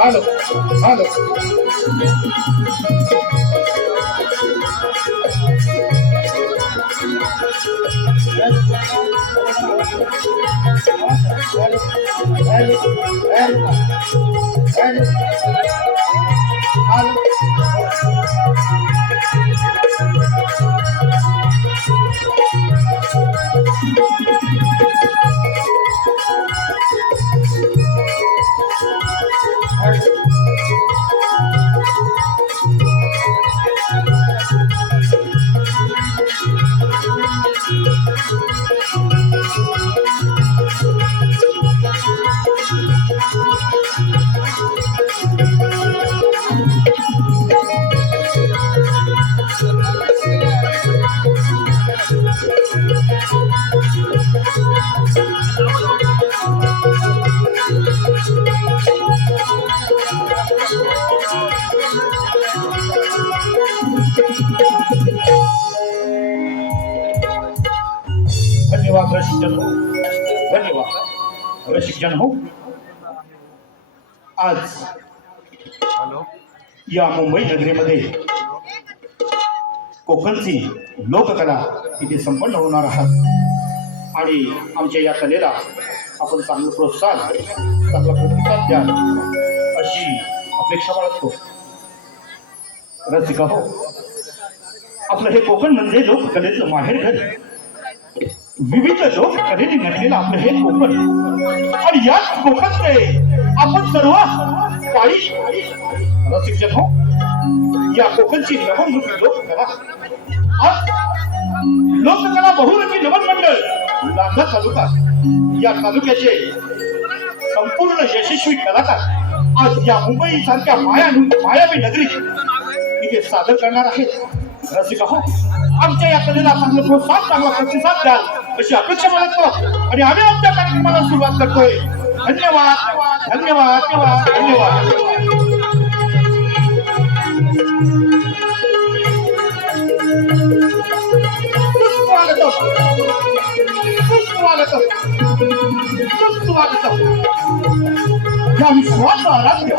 Halo, halo. धन्यवाद रसिकजन हो, धन्यवाद रसिकजन हो. आज या मुंबई नगरीमध्ये कोकणची लोककला इथे संपन्न होणार आहात आणि आमच्या या कलेला आपण चांगलं प्रोत्साहन, चांगला प्रतिसाद द्याल अशी अपेक्षा बाळगतो. रसिका हो, आपलं हे कोकण म्हणजे लोककलेचं माहेरघर, विविध लोककलेने नटलेलं आपलं हे कोकण आणि याच कोकणचे आपण सर्व पायी. रसिकजन हो, या कोकणची नवनरूपी लोककला, आज लोककला बहुरंगी नमन मंडळ लांजा तालुका, या तालुक्याचे संपूर्ण यशस्वी कलाकार आज या मुंबई सारख्या मायावी नगरीत इथे सादर करणार आहेत. रसिका हो, आमच्या या कलेला चांगलं प्रोत्साहन, चांगला प्रतिसाद द्याल अशी अपेक्षा बाळगतो आणि आम्ही आमच्या कार्यक्रमाला सुरुवात करतोय. धन्यवाद, धन्यवाद, धन्यवाद. या विश्वाचा आराध्य,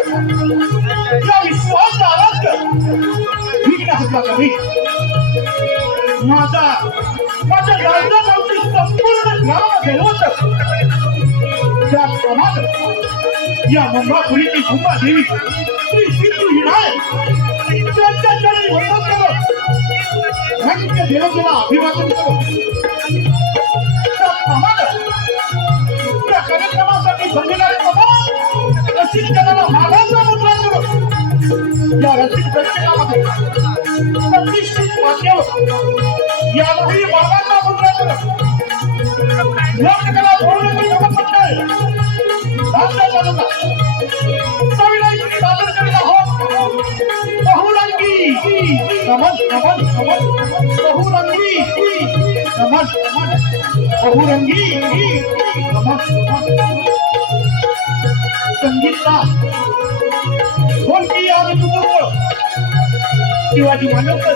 या विश्वाचा आराध्य कवी माझ्या गावची संपूर्ण ग्राम देवत, त्याप्रमाणे या मंगापुरीची भूमा देवी श्री सिद्धू विनायक त्यांच्या चरणी वंदन करो, धन्य देवतेला अभिवादन करो. त्याप्रमाणे त्या कार्यक्रमासाठी जमलेल्या तमाम रसिकजनाला मानाचा मुद्रा करो. या रसिक प्रत्येकामध्ये प्रतिष्ठित मान्यवर यामध्ये मानाचा मुद्रा करो. लोककला बहुरंगी नमन मंडळ लांजा तालुका सविनय सादर करीत आहोत बहुरंगी नमन नमन नमन, बहुरंगी नमन नमन, बहुरंगी नमन नमन. संगीतकार ढोलकी आणि मृदुंग शिवाजी मानवकर,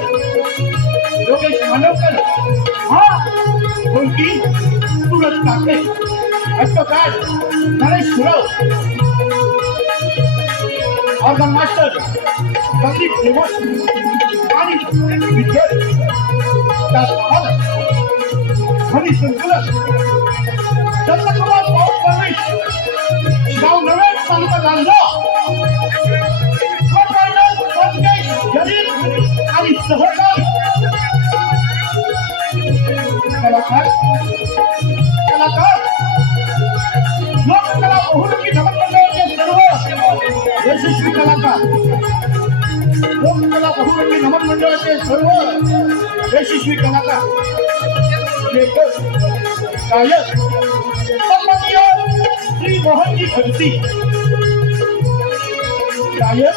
योगेश मानवकर, हा ढोलकी सूरज काके, अष्टकार नरेश सुरव, ऑर्गन मास्टर संदीप देवस आणि विद्यार्थी त्याचप्रमाणे ध्वनी संकुलन चंद्रकुमार पाऊस परमेश, गाव नवे, तालुका लांजा, आणि सहकार कलाकार लोककला बहुरंगी नमन मंडळाचे सर्व यशस्वी कलाकार, लोककला बहुरंगी नमन मंडळाचे सर्व यशस्वी कलाकार, लेखक, गायक सन्माननीय श्री मोहनजी खडसी, गायक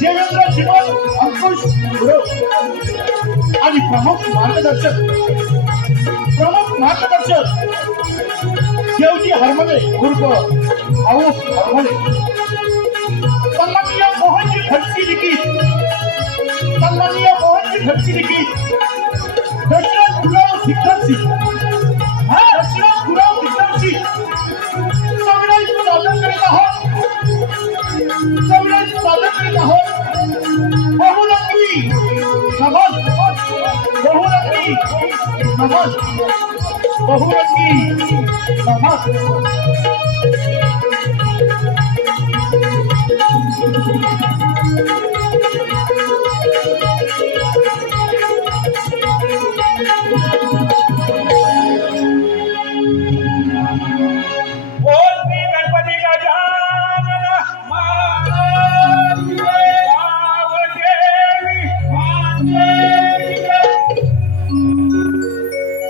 देवेंद्र जीवन अंकुश गुरव आणि प्रमुख मार्गदर्शक देवजी हरमले उर्फ आऊस हरमले सन्माननीय मोहनजी खडकी लिखित सन्माननीय मोहनजी खडकी लिखित दशरथ गुलाव सिद्धमसी दशरथ गुलाव सिद्धमसी संविधान सादर करीत आहोत संविधान सादर करीत आहोत बहुरंगी समाज बहुरंगी समाज बहुरंगी समाज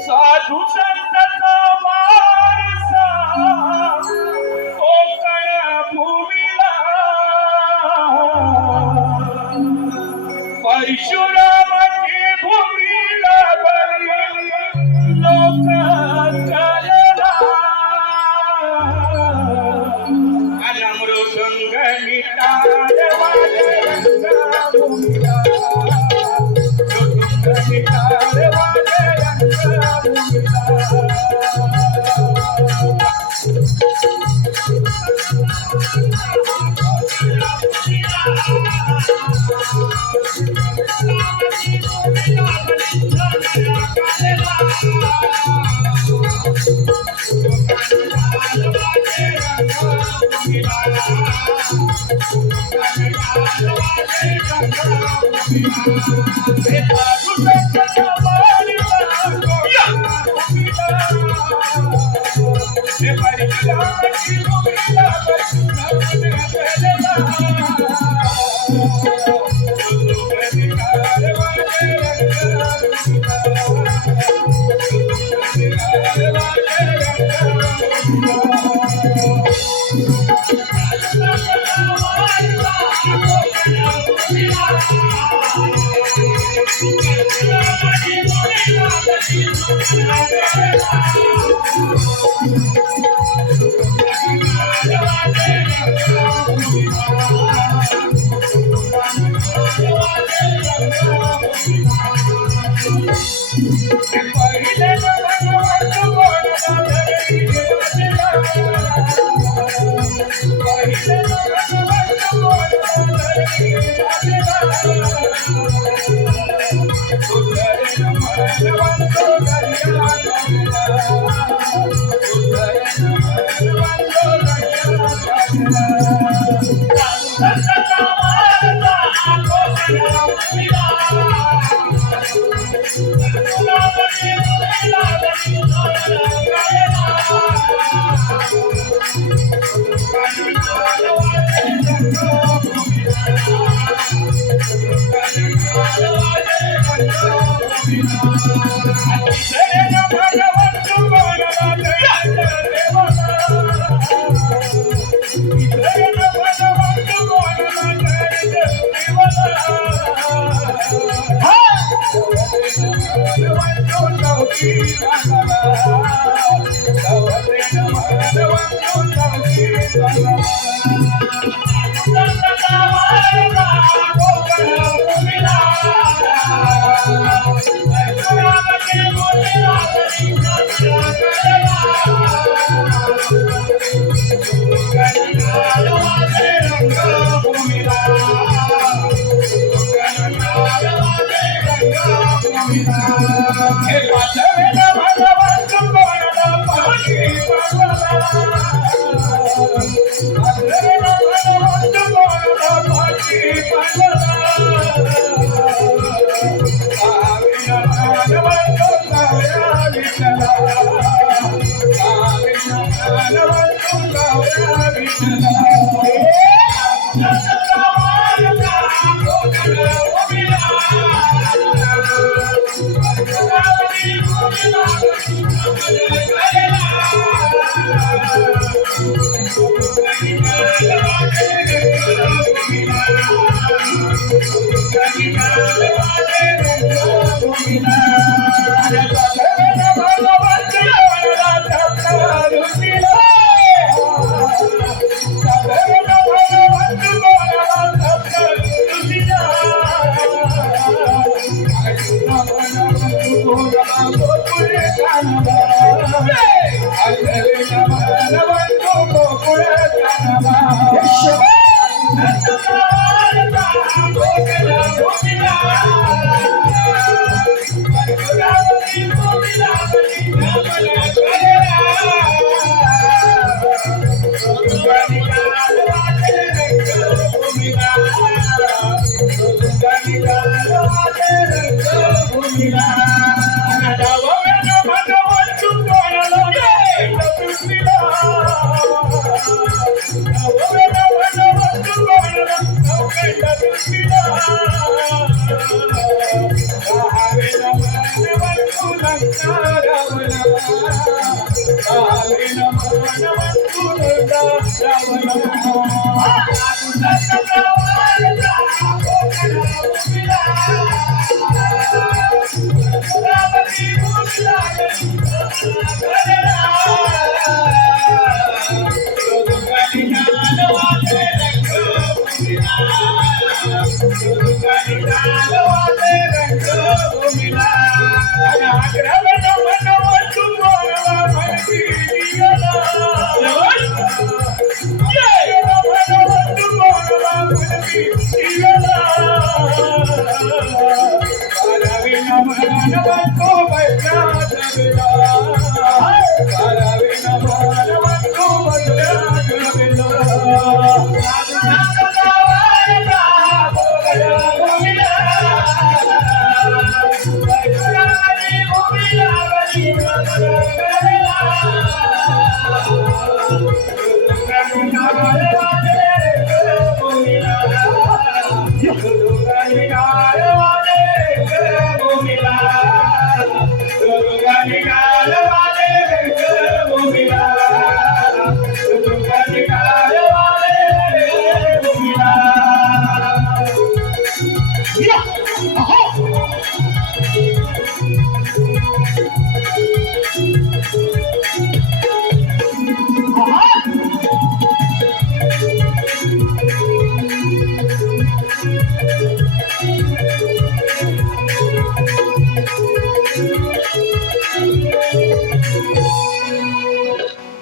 साधू संतांचा वारसा कोकण भूमीला परशुरामाची भूमीला बरी लोक चालला मृदंग निटार वाजयंगा भूमीला मृदंग निटार वाजयंगा भगवंत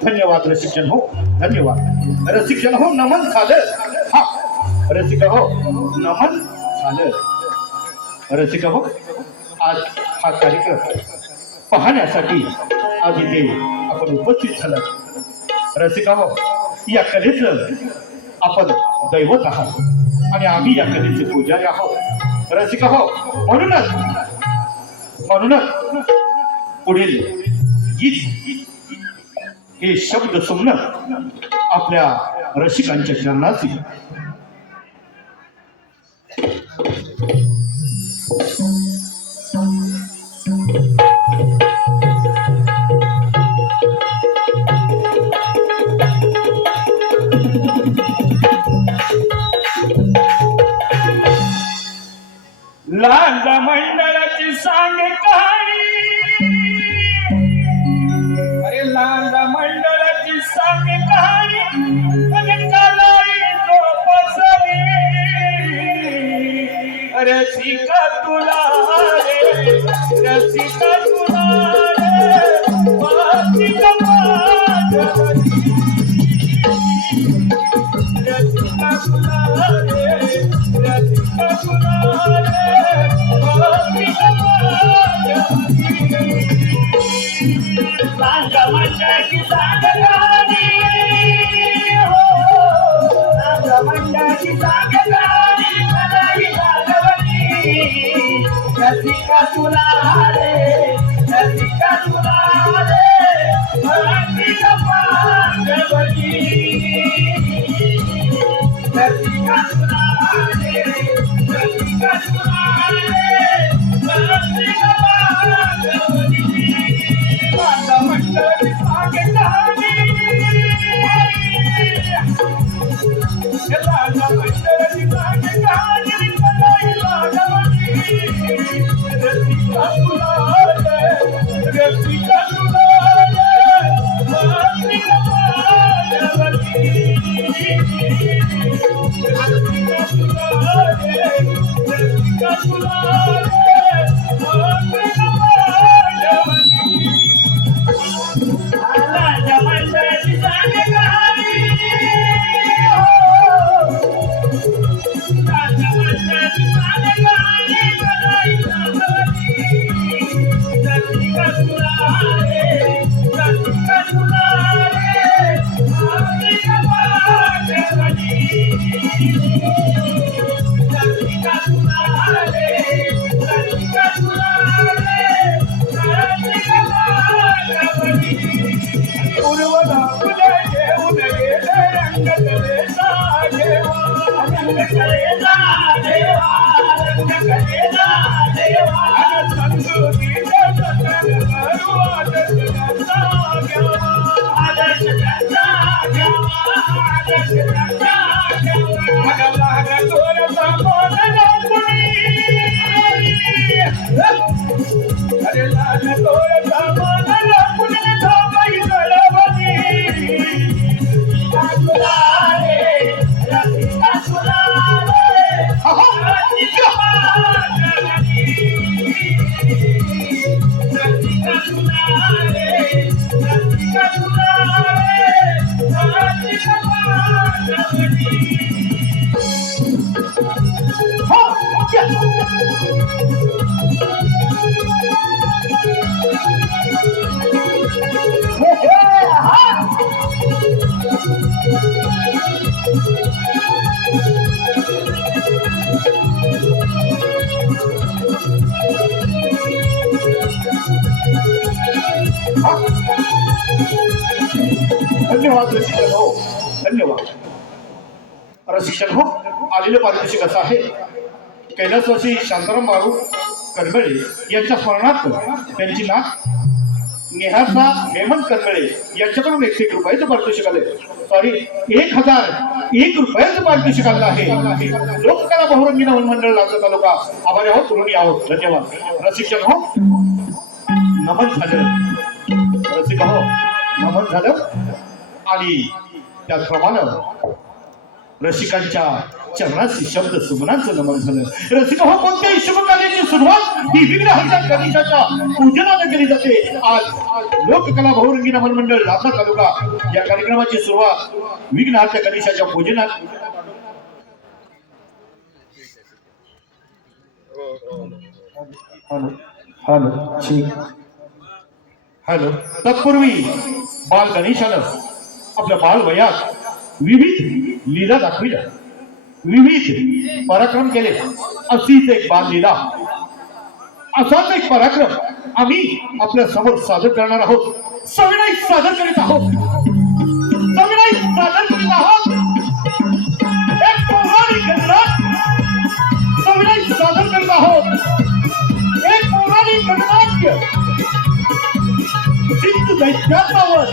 धन्यवाद रसिकजन हो, धन्यवाद रसिकजन हो. नमन झालं. हा रसिक हो, नमन झालं. रसिक हो, आज हा कार्यक्रम पाहण्यासाठी आज इथे आपण उपस्थित झाला. रसिका हो, या कलेचं आपण दैवत आहात आणि आम्ही या कलेचे पुजारी आहोत. रसिका हो, म्हणूनच पुढील गीत हे शब्द सुमन आपल्या रसिकांच्या चरणाची. लांज मंडळाची सांग कहाणी. अरे लांज मंडळाची सांग कहाणी. आणि कालाई तो पसरी. रसिका तुला रे, रसिका तुला रे, वासिका माझ्यावरी. रसिका तुला रे, रसिका तुला रे, वासिका माझ्यावरी. लांज मंडळाची सांग कहाणी. लांज मंडळाची सांग कहाणी. मनाई भागवती. रसिका तुला रे, रसिका तुला रे, वासिका माझ्यावरी. रसिका तुला रे, रसिका तुला रे, वासिका माझ्यावरी. लांज मंडळाची सांग कहाणी. लांज मंडळाची सांग कहाणी. मनाई भागवती. रसिका तुला रे, रसिका तुला रे, वासिका माझ्यावरी. रसिका तुला रे, रसिका तुला रे, वासिका माझ्यावरी. कलेचा देवा रंग कलेचा देवा संस्कृतीचा जतन करू आदर्श त्याचा घ्यावा आदर्श त्याचा घ्यावा आदर्श त्याचा घ्यावा लाग थोरसा मोनला कुणी अरे लाग थोरसा मोनला कुणी थांबाई गळवणी सुलारे रसिका सुलारे रसिका सुलारे रसिका सुलारे रसिका हो या. हे, हा. धन्यवाद रसिकन हो धन्यवाद. रसिकन हो आलेलं पारितोषिक असं आहे कैलासवासी शांताराम बाबू करबळे यांच्या स्मरणार्थ त्यांची नात नेहासा हेमंत करबळे यांच्याकडून 101 रुपयाचं पारितोषिक आले. सॉरी 1001 रुपयाचं पारितोषिक आलं आहे. लोककला बहुरंगी नवन मंडळ लातूर तालुका आभारी आहोत ऋणी आहोत. धन्यवाद. रसिकन हो नमन झालं रसिक हो नमन झालं आणि त्याचप्रमाणे रसिकांच्या चरणाशी शब्द सुमनांचं नमन झालं. रसिक हो कोणत्याही शुभ कार्याची सुरुवात ही विघ्नहर्ता गणेशाच्या पूजनाने केली जाते. आज लोककला बहुरंगी नमन मंडळ लातूर तालुका या कार्यक्रमाची सुरुवात विघ्नहर्ता गणेशाच्या पूजनात हॅलो तत्पूर्वी बाल गणेशानं आपल्या बाल वयात विविध लीला दाखविल्या विविध पराक्रम केले. अशीच एक बाल लीला असाच एक पराक्रम आम्ही आपल्या समोर सादर करणार आहोत. सविनय सादर करीत आहोत सविनय सादर करीत आहोत. एक पौराणिक गणराज सविनय सादर करीत आहोत. एक पौराणिक गणनाट्य सिंधू दैत्यावर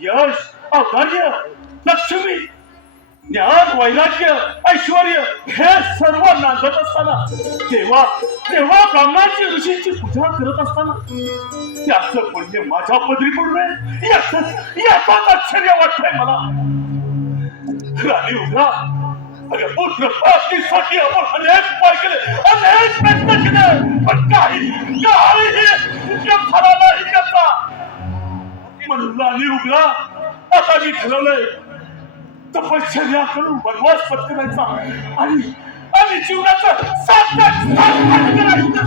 यश औदार्य लक्ष्मी ज्ञान वैराग्य ऐश्वर्य हे सर्व नांदत असतात. असताना, तेव्हा तेव्हा ब्राह्मणाची ऋषींची पूजा करत असताना त्याचं पुण्य माझ्या पदरी पडू नये याचाच आश्चर्य वाटतंय मला. राणी उघडा, अरे पुत्र प्राप्तीसाठी आपण अनेक उपाय केले, अनेक प्रयत्न केले, पण काही झाला नाही त्याचा. म्हणून राणी उघडा, आता मी ठरवलंय तपश्चर्या करून वनवास पत्करायचा आणि जीवनाचं सार्थक करायचं.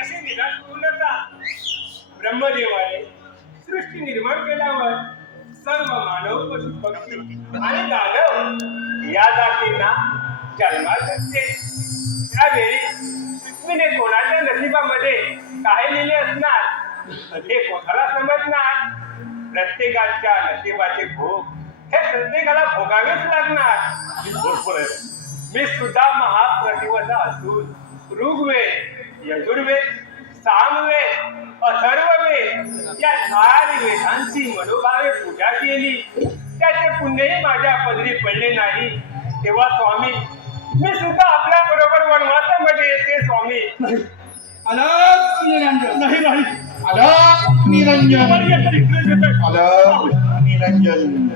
अशी निराश पूर्णता ब्रह्मदेवाने सृष्टी निर्माण केल्यावर सर्व मानव पशु पक्षी आणि दानव या जातींना जन्मास असते. त्यावेळी पृथ्वीने कोणाच्या नशिबामध्ये काय लिहिले असणार हे कोणाला समजणार. प्रत्येकाच्या नशिबाचे भोग हे प्रत्येकाला भोगावेच लागणार. बरोबर आहे. मी सुद्धा महाप्रतिवता असून ऋग्वेद, यजुर्वेद, सामवेद, अथर्ववेद या 4 वेदांची मनोभावे पूजा केली. त्याचे पुण्यही माझ्या पदरी पडले नाही. तेव्हा स्वामी मी सुद्धा आपल्या बरोबर वनवासामध्ये येते. स्वामी अलग निरंजन नाही नाही अलग निरंजन अलग निरंजन.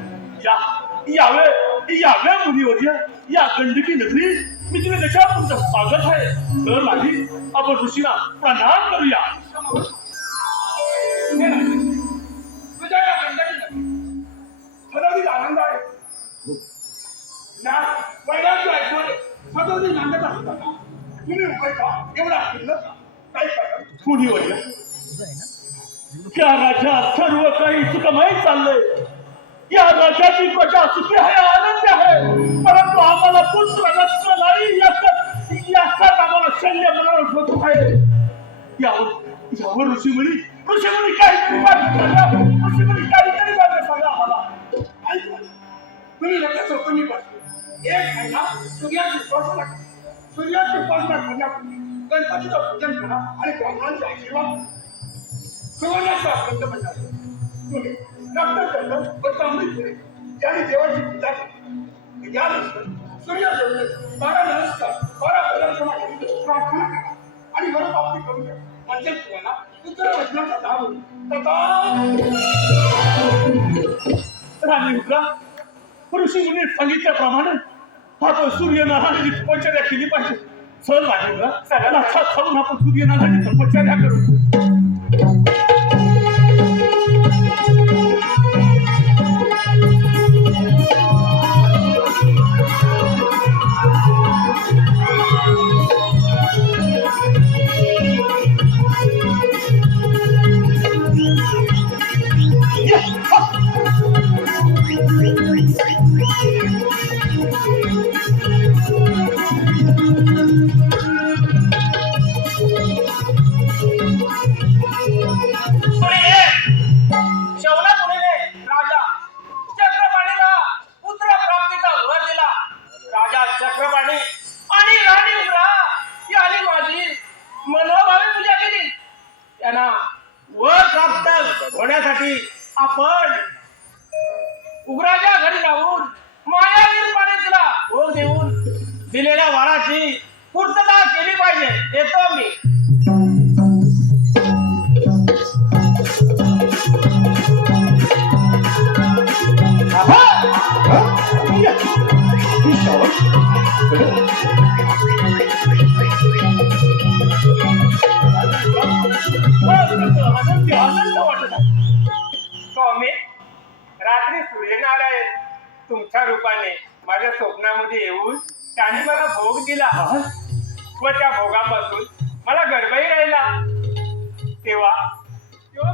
यावे मुनीवर्य, या गंडकी नगरी मी तुम्ही त्याच्या तुमचं स्वागत आहे. तर नाही आपण ऋषीला प्रणाम करूया. तुझ्या या गंडकीत सदोदित आनंद आहे ना. वैराग्य ऐकून सदोदित आनंद असतात. तुम्ही उभे का एवढा शिल्लक काय करता. मुनीवर्य, त्या राज्यात सर्व काही सुखमय चाललंय. या राज्याची प्रजा सुखी आहे, आनंद आहे. परंतु आम्हाला पुत्र रत्न नाही याचाच आम्हाला शल्य मरण होत आहे. यावर ऋषीमुनी काहीतरी सांगा आम्हाला. तुम्ही लगेच होतो मी बसतो. एक महिना सूर्याची उपासना करा. सूर्याची उपासना करण्यापूर्वी गणपतीचं पूजन करा आणि ब्राह्मणांचा आशीर्वाद सुवर्णाचा ग्रंथ म्हणतात. तुम्ही रक्तचंद्र व तांबडी फुले यांनी देवाची पूजा केली. यानंतर सूर्याजवळ 12 नमस्कार 12 प्रदक्षिणा करून प्रार्थना करा आणि वरप्राप्ती करून घ्या. म्हणजे तुम्हाला पुत्र वचनाचा लाभ होईल. राणी उद्रा, ऋषीमुनी सांगितल्याप्रमाणे आपण सूर्यनारायणाची तपश्चर्या केली पाहिजे. चल राणी उद्रा, लक्षात खाऊन आपण सूर्यनारायणाची तपश्चर्या करू. चक्रपाणी आणि राणी उघडा यांनी माझी मनोभावे पूजा केली. त्यांना वर प्राप्त होण्यासाठी आपण उग्राच्या घरी जाऊन मायावीरपणे तिला भोग देऊन दिलेल्या वराची पूर्तता केली पाहिजे. येतो मी. आनंद वाटत. स्वामी, रात्री सूर्यनारायण तुमच्या रूपाने माझ्या स्वप्नामध्ये येऊन त्यांनी मला भोग दिला व त्या भोगापासून मला गर्भही राहिला. तेव्हा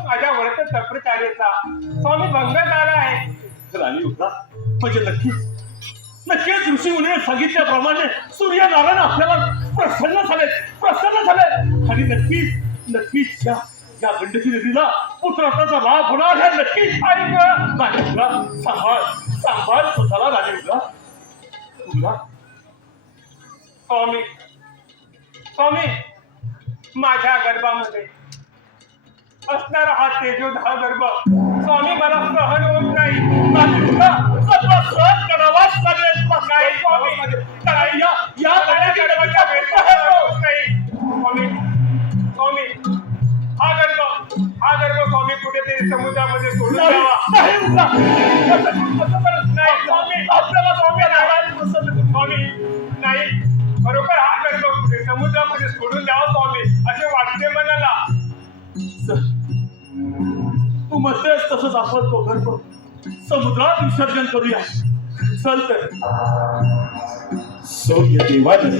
माझ्या व्रत तपश्चर्येचा स्वामी भंग झाला आहे. राणी उद्रा, म्हणजे नक्कीच ऋषीमुनीने सांगितल्याप्रमाणे सूर्यनारायण आपल्याला प्रसन्न झाले आणि नक्कीच या गंडकी नदीला पुत्ररत्नाचा लाभ होणार आहे. नक्कीच. राणी उद्रा, सांभाळ स्वतःला. राणी उद्रा. स्वामी, माझ्या गर्भामध्ये असणारा हा तेजोधा गर्भ स्वामी मला सहन होत नाही. राणी उद्रा, सहन करावाच लागेल. नाही स्वामी. नाही स्वामी, आपल्याला स्वामी नारायण प्रसन्न स्वामी नाही. बरोबर हा करतो पुढे समुद्रामध्ये सोडून द्यावं स्वामी असे वाटते मनाला. तू म्हणतेस तसंच आपण तो गर्भ समुद्रात विसर्जन करूया. चल तर. सूर्यदेवानं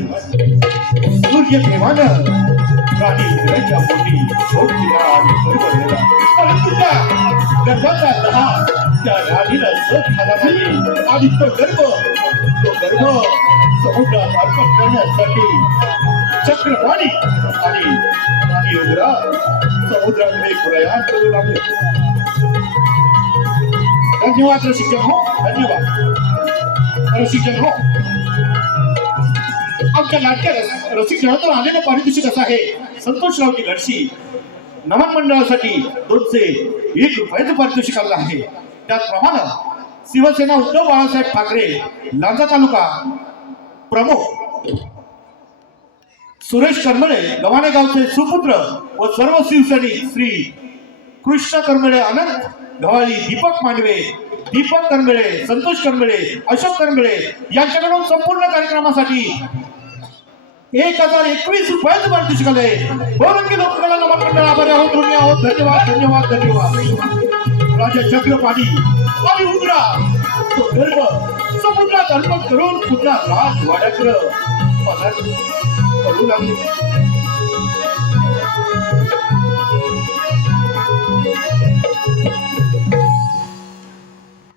राणी इंद्राच्या पोटी झोप दिला आणि गर्भ दिला. परंतु त्या गर्भाचा लहान त्या राणीला झोप झाला नाही आणि तो गर्भ समुद्रात अर्पण करण्यासाठी चक्रवाणी आणि राणी उग्रा समुद्राकडे प्रयाण करू लागले. धन्यवाद रसिकजन हो, धन्यवाद रसिकजन हो. आमच्या लाडक्या रसिकजनातून आलेलं पारितोषिक असं आहे. संतोषरावजी घडशी नमन मंडळासाठी 201 रुपयाचं पारितोषिक आलं आहे. त्याचप्रमाणे शिवसेना उद्धव बाळासाहेब ठाकरे लांजा तालुका प्रमुख सुरेश करमळे गव्हाणे गावचे सुपुत्र व सर्व शिवसैनिक श्री कृष्ण करमळे, आनंद गव्हाळी, दीपक मांडवे, दीपक करमळे, संतोष करमळे, अशोक करमळे यांच्याकडून संपूर्ण कार्यक्रमासाठी 1021 रुपयाचं पारितोषिक आलंय. बहुरंगी लोककला नमन मंडळ आभारी आहोत, ऋणी आहोत. धन्यवाद धन्यवाद धन्यवाद. राजा चक्रपाणी आणि उग्रा तो गर्भ समुद्रात अर्पण करून पुन्हा राजवाड्याकडे करू लागले.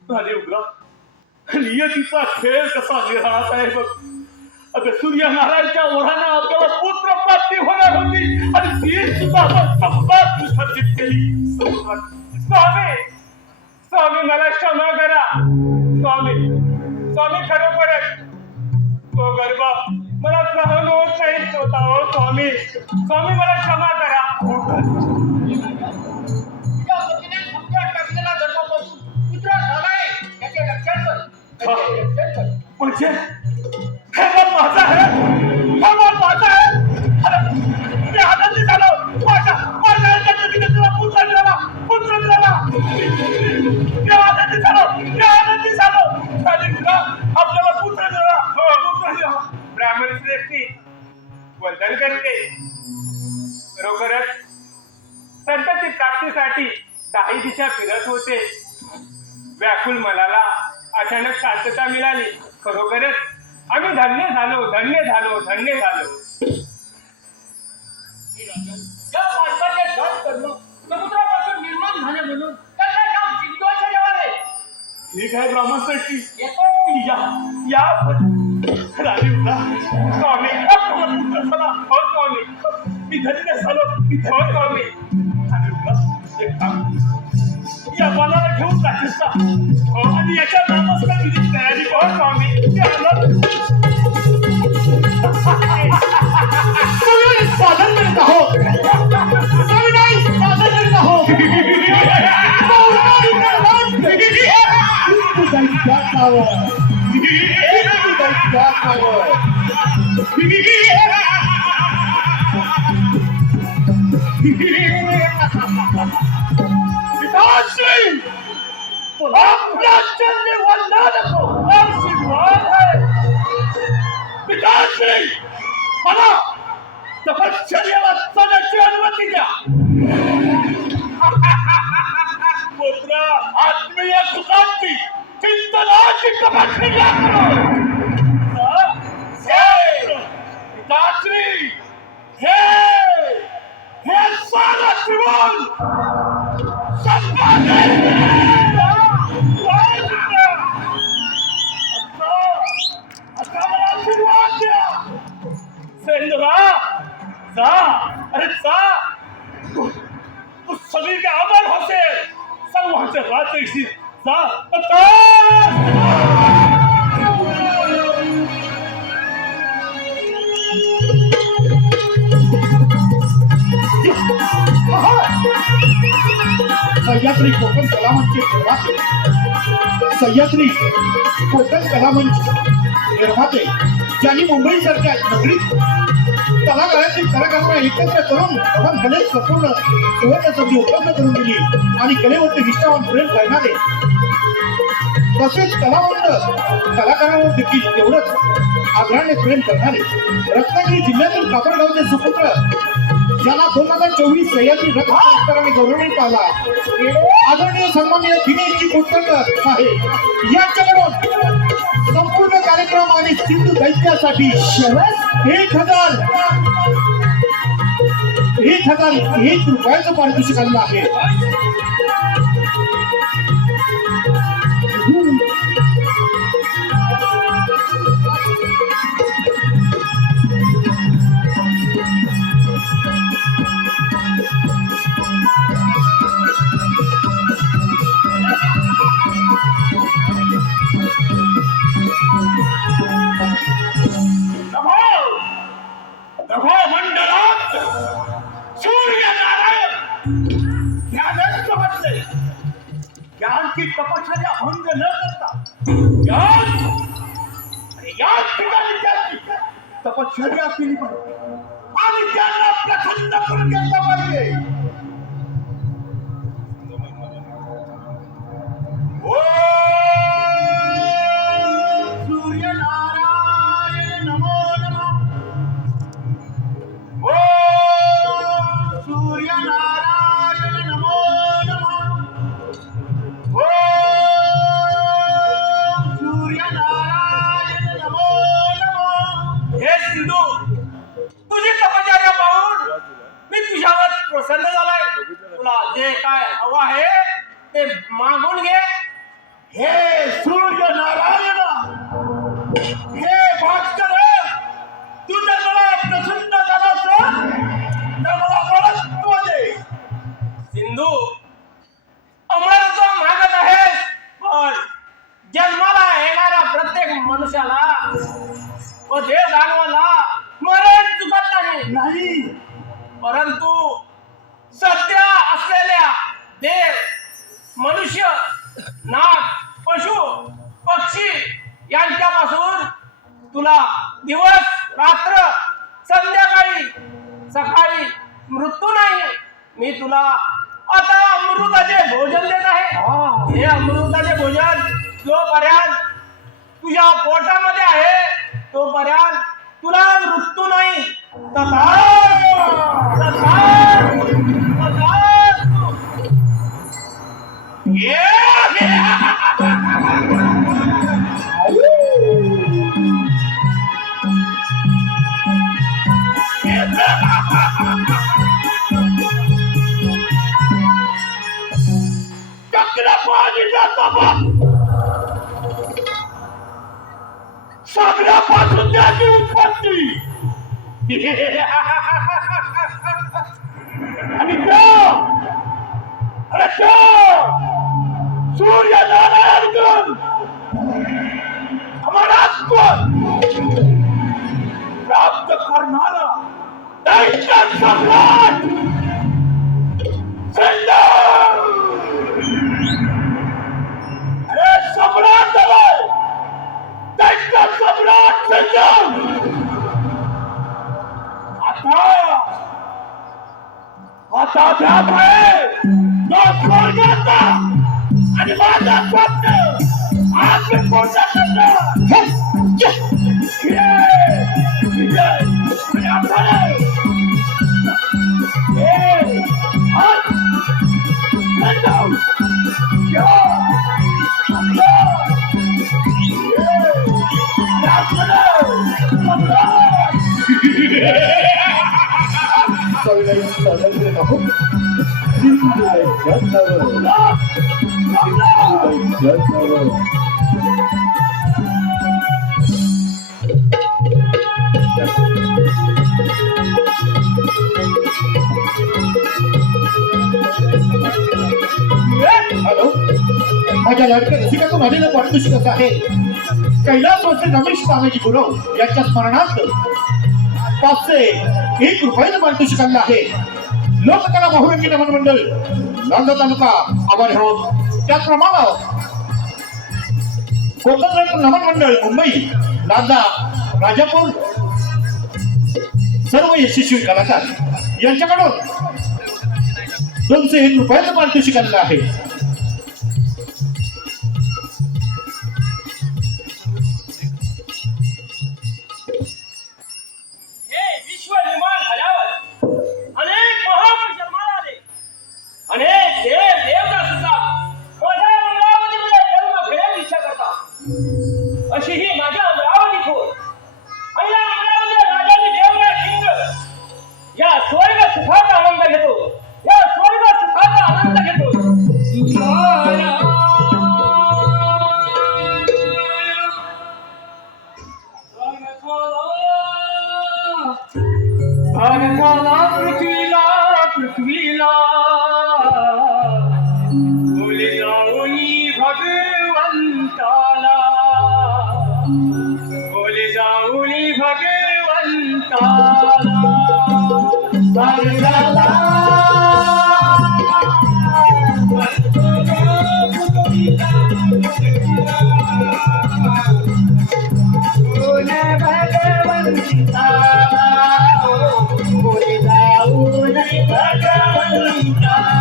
झाले उग्रा, नियतीचा खेळ कसा निराळात आहे बघ. आता सूर्यनारायणच्या ओढानं आपल्याला पुत्र प्राप्ती होणार होती आणि ती सुद्धा आपण समुद्रात विसर्जित केली. स्वामी स्वामी मला क्षमा करा स्वामी. स्वामी खरोखरच तो गर्भ मला सहन होत नाही होता हो स्वामी. स्वामी मला क्षमा करा. त्या पतीने तुमच्या टाकलेला गर्भापासून पुत्र झालाय याचे रक्षण कर. म्हणजे हे बाळ माझा आहे, हे बाळ माझा आहे. अरे मी आनंदी झालो. माझ्या जन्मदिनी तुला पुत्र मिळाला. मी आनंदी झालो. आणि तुला आपल्याला पुत्र मिळाला. ब्राह्मण श्रेष्ठी वंदन करते. खरोखरच संतती प्राप्तीसाठी 10 दिशा फिरत होते. व्याकुल मनाला अचानक शांतता मिळाली. खरोखरच आम्ही धन्य झालो. या माणसाचे घात करणं समुद्रापासून निर्माण झाले म्हणून त्याचं नाव सिंधुचं देवाल आहे. ठीक आहे ब्राह्मण श्रेष्ठी. येतो या राणी उघडा. स्वामी स्वामी मी धन्य झालो. स्वामी राणी उघडा. एक काम, या बालाला घेऊन जातेस का? आणि याच्या नामस्कार विधी तयारी कर स्वामी. साधन करत आहोत. साधन करत आहोत. आपल्या चरणी वंदन नको. आशीर्वाद आहे. पिताश्री मला तपश्चर्याला जाण्याची अनुमती द्या. पुत्र आत्मीय सुखांची चिंतनाची तपासणी पिताश्री हे सारा त्रिभुवन आशीर्वाद द्या. सेंद्रा जा. अरे जा. तू सगळी के अमर होसे सर्वांचे रात्रीशी जा. सह्याद्री कोकण कलामंच निर्माते सह्याद्री कोकण कलामंच निर्माते ज्यांनी मुंबईसारख्या नगरीत कलाकारांची कलाकारांना एकत्र करून कलेत संपूर्ण संधी उपलब्ध करून दिली आणि कलेवरती निष्ठावान प्रेम करणारे तसेच कलावंत कलाकारांवर देखील तेवढंच आदराने प्रेम करणारे रत्नागिरी जिल्ह्यातील कापडगावचे सुपुत्र ज्यांना 2024 सह्याद्री रत्न पुरस्काराने गौरवण्यात आला आदरणीय सन्माननीय दिनेशजी कोटकर आहे यांच्याकडून संपूर्ण कार्यक्रम आणि सिंधू दैत्यासाठी 1,001 रुपयाचं पारितोषिक आलेलं आहे. नभो मंडलात सूर्यनारायण ज्ञानच समजले ज्ञानची तपश्चर्या भंग न करता याच ठिकाणी त्यांची तपश्चर्या केली पाहिजे आणि त्यांना प्रसन्न करून घेतलं पाहिजे. सूर्यनारायण नमो नमः. सूर्यनारायण नमो नमः. सूर्यनारायण नमो नमः. हे सिंधू तुझी तपश्चर्या पाहून मी तुझ्यावर प्रसन्न झालाय. तुला जे काय हवं आहे ते मागून घे. हे सूर्यनारायण हे भास्कर तू जर मला प्रसन्न झालास तर मला बळत्व दे. सिंधू अमरत्व मागत आहेस पण जन्माला येणाऱ्या प्रत्येक मनुष्याला व देव दानवाला मरण चुकत नाही. परंतु सध्या असलेल्या देव मनुष्य नाग पशु पक्षी यांच्यापासून तुला दिवस रात्र संध्याकाळी सकाळी मृत्यू नाही. मी तुला आता अमृताचे भोजन देत आहे. हे अमृताचे भोजन जोपर्यंत तुझ्या पोटामध्ये आहे तोपर्यंत तुला मृत्यू नाही. सगळ्यापासून त्याची उत्पत्ती आणि सूर्यनारायण अमरत्व प्राप्त करणारा दैत्य सम्राट सम्राट दैत्य सम्राट आता ध्यान आहे तो स्वर्गाचा आणि माझा स्वप्न आज मी पूर्ण करणार. हॅलो, माझ्या लाडक्या रसिकातून आलेलं पारितोषिक असं आहे. कैलासवासी रमेश तानाजी गुरव यांच्या स्मरणार्थ 501 रुपयाचं पारितोषिक आणलं आहे. लोककला बहुरंगी नमन मंडळ नांदा तालुका आभार आहोत. त्याचप्रमाणे कोकण नमन मंडळ मुंबई नांदा राजापूर सर्व यशस्वी कलाकार यांच्याकडून 201 रुपयाचं पारितोषिक आणलं आहे. भारताला पृथ्वीला पृथ्वीला बोले जाऊनी भगवंताला बोले जाऊनी भगवंताला भारताला बोले भगवंताला बोले जाऊनी भगवंताला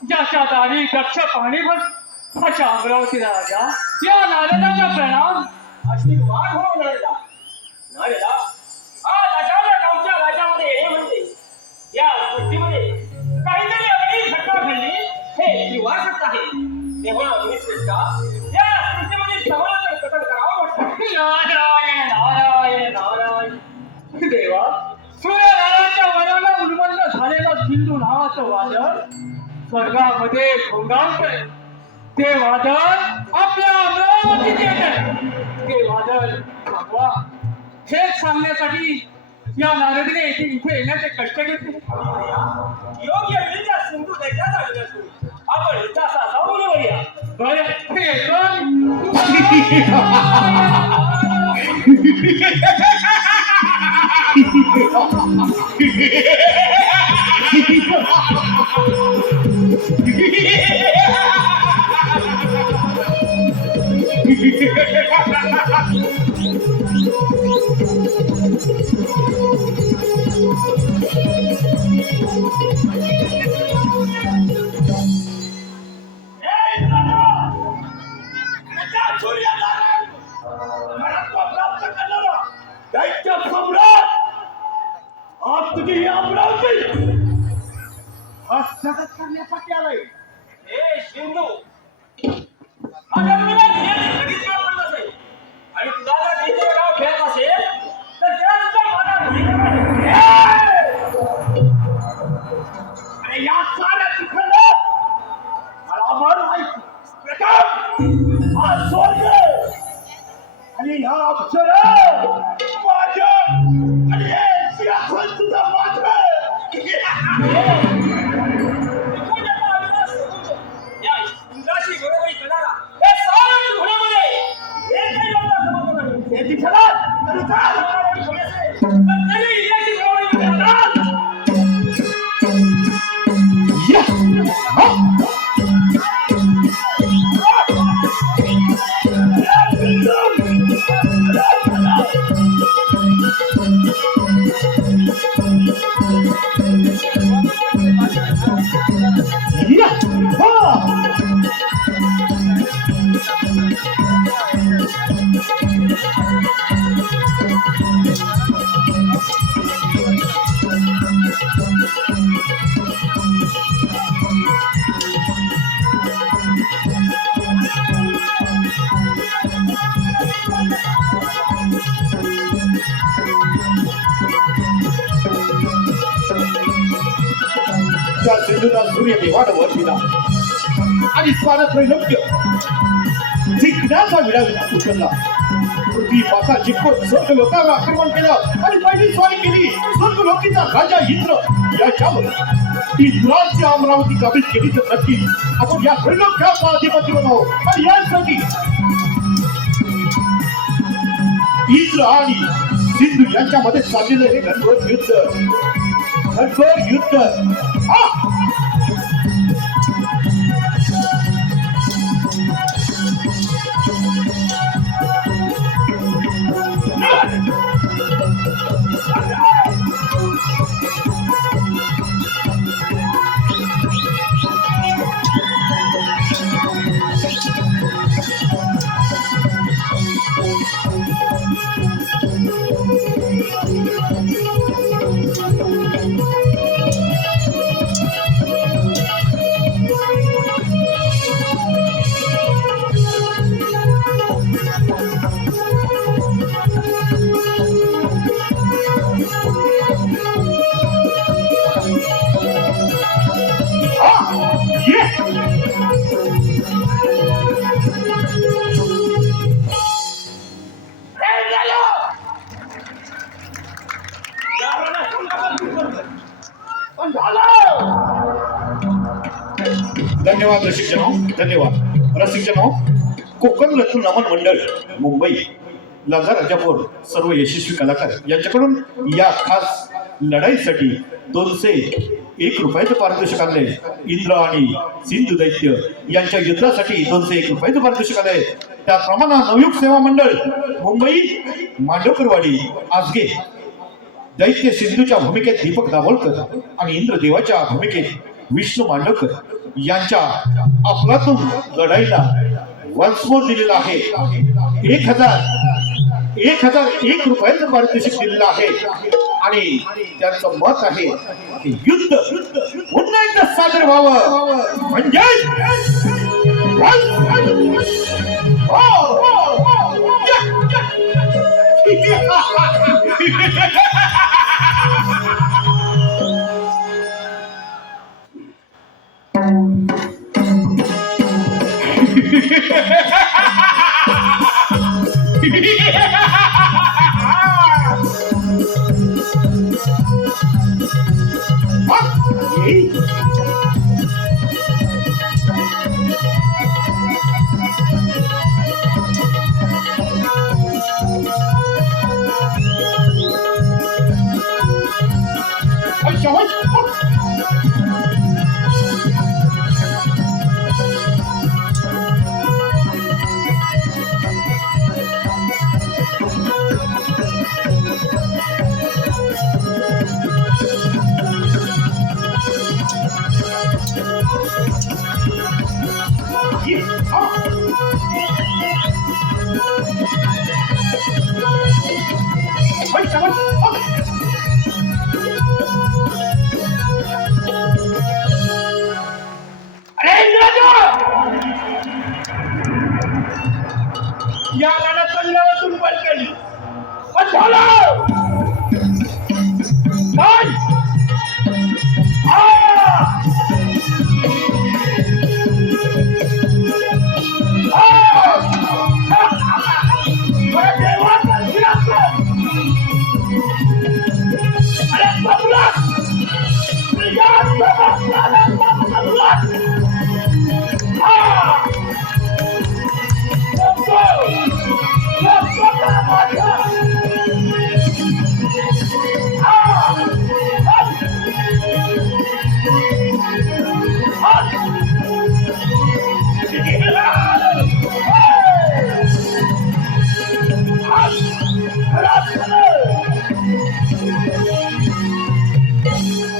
ज्याच्या दारी दक्ष पाणी भर अशा अमरावती राजा या नारदाचा प्रणाम आशीर्वाद हो नारदा. नारदा, आज अचानक आमच्या राज्यामध्ये येणे म्हणजे या सृष्टीमध्ये काहीतरी अगदी घटना घडली हे त्रिवार सत्य आहे. तेव्हा मी श्रेष्ठा या सृष्टीमध्ये समांतर कथन करावं वाटतं. नारायण नारायण नारायण देवा सूर्यनारायणच्या वनाला उन्मत्त झालेलं सिंधू नावाचं वादळ स्वर्गामध्ये भोंगावतंय. ते वादळ आपल्या अमरावतीत येतंय. ते वादळ थांबवा हेच सांगण्यासाठी या नारदीने इथे येण्याचे कष्ट घेतले. योग्य वेळीच्या सिंधू दैत्याचा आलेला असून आपण इतिहासा जाऊन येऊया. बरं हे येतो. दैत्य सम्राट आज तुझी ही अमरावती हस्तगत करण्यासाठी आलाय. हे सिंधू, अगर तुला ध्येय कधीच वेळ पडत असेल आणि तुला जर नीचे गाव खेळत असेल तर त्याला सुद्धा माझा भूमिका आणि या साऱ्या चिखलात मला अमर व्हायचं. प्रथम हा स्वर्ग आणि ह्या अप्सरा माझ्या आणि हे सिंहासन सुद्धा माझं. या इंद्राशी बरोबरी करणारा हे साऱ्या घोड्यामध्ये हे काही लोकांना समजलं नाही. हे चिखलात तरी चाल. पण तरी इंद्राशी बरोबरी करणारा या हा. या हा. सूर्यदेवानं वर दिला आणि स्वानत्रैलोक्य जिंकण्याचा विडा उचलला. पृथ्वी पाताळ जिंकून स्वर्ग लोकांवर आक्रमण केलं आणि पहिली स्वारी केली स्वर्ग लोकीचा राजा इंद्र याच्यावर. इंद्राची अमरावती काबीज केली तर नक्की आपण या त्रैलोक्याचा अधिपती बनावो. आणि यासाठी इंद्र आणि सिंधू यांच्यामध्ये चाललेलं हे घनघोर युद्ध धन्यवाद रसिकजनो, धन्यवाद रसिकजनो. कोकण रत्न नमन मंडळ मुंबई, लाजा राजापूर सर्व यशस्वी कलाकार यांच्याकडून या खास लढाईसाठी 201 रुपयाचं पारितोषिक आणलंय. इंद्र आणि सिंधू दैत्य यांच्या युद्धासाठी 201 रुपयाचं पारितोषिक आलंय. त्याप्रमाणे नवयुग सेवा मंडळ मुंबई, मांडवकरवाडी, आजगे दैत्य सिंधूच्या भूमिकेत दीपक दाभोलकर आणि इंद्रदेवाच्या भूमिकेत विष्णू मांडवकर यांच्या अफलातून लढाईला वन्समोर दिलेला आहे. 1001 रुपयाचं पारितोषिक दिलेलं आहे. आणि त्यांचं मत आहे की युद्ध पुन्हा एकदा सादर व्हावं म्हणजे या गाण्यात चालल्यावरून बल केली पण झालं काय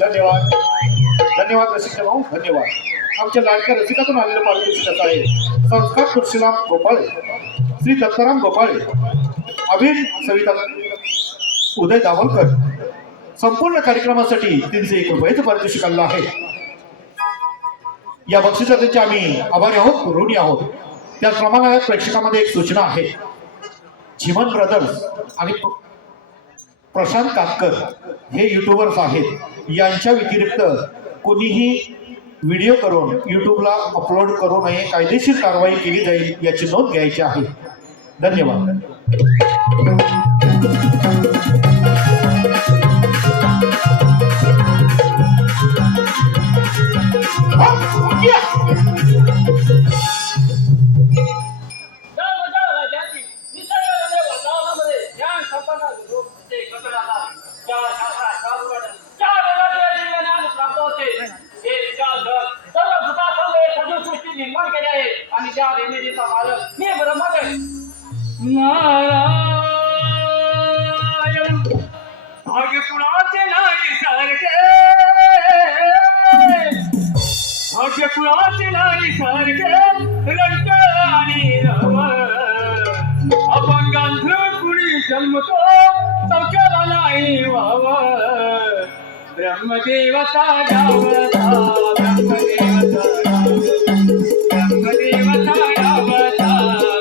धन्यवाद धन्यवाद रसिकजनो, धन्यवाद. आमच्या लाडक्या रसिकातून आलेलं पारितोषिक आहे संस्कार तुळशीराम गोपाळे, श्री दत्ताराम गोपाळे, अभिन सविता उदय दाभोलकर. संपूर्ण कार्यक्रमासाठी 301 रुपयाचं पारितोषिक आणलं आहे. या बक्षिसाचे आम्ही आभारी आहोत, ऋणी आहोत. त्याचप्रमाणे प्रेक्षकामध्ये एक सूचना आहे. झिमन ब्रदर्स आणि प्रशांत कातकर हे युट्यूबर्स आहेत. यांच्या व्यतिरिक्त कोणीही व्हिडिओ करून युट्यूबला अपलोड करू नये, कायदेशीर कारवाई केली जाईल याची नोंद घ्यायची आहे. धन्यवाद. जन्मच्या राज्याची निसर्गरम्य वातावरणामध्ये ज्ञान संपन्न लोक ते एकत्र राहतात. ज्या शास्त्रात शास्त्रात ज्या वेदाचे दिव्य ज्ञान प्राप्त होते. हे विचार कर, सर्व भूतासंबंधी सजीव सृष्टी निर्माण केली आहे आणि त्या निर्मितीचा मालक मी ब्रह्मच आहे. नारायण भाग्य कुणाचे नाही सारखे, भाग्य कुणाचे नाही सारखे, रंग आणि रव अपंगांध कुणी जन्मतो सौख्याला नाही वाव. ब्रह्मदेवता गावता, ब्रह्मदेवता ब्रह्मदेवता गावता,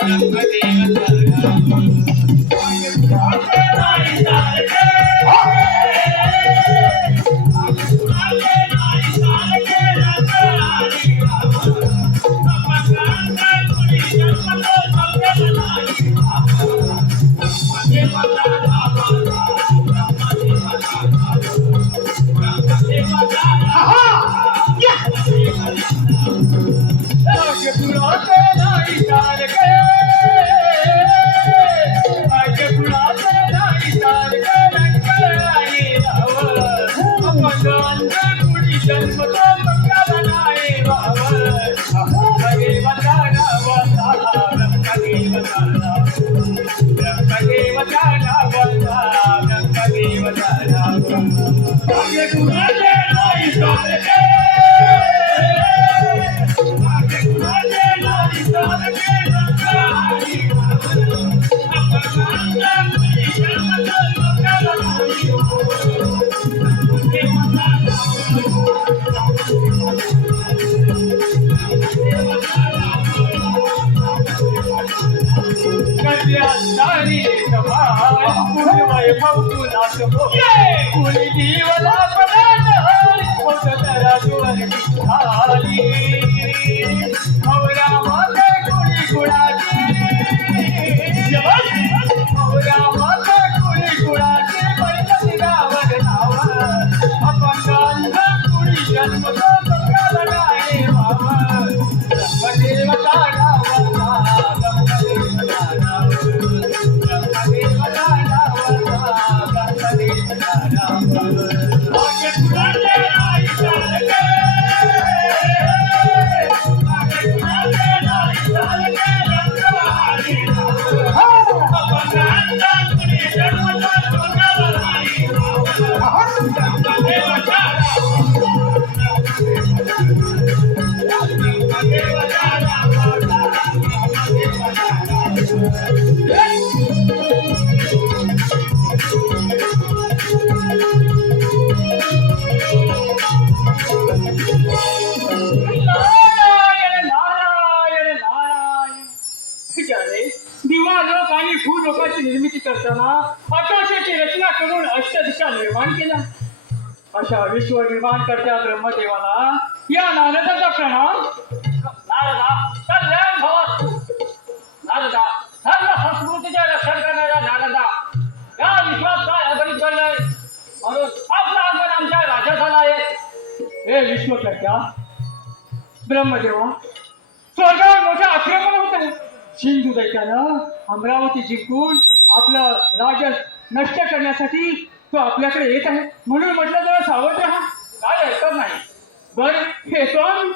ब्रह्मदेवता भाग्य कुणाचे नाही सारखे, भाग्य कुणाचे नाही सारखे, रंग आणि रव अपंगांध कुणी जन्मतो सौख्याला नाही वाव. ब्रह्मदेवता गावता, भाग्य कुणाचे नाही सारखे, भाग्य कुणाचे नाही सारखे, रंग आणि रव अपंगांध कुणी जन्मतो सौख्याला नाही वाव. ब्रह्मदेवता गावता, ब्रह्मदेवता ब्रह्मदेवता गावता, ब्रह्मदेवता गावता. भाग्य कुणाचे नाही सारखे, भाग्य कुणाचे नाही सारखे, रंग आणि रव अपंगांध कुणी जन्मतो सौख्याला नाही वाव. ब्रह्मदेवता कल्याणकारी सभाय पुण्यमय भवतुनाथ मोहे कुणी जीवला पदार्थ होत तराजूवर खाली. भवरा माते कुणी गुणाची, भवरा माते कुणी गुणाची, पैसे गावर नाव अपंगांध कुणी जन्मतो सौख्याला नाही वाव. ब्रह्मदेवता गावता, ब्रह्मदेवता ब्रह्मदेवता गावता, ब्रह्मदेवता गावता. भाग्य कुणाचे नाही सारखे, भाग्य कुणाचे नाही सारखे, रंग आणि रव अपंगांध कुणी जन्मतो सौख्याला नाही वाव. ब्रह्मदेवता नारायण नारायण नारायण. विचारे दिवा लोक आणि भू लोकांची निर्मिती करताना आकाशाची रचना करून अष्टदिशा निर्माण केल्या. अशा विश्व निर्माण करत्या ब्रह्मदेवाला या नारदाचा प्रणाम. नारदा कल्याण भवत. नारदा धर्म संस्कृतीचे रक्षण करणारा नारदा या विश्वात काय अगणित घडलंय म्हणून आपला आगमन आमच्या राज्यात झाला आहे. हे विश्वकर्त्या ब्रह्मदेवा, स्वर्गावर मोठं आक्रमण होतं. सिंधू दैत्यानं अमरावती जिंकून आपलं राज्य नष्ट करण्यासाठी तो आपल्याकडे येत आहे. म्हणून म्हटलं जरा सावध राहा. काय हरकत नाही. बर हे कोण?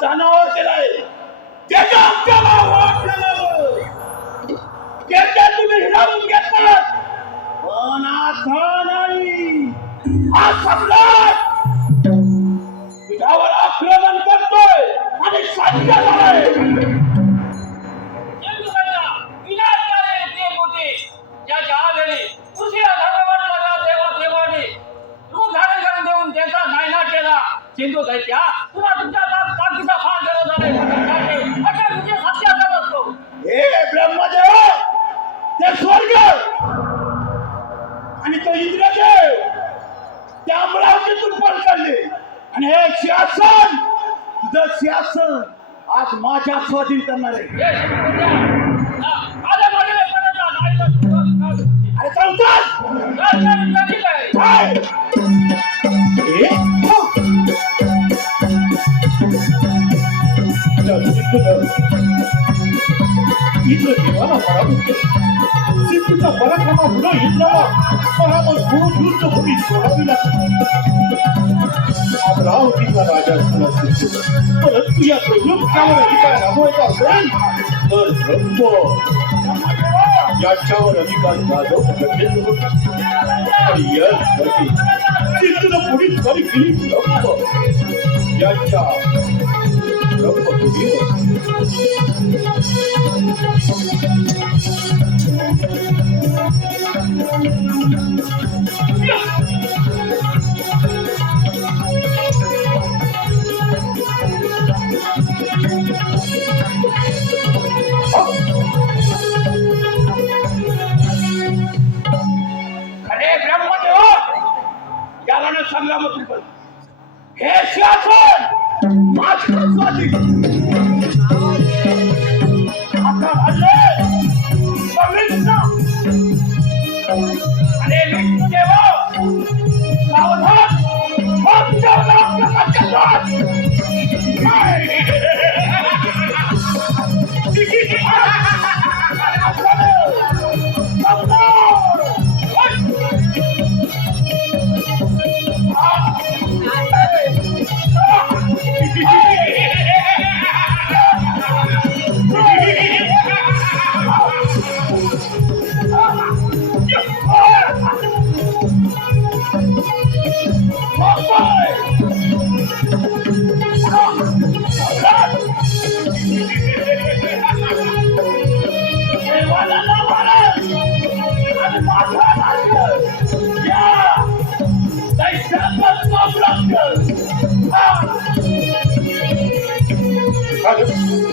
जनावर केलाय त्याच्या आमच्याला वाट त्याच्या तुम्ही हिरावून घेतलात पण आता नाही. हा सम्राट तुझ्यावर आक्रमण करतोय आणि साध्य झालाय. सिंधू दैत्या तुला तुमच्या ताकदीचा फार गरज आहे. आता तुझे सत्याचा असतो. हे ब्रह्मदेव, ते स्वर्ग आणि तो इंद्रदेव त्या अमरावतीतून पळ काढले आणि हे शासन, तुझं शासन आज माझ्या स्वाधीन करणार आहे. हे सिंधू दैत्या, आले मागे पडता नाही तर अरे चौकात काय इंद्रदेवाला पराभूत केलं. सिद्धूचा पराक्रमामुळे इंद्राला पराभूत युद्ध भूमी सोडावी लागली. अमरावतीचा राजा झाला सिद्धू, परंतु या प्रयुक्तावर अधिकार राबवायचा असेल तर ब्रह्म याच्यावर अधिकार गाजवणं गरजेचं होतं. आणि यासाठी सिद्धूनं पुढील स्वारी केली ब्रह्म याच्या ब्रह्मपुरीवर. अरे ब्रह्मदेव, याला न संग्रामातून बघ. हे शासन माझं स्वाधीन. आता आले पवित्र अरे विष्णुदेव, सावधान, मग जाऊन आपल्या सत्यात.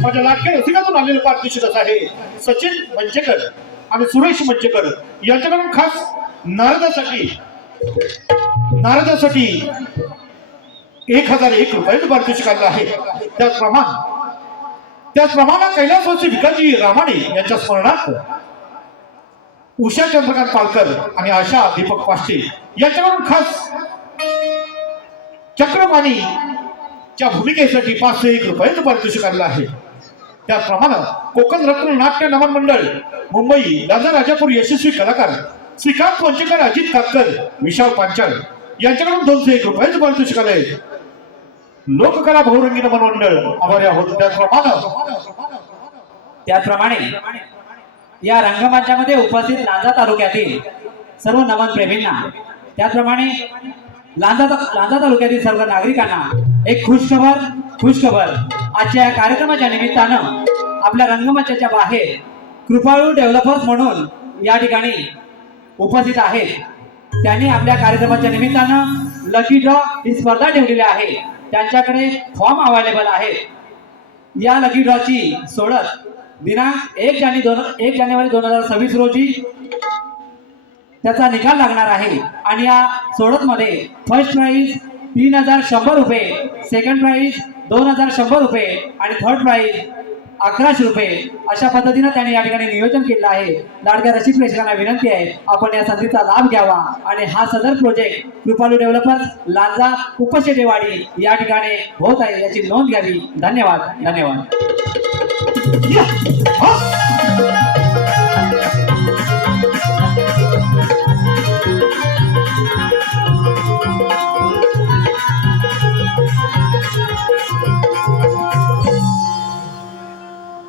माझ्या लाडक्या रसिकातून आलेलं पारितोषिक आहे सचिन मंचेकर आणि सुरेश मंचेकर यांच्याकडून खास नारदासाठी 1001 रुपयाचं पारितोषिक आलेलं आहे. त्याचप्रमाणे कैलासवासी भिकाजी रामाणे यांच्या स्मरणार्थ उषा चंद्रकांत पालकर आणि आशा दीपक पाष्टे यांच्याकडून खास चक्रपाणीच्या भूमिकेसाठी 501 रुपयाचं पारितोषिक आलेलं आहे. त्याचप्रमाणे कोकण रत्न नाट्य नमन मंडळ मुंबई राजा राजापूर यशस्वी कलाकार श्रीकांत मंचेकर, अजित कातकर, विशाल पांचाळ यांच्याकडून 201 रुपयाचं पारितोषिक आलंय. लोककला बहुरंगी नमन मंडळ आभारी आहोत. त्याचप्रमाणे या रंगमंचामध्ये उपस्थित लांजा तालुक्यातील सर्व नमन प्रेमींना, त्याचप्रमाणे लांजा तालुक्यातील सर्व नागरिकांना एक खुशखबर आजच्या या कार्यक्रमाच्या निमित्तानं आपल्या रंगमंचाच्या बाहेर कृपाळू डेव्हलपर्स म्हणून या ठिकाणी उपस्थित आहेत. त्यांनी आपल्या कार्यक्रमाच्या निमित्तानं लकी ड्रॉ ही स्पर्धा ठेवलेली आहे. त्यांच्याकडे फॉर्म अवेलेबल आहे. या लकी ड्रॉची सोडत दिनांक 1 जानेवारी 2026 रोजी त्याचा निकाल लागणार आहे. आणि या सोडत मध्ये फर्स्ट प्राइज 3100 रुपये, सेकंड प्राइज 2100 रुपये आणि थर्ड प्राइज 1100 रुपये अशा पद्धतीने त्यांनी या ठिकाणी नियोजन केलं आहे. लाडक्या रसिक प्रेक्षकांना विनंती आहे, आपण या संधीचा लाभ घ्यावा आणि हा सदर प्रोजेक्ट कृपालू डेव्हलपर्स लांजा उपशेटेवाडी या ठिकाणी होत आहे याची नोंद घ्यावी. धन्यवाद.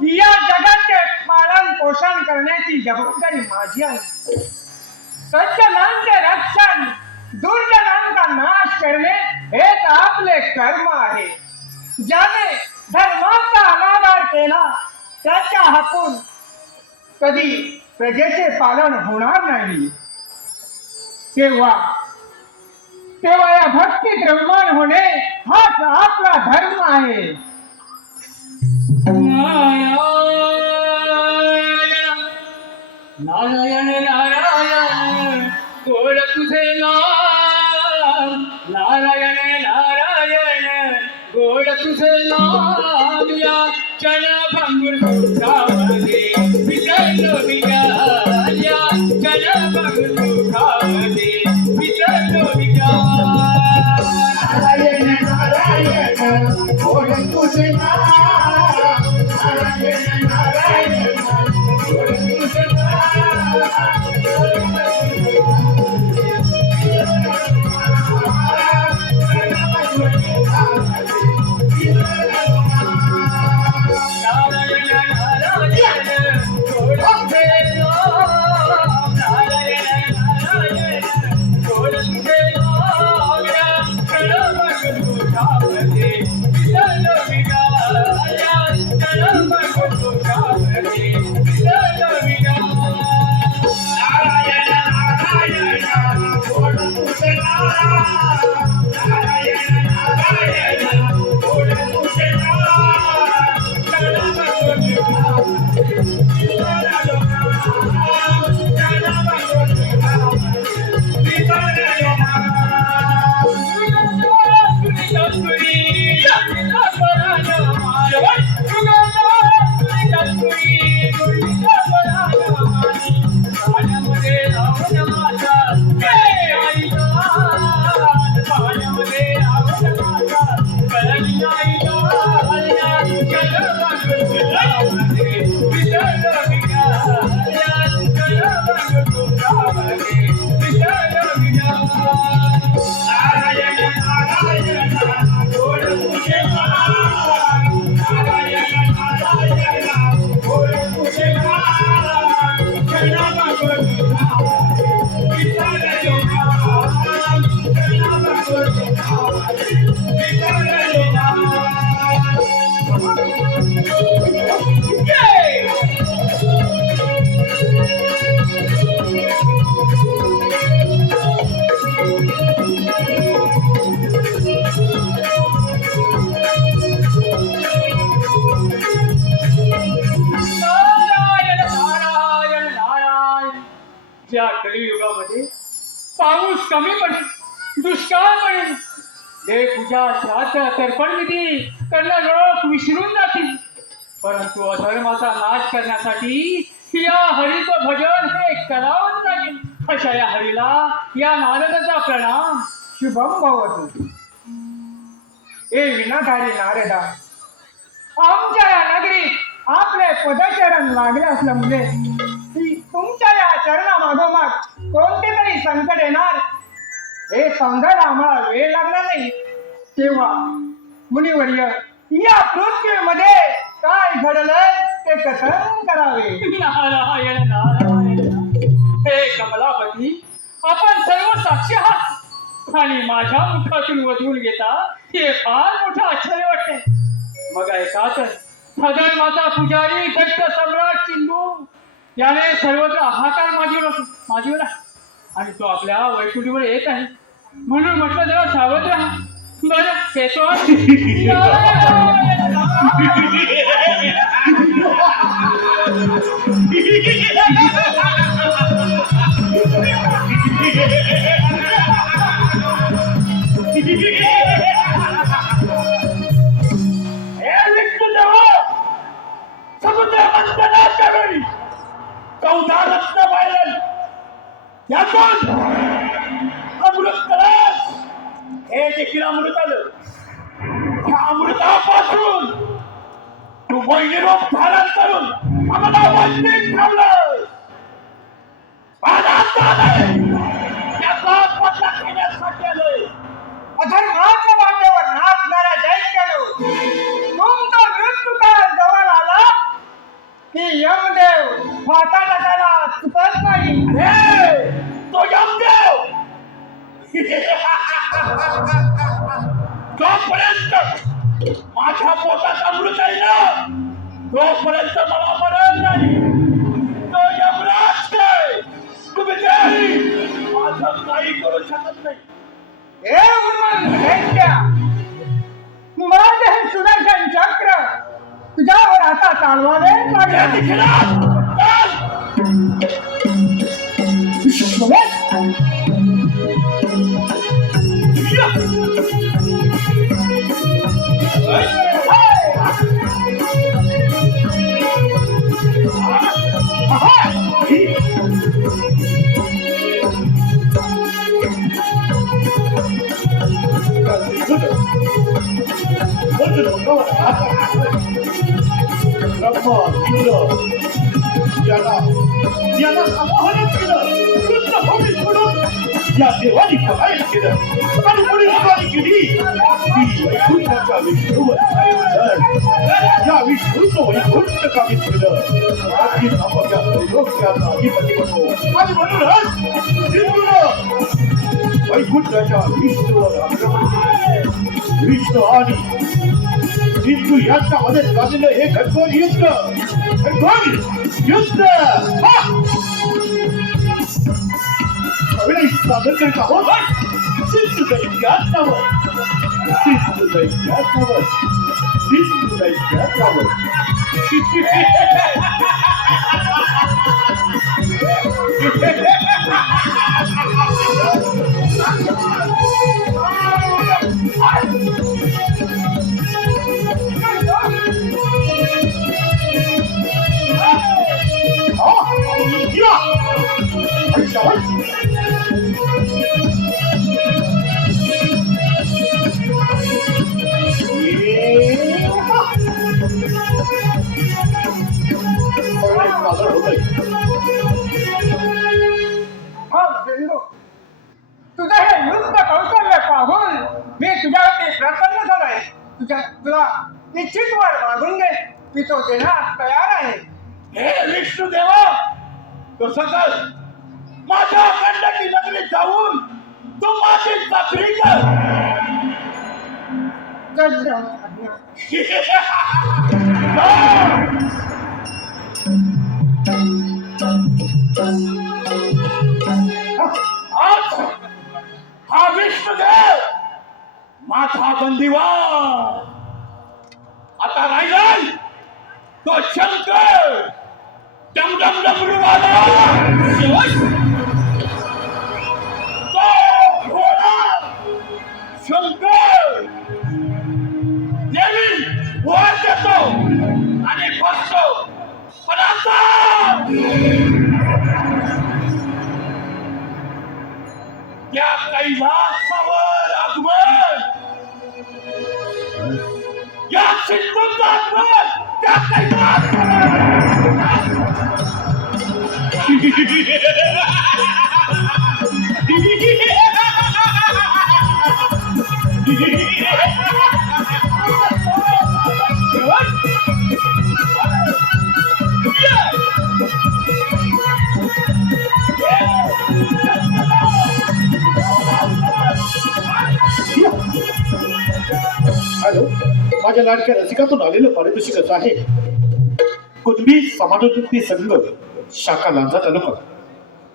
या जगाचे पालन पोषण करण्याची जबाबदारी माझी आहे. सज्जनांचे रक्षण, दुर्जनांचा नाश करणे हेच आपले कर्म आहे. ज्याने धर्माचा अनादर केला त्याच्या हातून कधी प्रजेचे पालन होणार नाही. तेव्हा तेव्हा या भक्तीत रममाण होणे हाच आपला धर्म आहे. नारायण नारायण गोड तुझे नाम, नारायण नारायण गोड तुझे नाम, या चण भंगुर सुखामध्ये विसरलो विचार, या चण भंगुर सुखामध्ये विसरलो विचार. नारायण नारायण गोड तुझे नाम, नारायण नारायण गोड तुझे या कलियुगामध्ये पाऊस कमी पडेल, दुष्काळ पडेल, देवपूजा श्राद्ध तर्पण विधी करणारे लोक विसरून जातील. परंतु अधर्माचा नाश करण्यासाठी या हरीचं भजन हे करावंच लागेल. अशा या हरीला या नारदाचा प्रणाम. शुभम भवतु. ए विनाधारी नारदा, आमच्या या नगरीत आपले पदचरण लागले असल्यामुळे तुमच्या या चरणामागोमाग कोणते तरी संकट येणार हे समजायला आम्हाला वेळ लागणार नाही. तेव्हा मुनिवर्य या पृथ्वीमध्ये काय घडलंय ते कथन करावे. नारायण नारायण हे कमलापती, आपण सर्व साक्षी आहात आणि माझ्या मुखातून वधवून घेता हे फार मोठं आश्चर्य वाटते. मग ऐका तर, अधर्माचा पुजारी दत्त सम्राट सिंधू याने सर्वत्र हाहाकार माजविला आणि तो आपल्या वैकुंठीवर येत आहे. म्हणून म्हटलं जरा सावध राहा. बरं येतो. समुद्र मंथनाच्या वेळी 14 रत्न पाहिलं, यातून अमृत कलश हे देखील अमृत आलं. त्या अमृतापासून तू वैनिरोप धारण करून आम्हाला वंचित ठेवलं. त्याचा बदला घेण्यासाठी आलोय. अधर्माच्या वाटेवर नाचणाऱ्या दैत्यानो, तुमचा मृत्यू काळ जवळ आला की यमदेव फाटा टाकायला चुकत नाही. तो यमदेव जोपर्यंत माझ्या पोटात अमृत आहे ना, तोपर्यंत मला मरण नाही. तो यमराज काय, तुम्ही काही माझं काही करू शकत नाही. हे उन्मत्त्या, माझे हे सुदर्शन चक्र तुझ्यावर आता चालवावे लागेल. याला संमोहन केलं, कृष्ण होमी सोडून या देवानी पलायन केलं आणि पुढे स्वारी केली ती वैकुंठाच्या विष्णूवर. या विष्णूचं वैकुंठ काबित केलं आणि समोरच्या त्रैलोक्याचा अधिपती बनतो आणि म्हणूनच सिंधूनं वैकुंठाच्या विष्णूवर आक्रमण केलं. विष्णू आणि सिंधू यांच्यामध्ये झालेलं हे घटकोन युद्ध, युद्ध अभिनय सादर करीत आहोत. सिंधू दैत्यावर, सिंधू दैत्यावर, सिंधू दैत्यावर. तुझं हे युद्ध कौशल्य पाहून मी तुझ्यावरती प्रसन्न झालोय. तुला निश्चित वर मागून घे, मी तो देण्यास तयार आहे. हे विष्णुदेवा, कसं कर माझ्या गंडकी नगरीत जाऊन तू माझी चाकरी कर. आज हा विष्णुदेव माझा बंदिवान. आता राहिलाय तो शंकर डमडम डमरूवाला, तो घोडा शंकर नेहमी वर देतो आणि बसतो. पण आता त्या कैलासावर आगमन, या सिंधूचं आगमन त्या कैलासावर. हॅलो, माझ्या लाडक्या रसिकातून आलेलं पारितोषिक असं आहे. कुणबी समाजोन्नती संघ शाखा लांजा तालुका,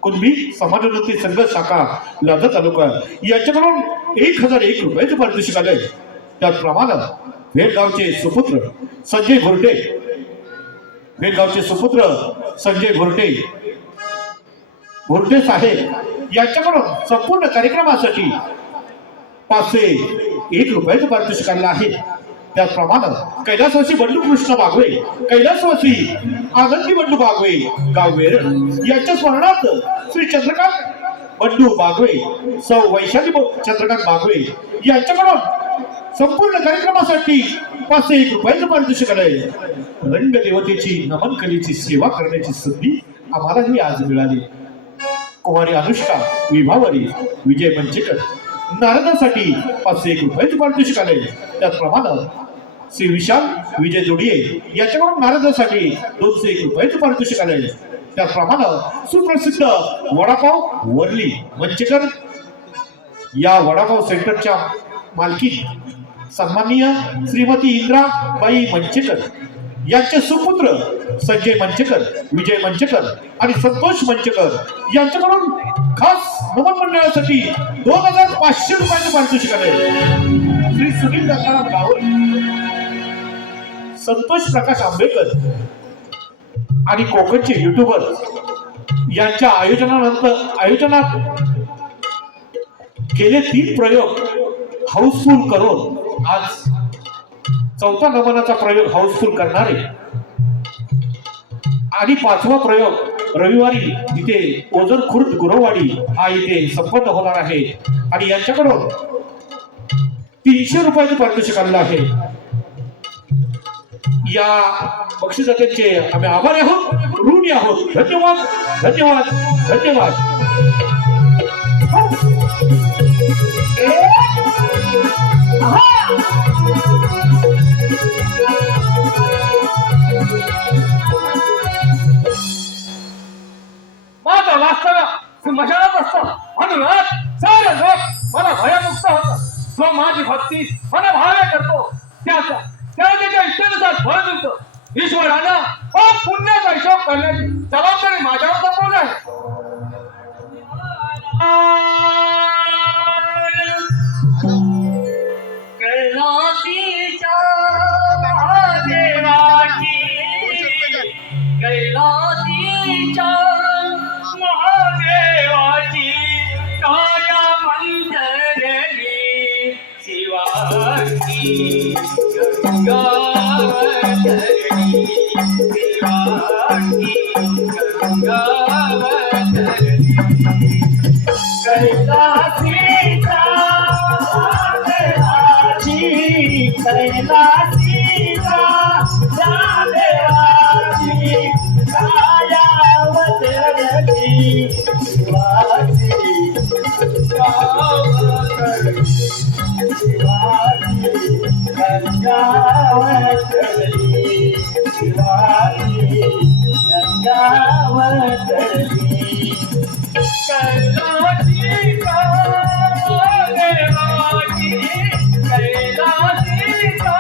कुणबी समाजोन्नती संघ शाखा लांजा तालुका याच्याकडून 1001 रुपयाचं पारितोषिक आलंय. त्याचप्रमाणे भेटगावचे सुपुत्र संजय घोरटे, भेटगावचे सुपुत्र संजय घोरटे घोरटे साहेब यांच्याकडून संपूर्ण कार्यक्रमासाठी 501 रुपयाचं पारितोषिक आणलं आहे. त्याचप्रमाणे कैलासवासी बंडू कृष्ण बागवे, कैलासवासी आनंदी बंडू बागवे गाव वेरळ यांच्या स्मरणार्थ श्री चंद्रकांत बंडू बागवे, सौ वैशाली चंद्रकांत बागवे यांच्याकडून संपूर्ण कार्यक्रमासाठी 501 रुपयाचं पारितोषिक आलंय. रंगदेवतेची नमन कलेची सेवा करण्याची संधी आम्हालाही आज मिळाली. कुमारी अनुष्का विभावरी विजय मंचेकर नारदासाठी 501 रुपयाचं पारितोषिक आले. त्याचप्रमाणे श्री विशाल विजय जोडिये याच्याकडून नारदासाठी 201 रुपयाचं पारितोषिक आले. त्याचप्रमाणे सुप्रसिद्ध वडापाव वर्ली मंचेकर या वडापाव सेंटरच्या मालकीन सन्माननीय श्रीमती इंद्राबाई मंचेकर यांचे सुपुत्र संजय मंचकर, विजय मंचकर आणि संतोष मंचकर यांच्याकडून खास नमन मंडळासाठी 2500 रुपयांचे पारितोषिक आले. श्री सुनील गंगाराम गावल, संतोष प्रकाश आंबेकर आणि कोकणचे युट्यूबर यांच्या आयोजनात गेले 3 प्रयोग हाऊसफुल करून आज 4था नमनाचा प्रयोग हाऊसफुल करणारे आणि 5वा प्रयोग रविवारी इथे ओझर खुर्द गुरववाडी हा इथे संपन्न होणार आहे आणि यांच्याकडून 300 रुपयाचे पारितोषिक आलेलं आहे. या बक्षिसाचे आम्ही आभारी आहोत, ऋणी आहोत. धन्यवाद धन्यवाद धन्यवाद. माझं वास्तव्य मशालात असतं म्हणूनच सारे लोक मला भयमुक्त होतं. जो माझी भक्ती मला भावे करतो त्याच्या इच्छेनुसार फळ मिळतो. ईश्वरानं पाप पुण्याचा हिशोब करण्याची जबाबदारी माझ्यावर सोपवली आहे. कैलासीच्या महादेवाची कैलासीच्या महादेवाची काया मंदिरली शिवाची गंगावतरणी शिवाची गंगावतरणी कैलासीच्या महादेवाची कैलासीच्या महादेवाची कायावतरणी शिवाची गंगावतरणी शिवाची गंगावतरणी शिवाची गंगावतरणी कैलासीच्या महादेवाची कैलासीच्या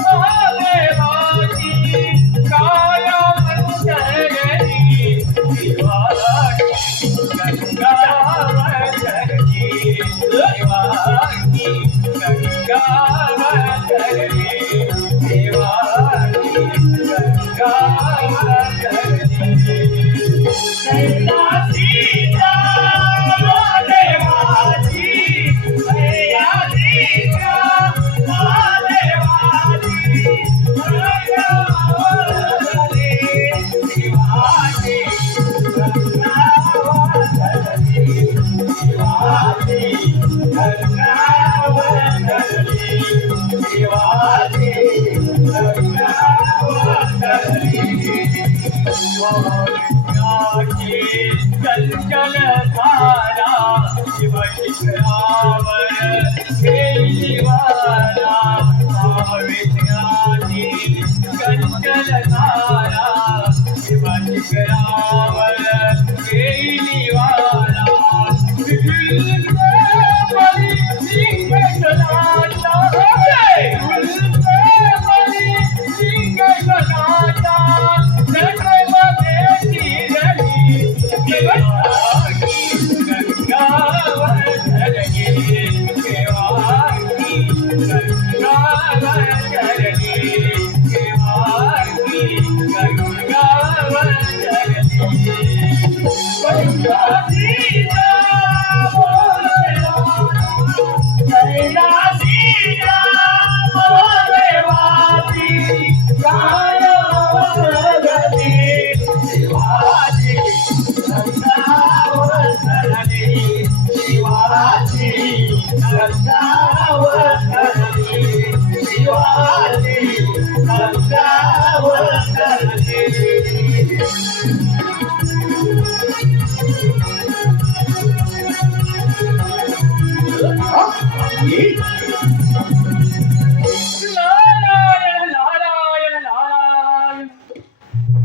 महादेवाची काया मंदिरली शिवाची गंगावतरणी शिवाची गंगावतरणी शिवाची गंगावतरणी कैलासीच्या महादेवाची कैलासीच्या महादेवाची गंगावतरणी शिवाची गंगावतरणी शिवाची गंगावतरणी शिवाची गंगावतरणी चंचल धारा शिवशिखरावर देवाला भावित्याची चंचल धारा शिवशिखरावर देवाला बली सिंगनाचा बली सिंगनाचा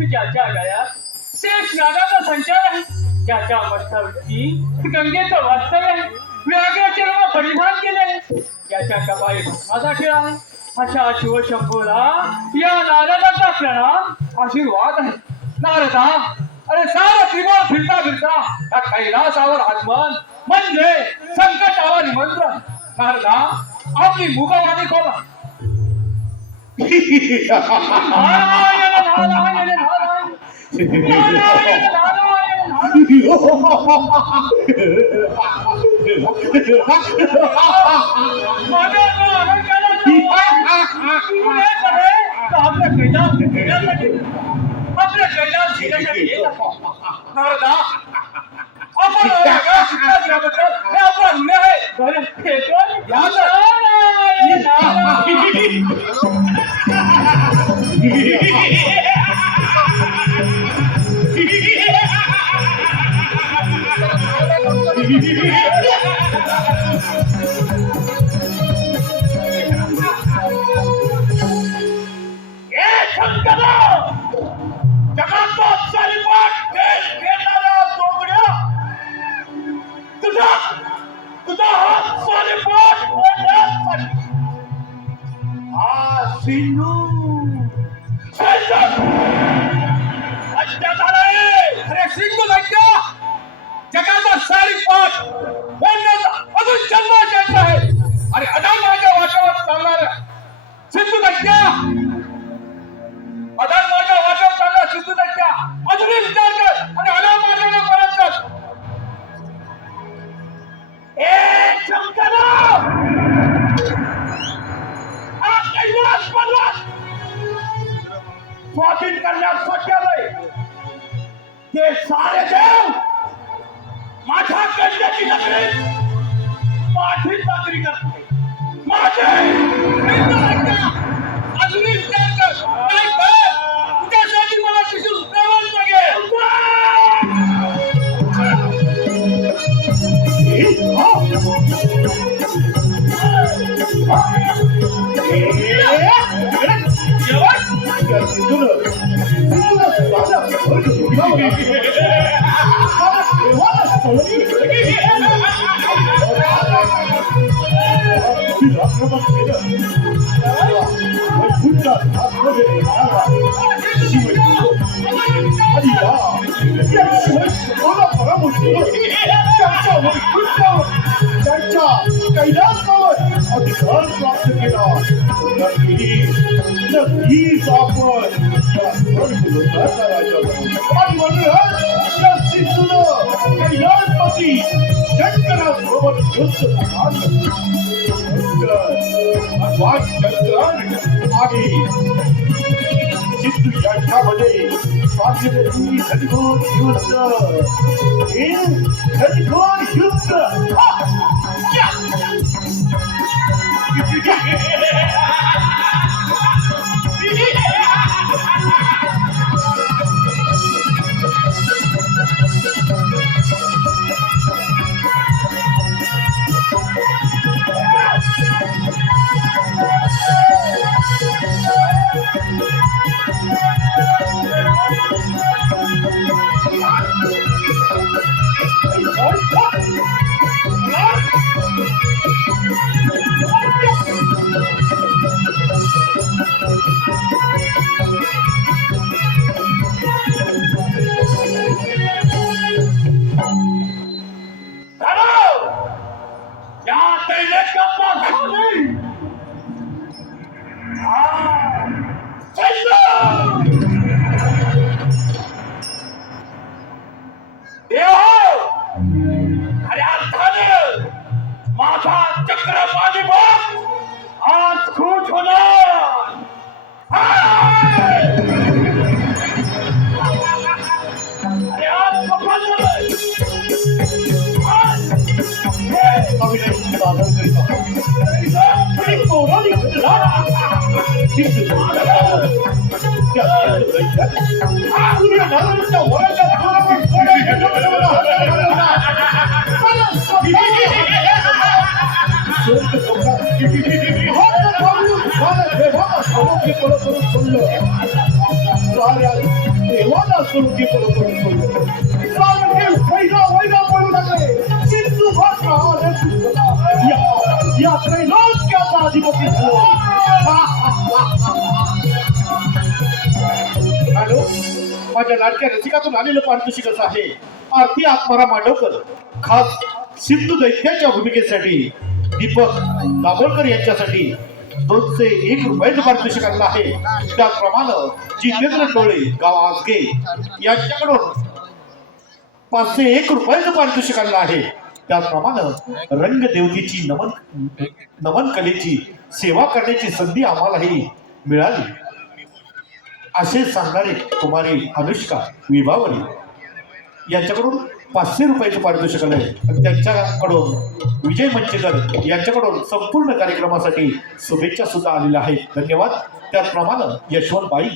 ज्याच्या गळ्यात शेष नागाचा संचार आहे, ज्याच्या मस्तकी गंगेचं वास्तव्य आहे, व्याघ्राचे नाव परिधान केले आहे, ज्याच्या कपाळी भस्माचा खेळ आहे, अशा शिवशंभूला या नारदाचा प्रणाम आशीर्वाद आहे. नारदा, अरे सारा त्रिभुवन फिरता फिरता या कैलासावर आगमन म्हणजे संकटावर निमंत्रण. नारदा, आपली मुखवाणी खोला. नारायण नारायण नारायण नारायण नारायण नारायण. माझ्या आपल्या कैलास घेण्यासाठी येत आहे. नारदा, आपण शिकण्याबद्दल हे आपला गुन्हे आहे. हे कोण? नारायण नारायण. तुझा हात सालेपाट मोडण्यासाठी हा सिंधू हत्या झालाय. अरे सिंधू दैत्य, जगाचा सारीपाट बोलण्याचा अजून जन्माचा आहे आणि अधर्माच्या वाटावर चालणाऱ्या सिंधू दैत्य, अधर्माच्या वाटावर चालणाऱ्या सिंधू दैत्य अजूनही विचार कर आणि अधर्माच्या परत कर. ए शंकरा, हा कैलास पर्वत स्वाधीन करण्यासाठी आलोय. ते सारे देव माझ्या कन्याची नगरी माझी चाकरी करते. माझे अजूनही विचार कर, नाही तर तुझ्यासाठी मला शिशू प्रवास लागेल. कैलासावर अधिकार प्राप्त केला. नक्कीच आपण या स्वर्गलोकाचा राजा बनू. आणि म्हणूनच या सिंधूनं कैलासपती शंकरासोबत युद्ध पुकारलं. भगवान शंकर आणि सिंधू यांच्यामध्ये स्वातंत्र्याची घनघोर युद्ध. हे घनघोर युद्ध माझा चक्रपाणी बाप आज खुश होणार. अरे आज कपाल झालंय. अभिनय सादर देवाला स्वरूपी पडून सोडलं. पडू लागले. सिंधू भाषा या कैलास अधिपती झालो. माझ्या लाडक्या रसिकातून आलेलं पारितोषिक असं आहे. आरती आत्माराम मांडवकर खास सिंधू दैत्याच्या भूमिकेसाठी दीपक दाभोळकर यांच्यासाठी 201 रुपयाचं पारितोषिक आणलं आहे. त्याचप्रमाणे जितेंद्र टोळे गाव आसगे यांच्याकडून 501 रुपयाचं पारितोषिक आणलं आहे. त्याचप्रमाणे रंगदेवतेची नमन कलेची सेवा करण्याची संधी आम्हालाही मिळाली असे सांगणारे कुमारी अनुष्का विभावरी यांच्याकडून 500 रुपयाचं पारितोषिक आलं आहे. आणि त्यांच्याकडून विजय मंचेकर यांच्याकडून संपूर्ण कार्यक्रमासाठी शुभेच्छा सुद्धा आलेल्या आहेत. धन्यवाद. त्याचप्रमाणे यशवंतबाई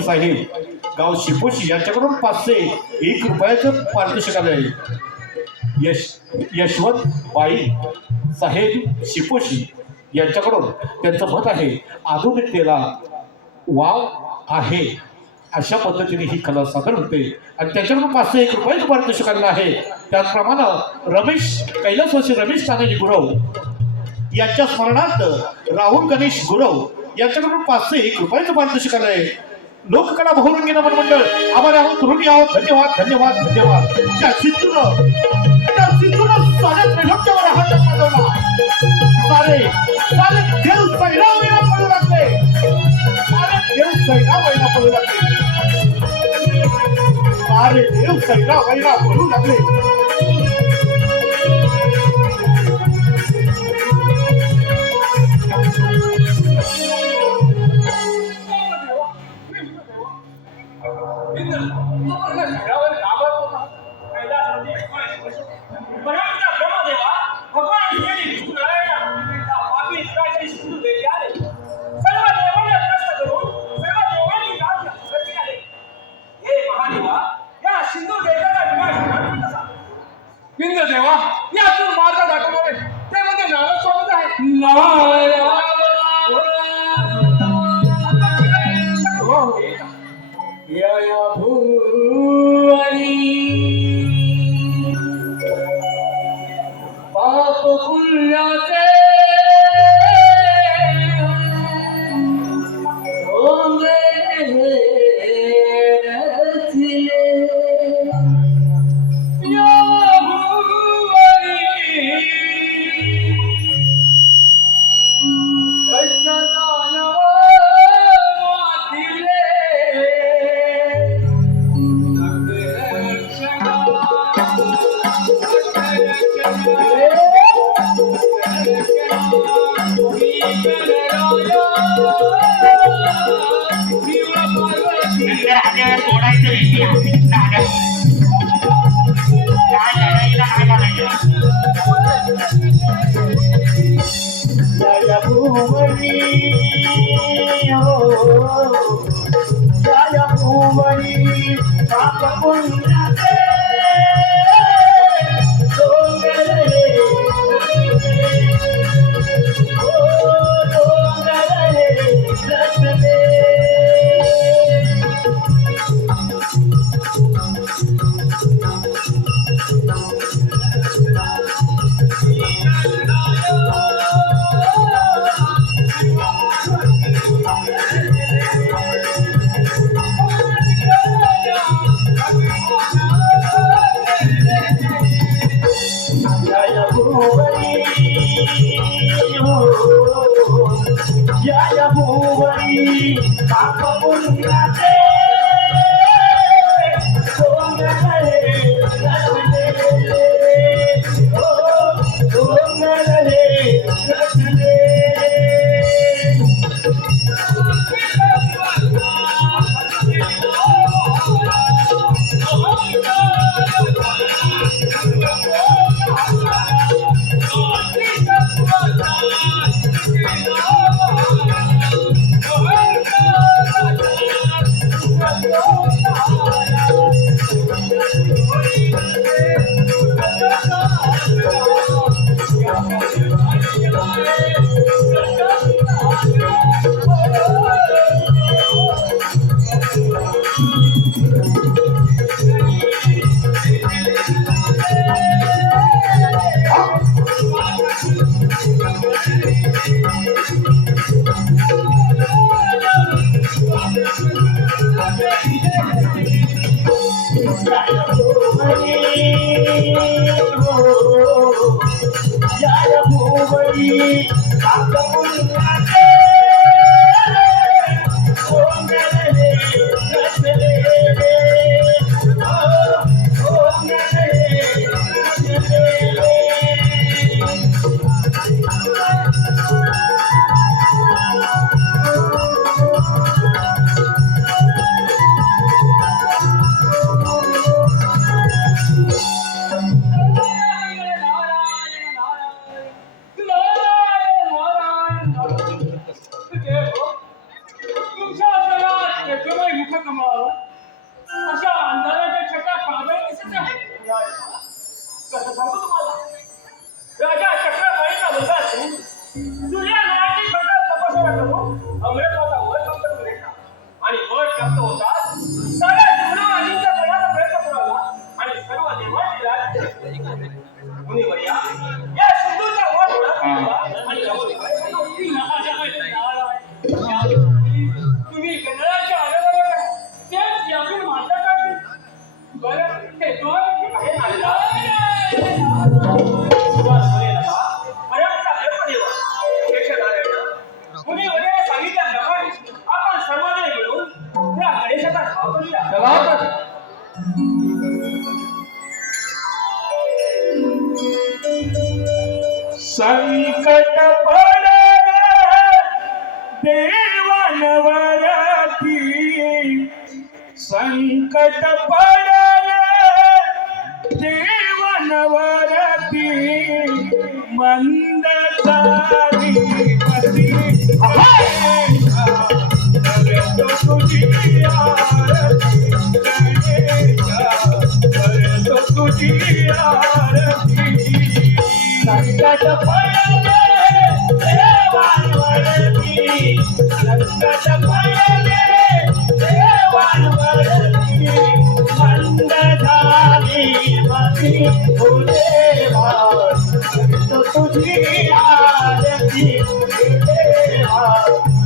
साहेब गाव शिपोशी यांच्याकडून 501 रुपयाचं पारितोषिक आलं आहे. यशवंतबाई साहेब शिपोशी यांच्याकडून त्यांचं मत आहे आधुनिकतेला वाव आहे अशा पद्धतीने ही कला सादर होते आणि त्याच्याकडून 501 रुपयाचं पारितोषिक आणलं आहे. त्याचप्रमाणे कैलासवासी रमेश तानाजी गुरव यांच्या स्मरणार्थ राहुल गणेश गुरव यांच्याकडून 501 रुपयाचं पारितोषिक आलं आहे. लोककला बहुरंगी नमन मंडळ आम्हाला आहोत ऋणी आहोत. धन्यवाद धन्यवाद धन्यवाद. त्या सिद्धूनं साऱ्या त्रिलोक्यावर हात टाकला. सारे देव सैरावैना पडू लागले. सारे देव सैरावैना पडू लागले. सारे देव सैरावैना पडू लागले. देवा यातून मार्ग दाखवणारे ते म्हणजे नारायण स्वामीच आहे. पाप पुण्याचे Thank you. हो या भूवरी आगमनाचे सोंगले नसले तुमच्या आपल्याला तेजोमय मुख कमावा अशा अंधाराच्या छटा काबे दिसत आहे. कसं सांगू तुम्हाला राजा चक्रपाणीचा मुलगा असून जुन्या नावाची खंडात तपस्या करून अमृताचा वध प्राप्त करायचा आणि वध प्राप्त होतात साऱ्या जीवनाजींच्या करण्याचा प्रयत्न करावा आणि सर्व देवाचे राज्य मुनिवर्या या सिंधूचा वध होणार आणि तुम्ही गणराच्या आल्याबरोबर तेच यातून माता काढली. बरं हे दोन हे नाला सांगितल्याप्रमाणे आपण सर्वांनी मिळून त्या गणेशाचा धाव करूया. संकट पडले देवानवरती संकट पडले देवानवरती मंद झाली मती करतो तुझी आरती गणेशा करतो तुझी आरती संकट पडले देवांवरती संकट पडले देवांवरती मंद झाली मती हो देवा करतो तुझी आरती देवा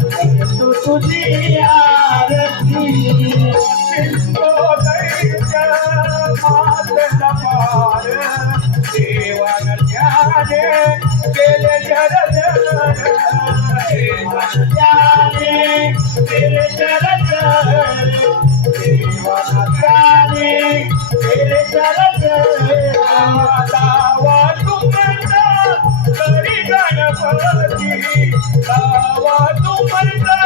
करतो तुझी आरती सिंधुदैत्य मातला पार देवान त्याने केले जर देवान त्याने केले जर देवान त्याने केले जर दावा तुमचा तरी गणपती दावा तुमचा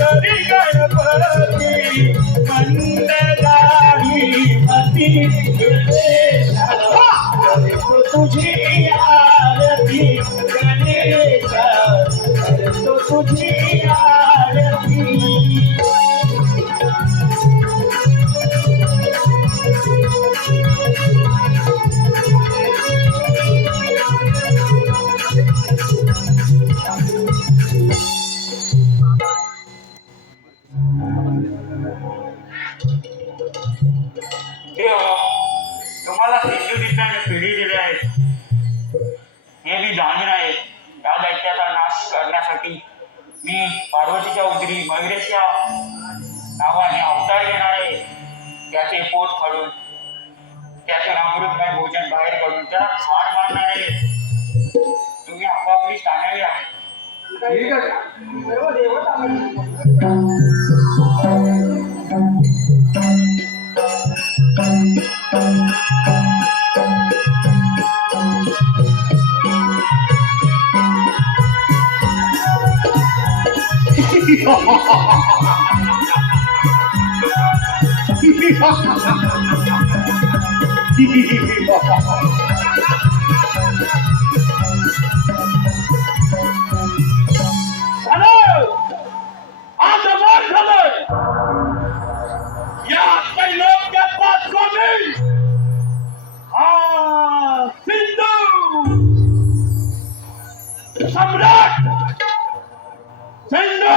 तरी गणपती मंद झाली मती तुझी आरती गणेशा करतो तुझी आरती तुम्हाला सिंधुदुर्गाने पिढी दिली आहे हे मी जाणीन आहे. या दैत्याचा नाश करण्यासाठी मी पार्वतीच्या उदरी मयुरेच्या नावाने अवतार घेणार आहे. त्याचे पोट फाडून त्यातून अमृतमय भोजन बाहेर काढून त्याला खाण मारणार आहे. तुम्ही आपापली स्थानावी आहे. ठीक आहे. सर्व देवता सम्राट सिंधू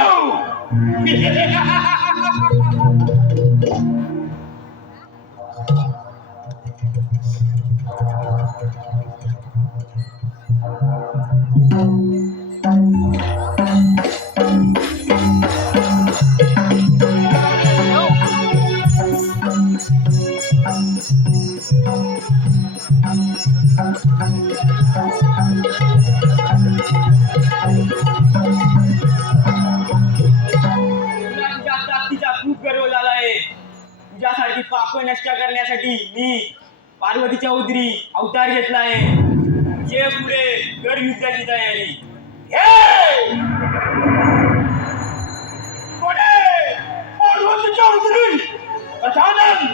तुला तुझ्या ताकदीचा खूप गर्व झाला आहे. तुझ्यासारखी पाप नष्ट करण्यासाठी मी पार्वतीच्या उदरी अवतार घेतला आहे. ये पुढे कर युद्धाची तयारी. हे! कोणे? पार्वतीच्या उदरी गजानन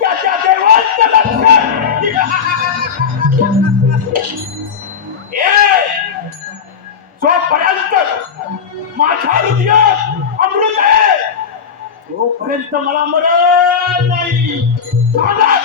त्याच्या देवांचं लक्षण. हे! जोपर्यंत माझ्या हृदयात अमृत आहे तोपर्यंत मला मरण नाही. अनुदान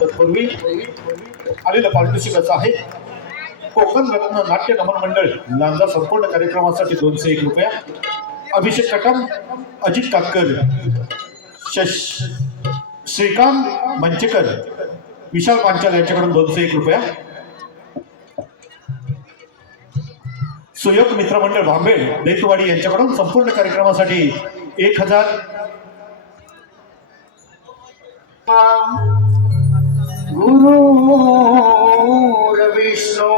तत्पूर्वी आलेलं पारितोषिक असं आहे. कोकण रत्न नाट्य नमन मंडळ लांजा संपूर्ण कार्यक्रमासाठी 201 रुपया. अभिषेक कटम, अजित कातकर, श्रीकांत मंचेकर, विशाल पांचाल यांच्याकडून 201 रुपया. सुयोग मित्रमंडळ भांबेड दैतवाडी यांच्याकडून संपूर्ण कार्यक्रमासाठी 1000. गुरुर्विष्णू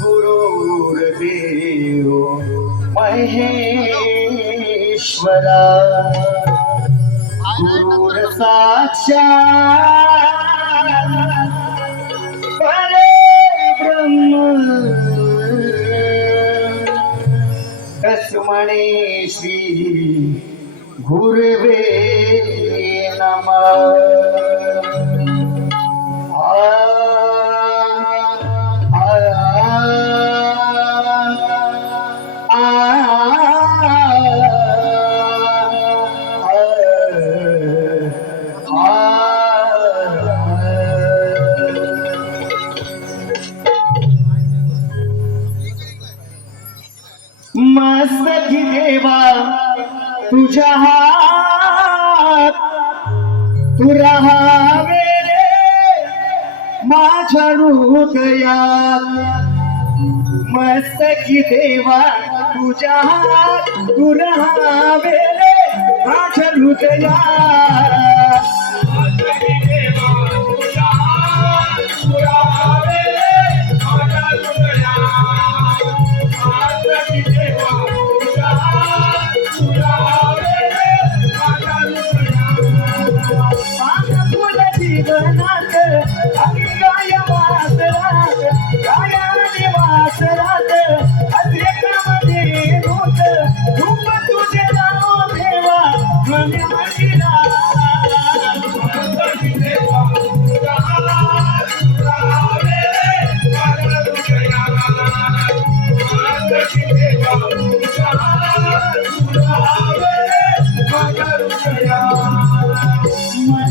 गुरुर्देव महेश्वरा गुरुर्साक्षात् साक्षात परब्रह्म तस्मै श्री गुरवे नमः. मस्तकी देवा तुझ्या हात तू राहावे रे माझ्या हृदयात. मस्तकी देवा तुझ्या हात तू राहावे रे माझ्या हृदयात. जीवनात अभिगाय वासरात गायाने वासरात अद्रेकामध्ये होत रूप तुझे राम देवा मने मनीला. मस्तकी देवा तुझा तू राहावे माझ्या हृदयात.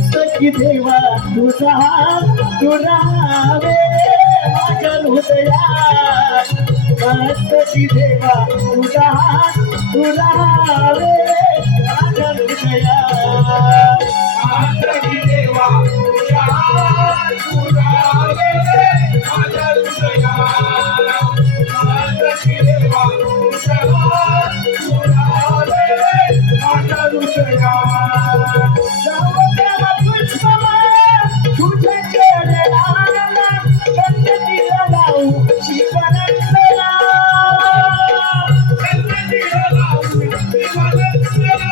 मस्तकी देवा तुझा तू राहावे माझ्या हृदयात. मस्तकी देवा तुझा तू राहावे माझ्या हृदयात. मस्तकी देवा तुझा तू राहावे माझ्या हृदयात. तुझ्या चरणाला गणपतीला लावू शिवनंदना. गणपतीला लावू शिवनंदना.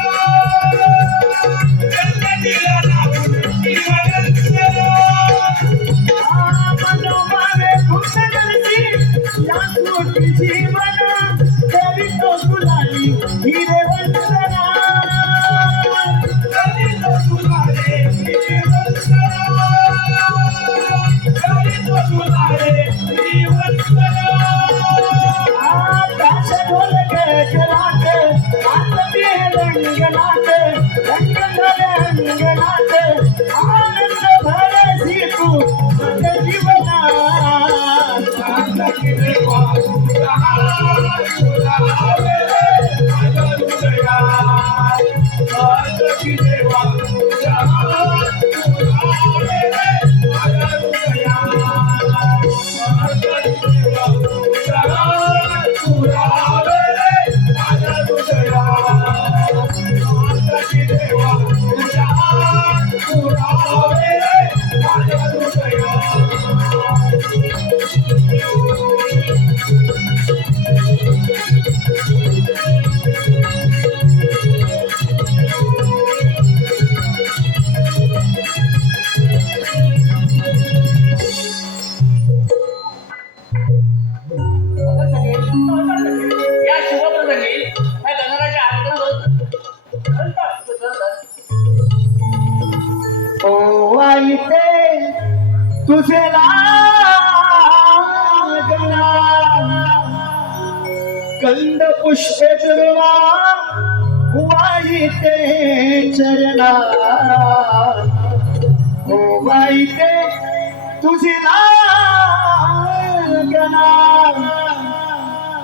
गणपतीला लावू शिवनंदना. मनोभावे भूतदर्शी या सृष्टीची मना करीतो तुलाली हिरवंदना. करीतो तुलाले आनंद भरसी तू माझ्या जीवनात. या शुभप्रसंगी या गणराच्या ओ आई ते तुझे लागना कंद पुष्पे दुर्वा वाई ते चरणा. ओ आई ते तुझे लागना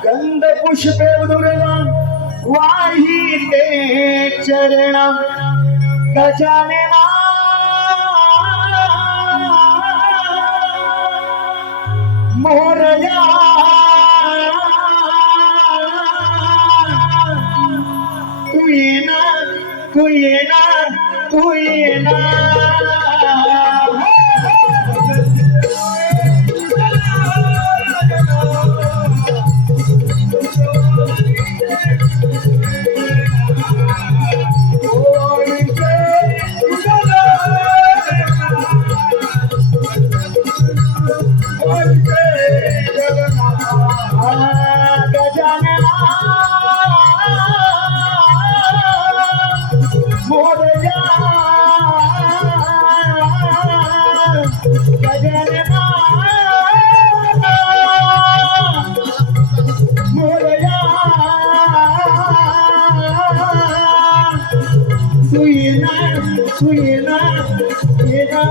कंद पुष्पे दुर्वा वाही ते चरणा. गजानना मोरया तू येणार तू येणार तू येणार. गजानना मोरया सुयना सुयना येना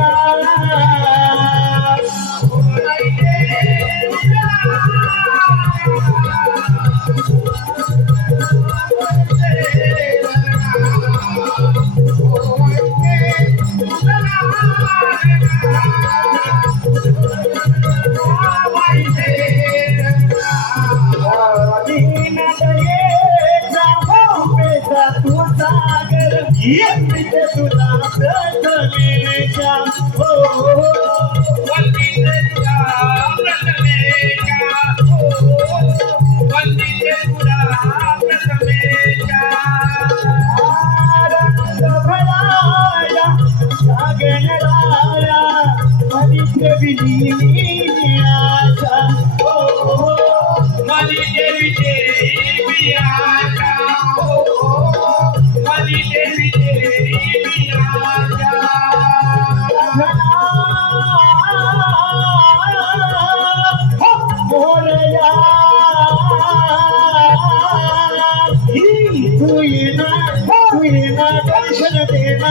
दर्शन देना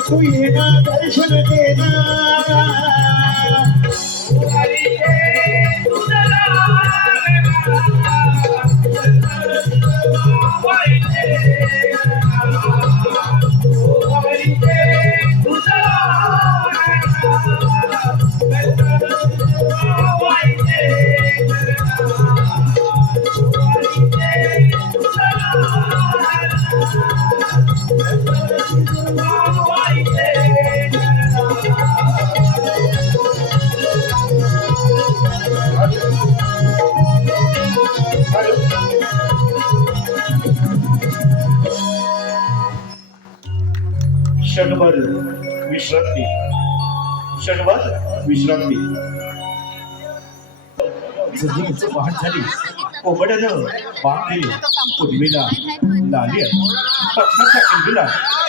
तू येना दर्शन देना क्षणभर विश्रांती क्षणभर विश्रांती जमिनीचं वाहन झाली कोंबड्यानं बाग दिली पूर्वीला लाली पक्षाच्या किल्लीला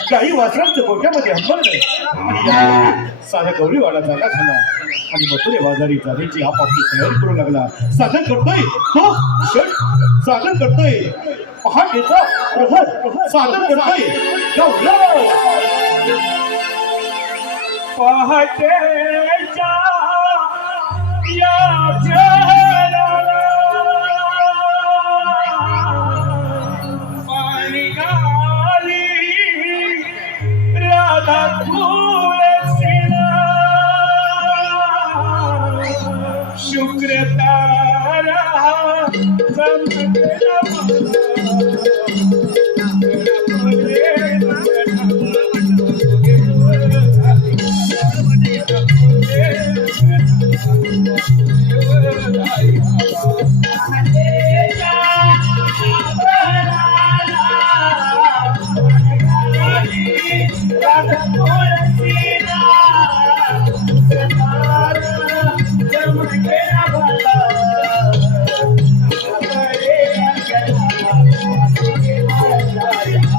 काही वासरांचं गोट्यामध्ये हंबरलं साधा गौरीवाडा जागा झाला आणि मथुरे बाजारी जाण्याची आपापली तयारी करू लागला. साधन करतोय तो क्षण साधन करतोय पहाटेचा प्रहर साधन करतोय गौरव पहाटेच्या या क्षणाला पाणी गाली राधा तुळशीला शुक्र तारा चमकला Yeah.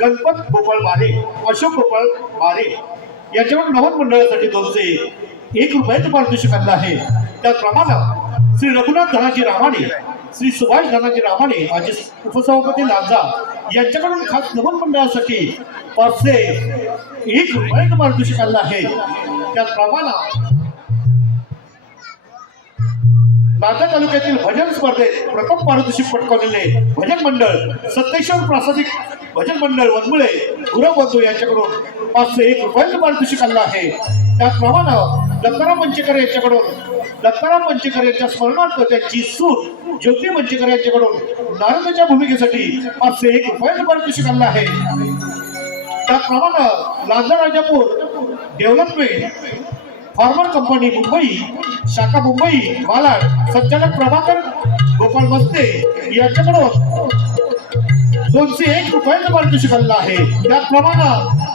गणपत गोपाळ बारे, अशोक गोपाळ बारे याच्यावर नवद मंडळासाठी 201 रुपयाचं पारितोषिक आणलं आहे. त्याचप्रमाणे श्री रघुनाथ धनाजी रामाने, श्री सुभाष धनाजी रामाने, माझे उपसभापती लांजा यांच्याकडून खास नमन मंडळासाठी 501 रुपये पारितोषिक आणलं आहे. त्याचप्रमाणे लांजा तालुक्यातील भजन स्पर्धेत प्रथम पारितोषिक पटकावलेले भजन मंडळ सत्तेश्वर प्रासादिक भजन मंडळ वनमुळे गुरव बंधू यांच्याकडून 501 रुपयांचं पारितोषिक आणलं आहे. त्याचप्रमाणे दत्ताराम मंचेकर यांच्या स्मरणार्थ त्यांची सून ज्योती मंचेकर यांच्याकडून नारदाच्या भूमिकेसाठी 501 रुपयांचं पारितोषिक आणलं आहे. त्याचप्रमाणे Lanja Rajapur development farmer company Mumbai शाखा मुंबई मालाड संचालक प्रभाकर गोपाळ मस्ते यांच्याकडून 201 रुपयांचं पारितोषिक आणलं आहे. त्याचप्रमाणे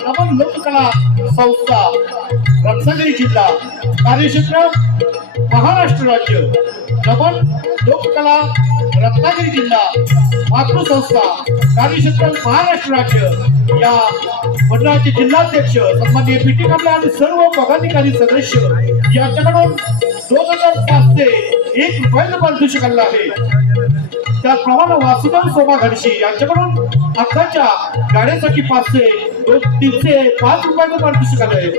नमन लोककला संस्था रत्नागिरी जिल्हा कार्यक्षेत्र महाराष्ट्र राज्य नमन लोककला रत्नागिरी जिल्हा मातृसंस्था कार्यक्षेत्र महाराष्ट्र राज्य या मंडळाचे जिल्हाध्यक्ष सन्माननीय पीटी कांबळे आणि सर्व पदाधिकारी सदस्य यांच्याकडून 2005 रुपयांचं पारितोषिक आणलं आहे. त्याचप्रमाणे वासुदेव सोमा घडशी यांच्याकडून अख्खाच्या गाड्यासाठी 305 रुपयांचं पारितोषिक आलं आहे.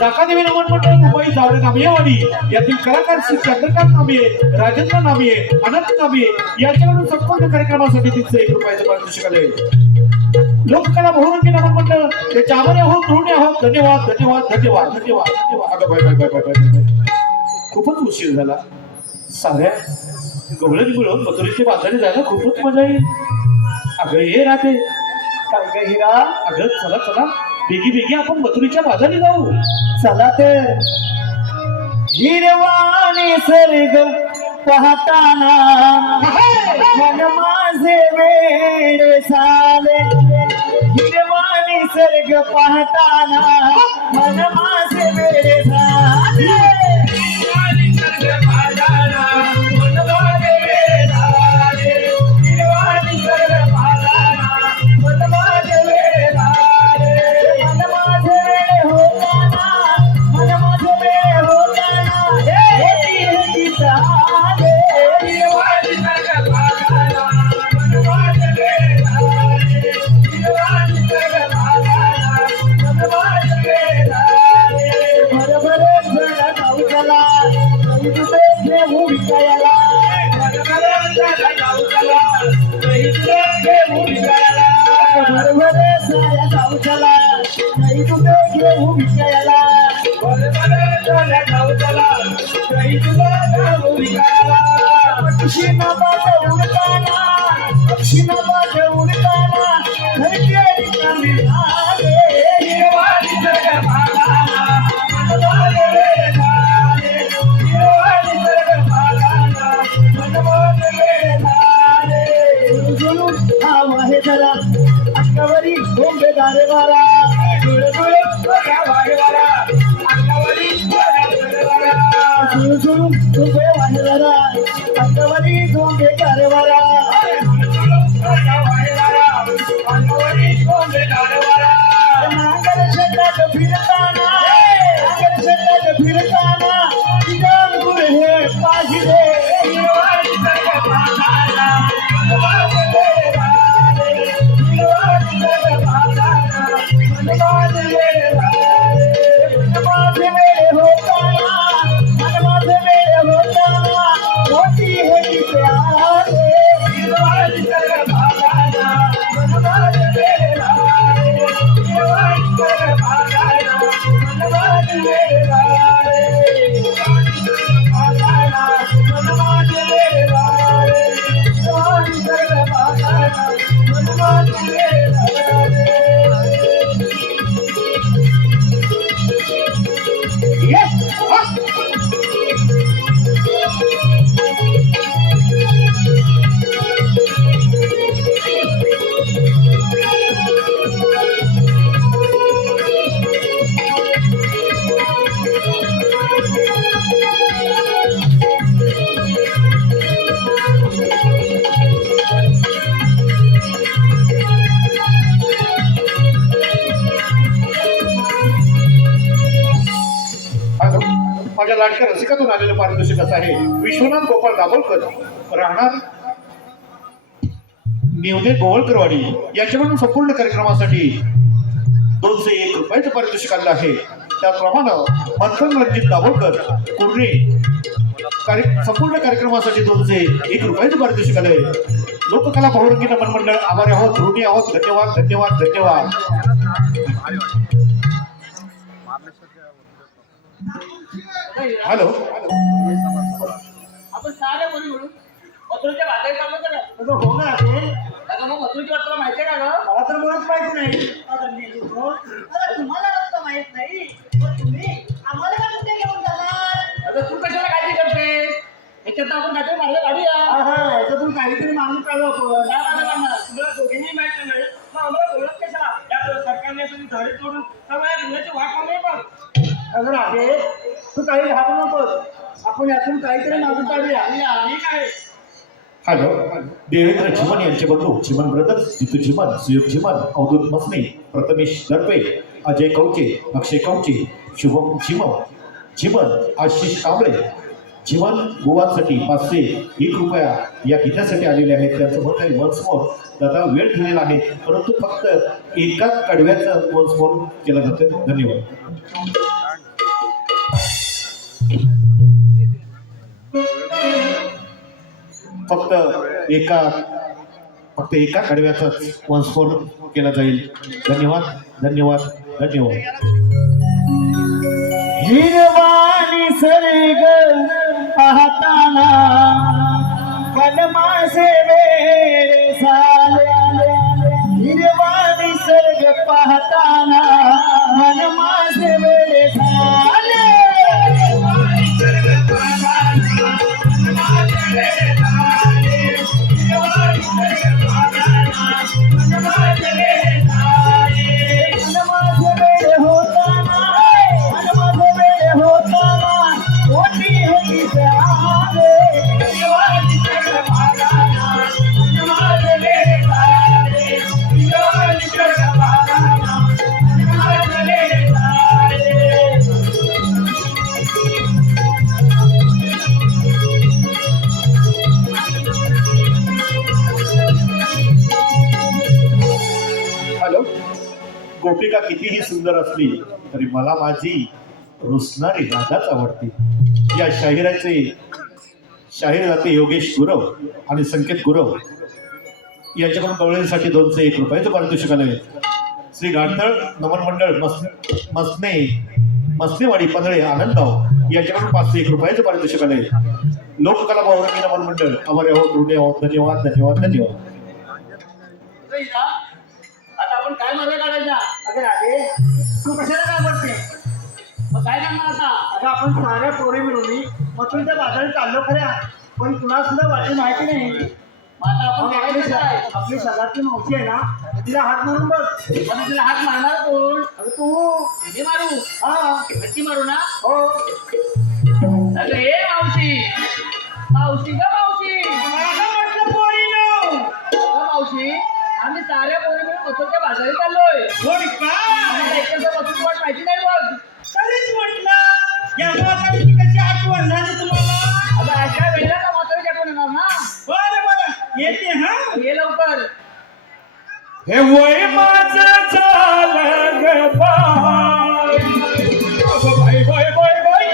दाकादेवी नमन मंडळ मुंबई जावळे नामियेवाडी यातील कलाकार श्री चंद्रकांत नामिये, राजेंद्र नामिये, अनंत नामिये यांच्याकडून संपूर्ण कार्यक्रमासाठी 301 रुपयांचं पारितोषिक आलं आहे. लोककला बहुरंगी नमन मंडळ त्याचे आभारी आहोत, ऋणी आहोत. धन्यवाद धन्यवाद धन्यवाद धन्यवाद धन्यवाद. अगं bye bye bye bye bye खूपच उशीर झाला. साऱ्या गवळण मिळून मथुरेच्या बाजारी जायला खूपच मजा येईल. अगं ये राहते काय काय हिरा, अगं चला चला बेगी बेगी आपण मथुरेच्या बाजारी जाऊ. चला तर. हिरवा निसर्ग पाहताना मन माझे वेड झाले. हिरवा निसर्ग पाहताना मन माझे वेड झाले. अंगावरी बोंबे दारे वारा झुळ झुळ वारे वारा अंगावरी झुळ झुळ झुळे वारे वारा अंगावरी बोंबे दारे वारा अंगावरी बोंबे दारे वारा. नांगर शेतात फिरताना तिथं गुर हे पाहिजे. लाडक्या रसिकातून आलेलं पारितोषिक असं आहे. विश्वनाथ गोपाळ दाभोलकर राहणार निवदे गोवळकरवाडी याच्याकडून संपूर्ण कार्यक्रमासाठी 201 रुपयाचं पारितोषिक आलं आहे. त्याप्रमाणे मंथन रणजित दाभोलकर कुर्णे संपूर्ण कार्यक्रमासाठी 201 रुपयाचं पारितोषिक आलंय. लोककला बहुरंगी नमन मंडळ आभारी आहोत, ऋणी आहोत. धन्यवाद धन्यवाद धन्यवाद. हॅलो आपण सारे बोलू म्हणून मथुरच्या भागात चाललो तर तुझं हो ना रे? अगं मग मथुरची वाट तुला माहिती आहे का गं? मला तर मुळात माहिती नाही. अरे तुम्हाला रस्ता माहित नाही मग तुम्ही आम्हाला का कुठे घेऊन जाणार? अगं तू कशाला काळजी करतेस? याच्यात आपण काहीतरी मार्ग काढूया. हा, याच्यातून काहीतरी मागणी काढू आपण. काय मार्ग काढणार? तुला दोघींनी माहिती नाही मग आम्हाला बोलत कशाला? या सरकारने असून झाडे तोडून सगळ्या जिल्ह्याची वाट मागली बघ. अगं राधे, तू काही घाबरू नकोस. आपण यातून काहीतरी मागून काढूया. आणि काय हॅलो देवेंद्र चिमन यांचे बंधू चिमन ब्रदर्स, जितू चिमन, सुयोग चिमन, अवधूत मसने, प्रथमेश दर्पे, अजय कौचे, अक्षय कौचे, शुभम चिमन, आशिष कांबळे चिमन गोवांसाठी 501 रुपया या गीतासाठी आलेले आहेत. त्यांचं मत आहे वन्स मोर. दादा वेळ ठेवलेला आहे परंतु फक्त एकाच कडव्याचं वन्स मोर केलं जातं. धन्यवाद. फक्त एका कडव्याचा वन्सफोर केला जाईल. धन्यवाद धन्यवाद धन्यवाद. हिरवानी सर्ग पाहताना कलमासे वेळ झाले. हिरवानी सर्ग पाहताना कलमासे वेळ झाले. गोपिका कितीही सुंदर असली तरी मला माझी रुसणारी राधाच आवडते. या शाहीर जाते योगेश गुरव आणि संकेत गुरव यांच्याकडून कवळेसाठी 201 रुपयाचं पारितोषिक आलं. श्री गांधळ नमन मंडळ मसनेवाडी पंधळे आनंदगाव यांच्याकडून 501 रुपयाचं पारितोषिक आलंय. लोककला बहुरंगी नमन मंडळ आभारी आहोत, ऋणी आहोत. धन्यवाद धन्यवाद धन्यवाद. आता आपण काय मार्ग काढायचा? अगं राधे, तू कशाला घाबरते? मग काय करणार आता? अगं आपण साऱ्या पोरी मिळून मथुरच्या बाजारात चाललो खऱ्या, पण तुला सुद्धा वाटी माहिती नाही. मग आता आपण काय करायचं? आपली सगळ्यातली मावशी आहे ना, तिला हात मारून बघ. पण तिला हात मारणार कोण? अगं तू. मी मारू? हा. नक्की मारू ना? हो. अगं हे मावशी मावशी ग मावशी मला काय म्हटलं पोरीनो? मावशी आम्ही साऱ्या पोरी मिळून मथुरच्या बाजारी चाललोय. होय का? आम्हाला एकट्याचं मथुरची वाट माहिती नाही बघ. तरीच म्हटलं या म्हातारीची कशी आठवण झाली तुम्हाला? आता अशा वेळेला का म्हातारी आठवण येणार ना? बरं येते. हा, ये लवकर. हे वय माझं झालं ग बाय. अगं बाय बाय बाय बाय.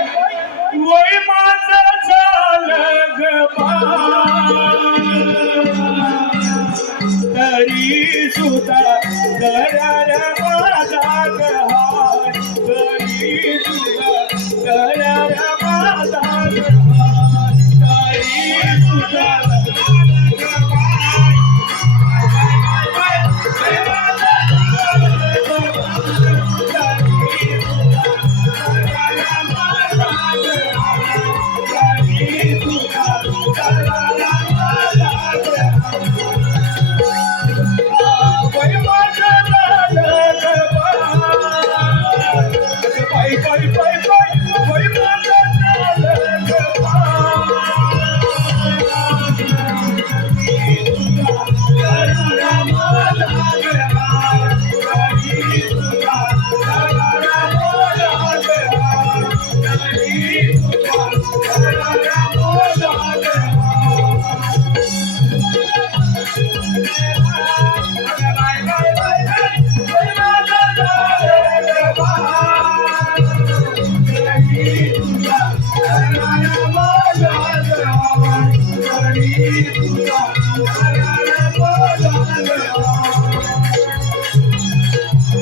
वय माझं झालं ग बाय. तरी सुद्धा करार माझा ग हाय. तरी सुद्धा करार माझा ग हाय. तरी सुद्धा वय माझं झालं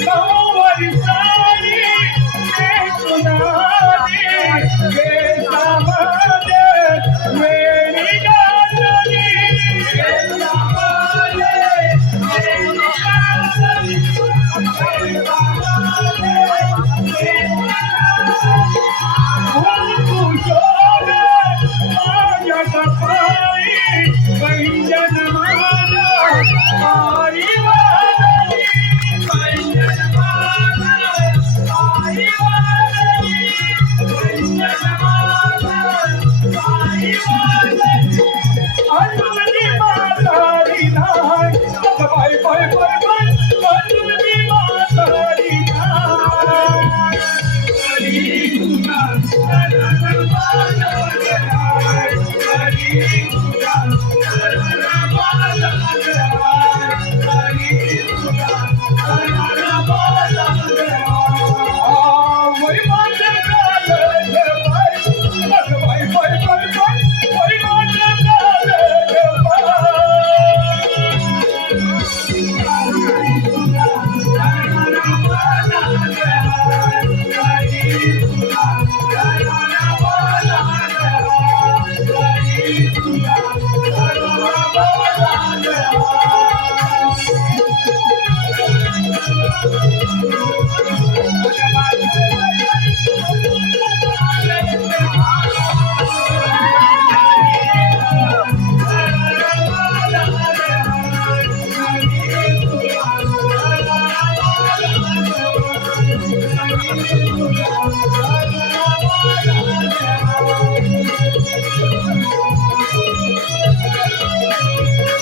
नऊवारी साडी नेसुनारी, केसामध्ये वेणी घातली, केसामध्ये वेणी घातली, माझ्या कपाळी पैंजन माझ्या आई वाजली, पैंजन माझ्या आई वाजली, पैंजन माझ्या आई वाजली. अजूनही म्हातारी नाही, बाय बाय बाय बाय, अजूनही म्हातारी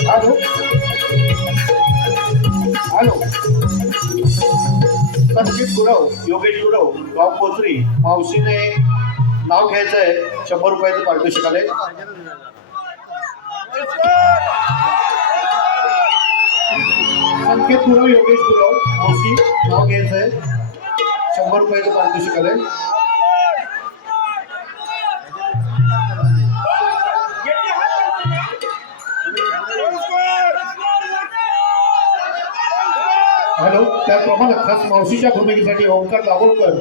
हॅलो हॅलो, संकेत गुरव, योगेश गुरव, गाव कोचरी. मावशीने नाव घ्यायचंय, 100 रुपयाचं पारितोषिक आलंय. संकेत गुरव, योगेश गुरव, मावशी नाव घ्यायचंय, 100 रुपयाचं पारितोषिक आलंय. हॅलो, त्याचप्रमाणे खास मावशीच्या भूमिकेसाठी ओंकार दाभोळकर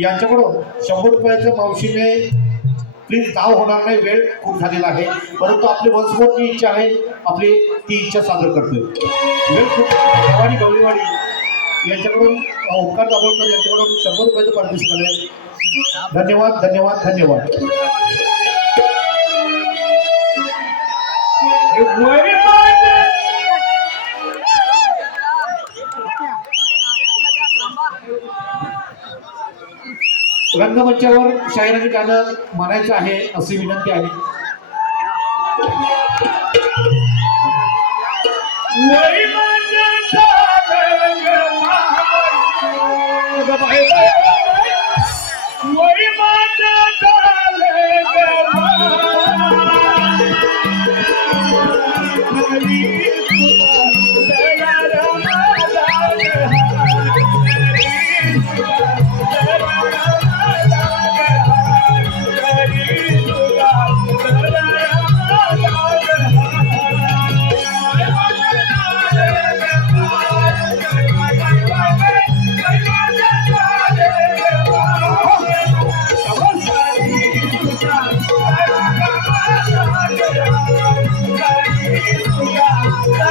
यांच्याकडून 100 रुपयाचं मावशीने प्लीज नाव होणार नाही, वेळ खूप झालेला आहे, परंतु आपली वंशमोरची इच्छा आहे, आपली ती इच्छा सादर करतोय. वेळ खूप भवानी गवळीवाडी यांच्याकडून ओंकार दाभोळकर यांच्याकडून 100 रुपयाचं पारितोषिक आलंय. धन्यवाद धन्यवाद धन्यवाद. रंगमंचावर शाहिरानी गाणं म्हणायचं आहे अशी विनंती आहे.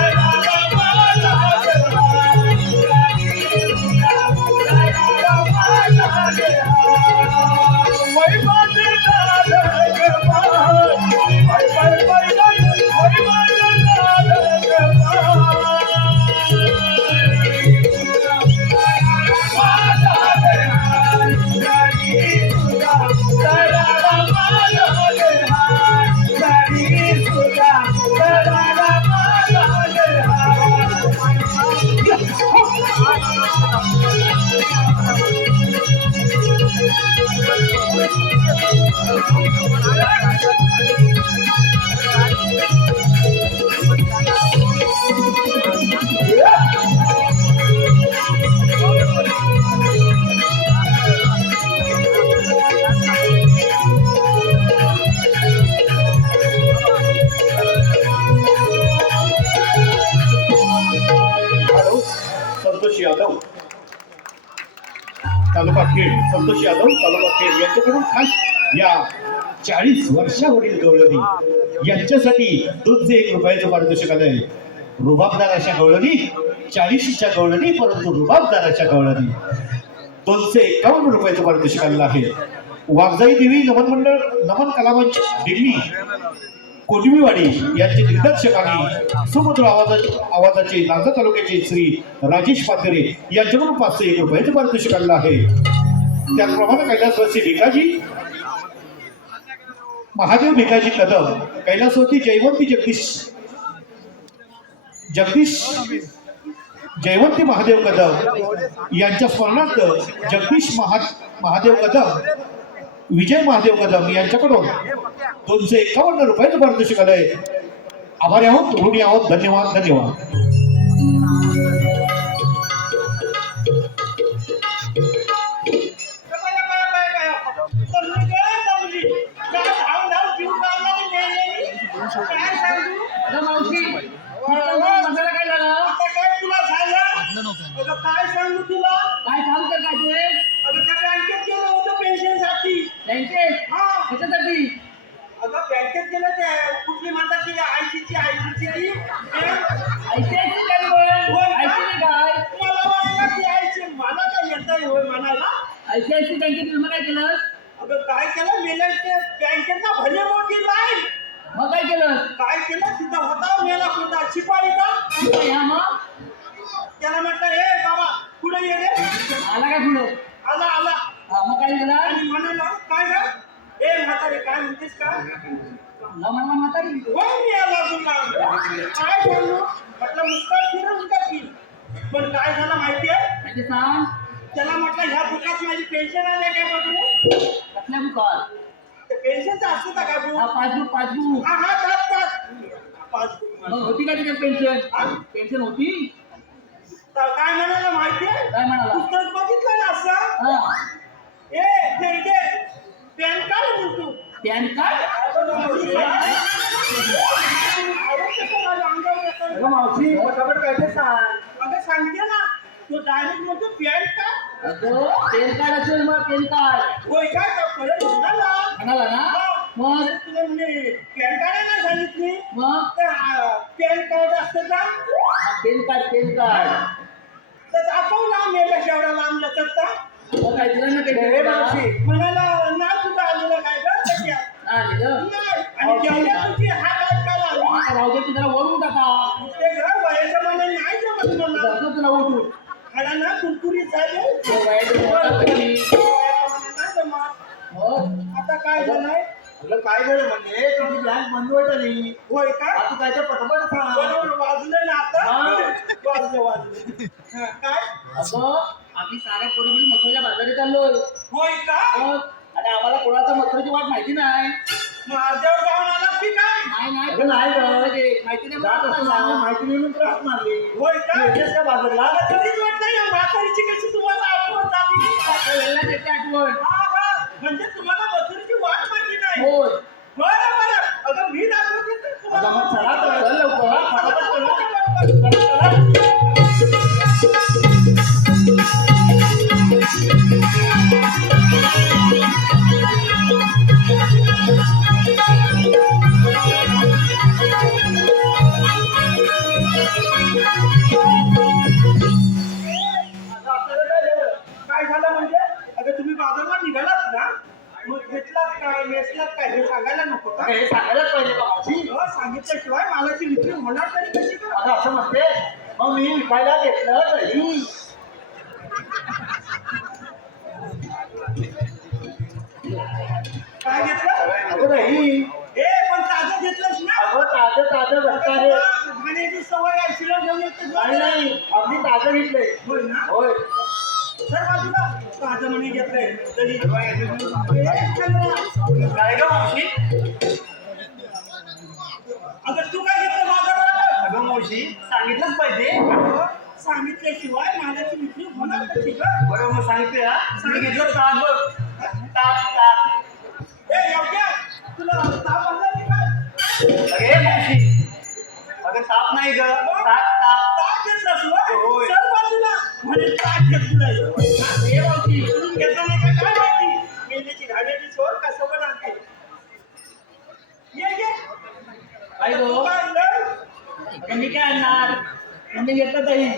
Yeah. तालुका खेड, संतोष यादव तालुका खेड यांच्याकडून खास या 40 वर्षावरील गवळणी यांच्यासाठी 201 रुपयाचं पारितोषिक आलंय. रुबाबदार अशा गवळणी, 40च्या गवळणी परंतु रुबाबदार अशा गवळणी 251 रुपयाचं पारितोषिक आलेलं आहे. वाघजाई देवी नमन मंडळ, नमन कलामंच दिल्ली कोजवीवाडी यांचे दिग्दर्शक आणि सुमधुर आवाजाचे लांजा तालुक्याचे श्री राजेश पाथरे यांच्याकडून 501 रुपयाचं पारितोषिक आलेलं आहे. त्याचप्रमाणे कैलासवासी भिकाजी महादेव भिकाजी कदम, कैलासवती जयवंती जयवंती महादेव कदम यांच्या स्मरणार्थ जगदीश महादेव कदम, विजय महादेव कदम यांच्याकडून 251 रुपयाचं पारितोषिक आलंय. आभारी आहोत, ऋणी आहोत. धन्यवाद धन्यवाद. मसाला काय झालं? आता काय तुला झालं? अगं काय सांगू तुला? काय सांगतो काय ते? अगं त्या बँकेत गेलो होतो पेन्शनसाठी. बँकेत? हा. कशासाठी? अगं बँकेत गेलं ते कुठली म्हणतात ती आयसीची ती ICICI काय बोल? ICICI काय? मला वाटलं ती आयसी मला काय येतंय होय म्हणायला. ICICI बँकेत तुम्ही काय केलं? अगं काय केलं मेला ते बँकेचा भले मोठी लाईन. मग काय केलं? काय केलं तिथं होता मेला होता शिपाई का ह्या मग त्याला म्हटलं हे बाबा पुढे ये रे. आला काय पुढं? आला आला हा, मग काय झालं? आणि म्हणाला काय ग ए म्हातारे काय म्हणतेस का न म्हणला म्हातारी. होय मी आला तुला काय सांगू म्हटलं मुस्कान फिरून टाकी. पण काय झालं माहितीये म्हणजे सांग. त्याला म्हटलं ह्या बुकात माझी पेन्शन आली काय बघू कसल्या बुकात? पेन्शनचं असतं का काय हा, बुक पासबुक. हा हा पाच मग होती का त्याच्यात पेन्शन? पेन्शन होती? काय म्हणाला माहितीये काय म्हणाला? पुस्तक बघितलं ना असं हा, ए ते पॅन कार्ड म्हणतो पॅन कार्ड? मावशी फटाफट काय ते सांग अगं सांगते ना तो डायरेक्ट म्हणतो पॅन कार्ड अगं, पॅन कार्ड असेल मग पॅन कार्ड. होय काय का परत म्हणाला म्हणाला ना? मग तुला म्हणजे पॅन कार्ड नाही सांगितली मग तर पॅन कार्ड असतं का पॅन कार्ड. तर आपण लांब येईल शेवढा लांब लचकता मग काय दिलं ना हे मावशी पेन्शन? म्हणाला ना तुझं आलेलं काय ग त्याच्यात? नाही. आणि जेवढ्या तुझी हा काय काय लागला राहू दे, तू जरा वर उठ आता. ते घर वयाच्या मनाने नाही जमत मला जातो तुला उठून. खाला ना कुरकुरीत झाले तो वयाच्या मोठा कधी. नाही जमत. मग आता काय झालंय तुला काय झालं म्हणजे तुझी बँक बंद व्हायचं नाही होय का आता काय ते पटपट सांग बरोबर वाजलं ना आता हा. वाजलं हा, काय अगं, आम्ही साऱ्या पोरी मथुरेच्या बाजारी चाललोय. होय का मग आणि आम्हाला कोणाचा मथुरेची वाट माहिती नाही. मग अर्ध्यावर जाऊन आला की काय नाही अगं नाही गं. म्हणजे माहिती नाही जात मला असताना सांग. माहिती म्हणून त्रास मारली होय का येतेस का बाजारला मला कधीच वाटलं या म्हातारीची कशी तुम्हाला आठवण झाली आता वेळेला त्याची आठवण. हा, हा. म्हणजे तुम्हाला मथुरीची वाट माहिती नाही होय. बरं बरं अगं मी दाखवते तर तुम्हाला अगं मग चला तर, चल लवकर. हा, फटाफट चला. काय झालं म्हणजे अगं तुम्ही बाजारला निघालात ना मग घेतलात काय नेसलात काय हे सांगायला नको का अगं, हे सांगायलाच पाहिजे का मावशी सांगितल्याशिवाय मालाची विक्री होणार तरी कशी का अगं असं म्हणते मग मी विकायला घेतलं तरी काय घेतलं अगं नाही ए पण ताजं घेतलंस ना अगं ताजं बसता रे खाण्याची सवय आहे शिला घेऊन येतेस नाही नाही अगदी ताजं घेतलंय होय ना होय सर बाजूला ताजं म्हणे घेतलंय तरी काय गं मावशी अगं तू काय घेतलं बाजारात अगं मावशी सांगितलंच पाहिजे सांगितल्याशिवाय मालाची विक्री होणार कशी का बरं मग सांगते हा मी घेतलं ताक बघ ताक ए योग्य तुला ताप आला की काय अरे मावशी अगं ताप नाही ग ताक ताक ताप ताक घेतलास होय? होय. चल बाजूला. म्हणे ताक घेतलंय. हे मावशी, घेतलं नाही का काय माहिती? मेंढीची घाण्याची चोर कसं पण आणते. ये. आई गो. तू काय आणलं? आता मी काय आणणार मी घेतलं दही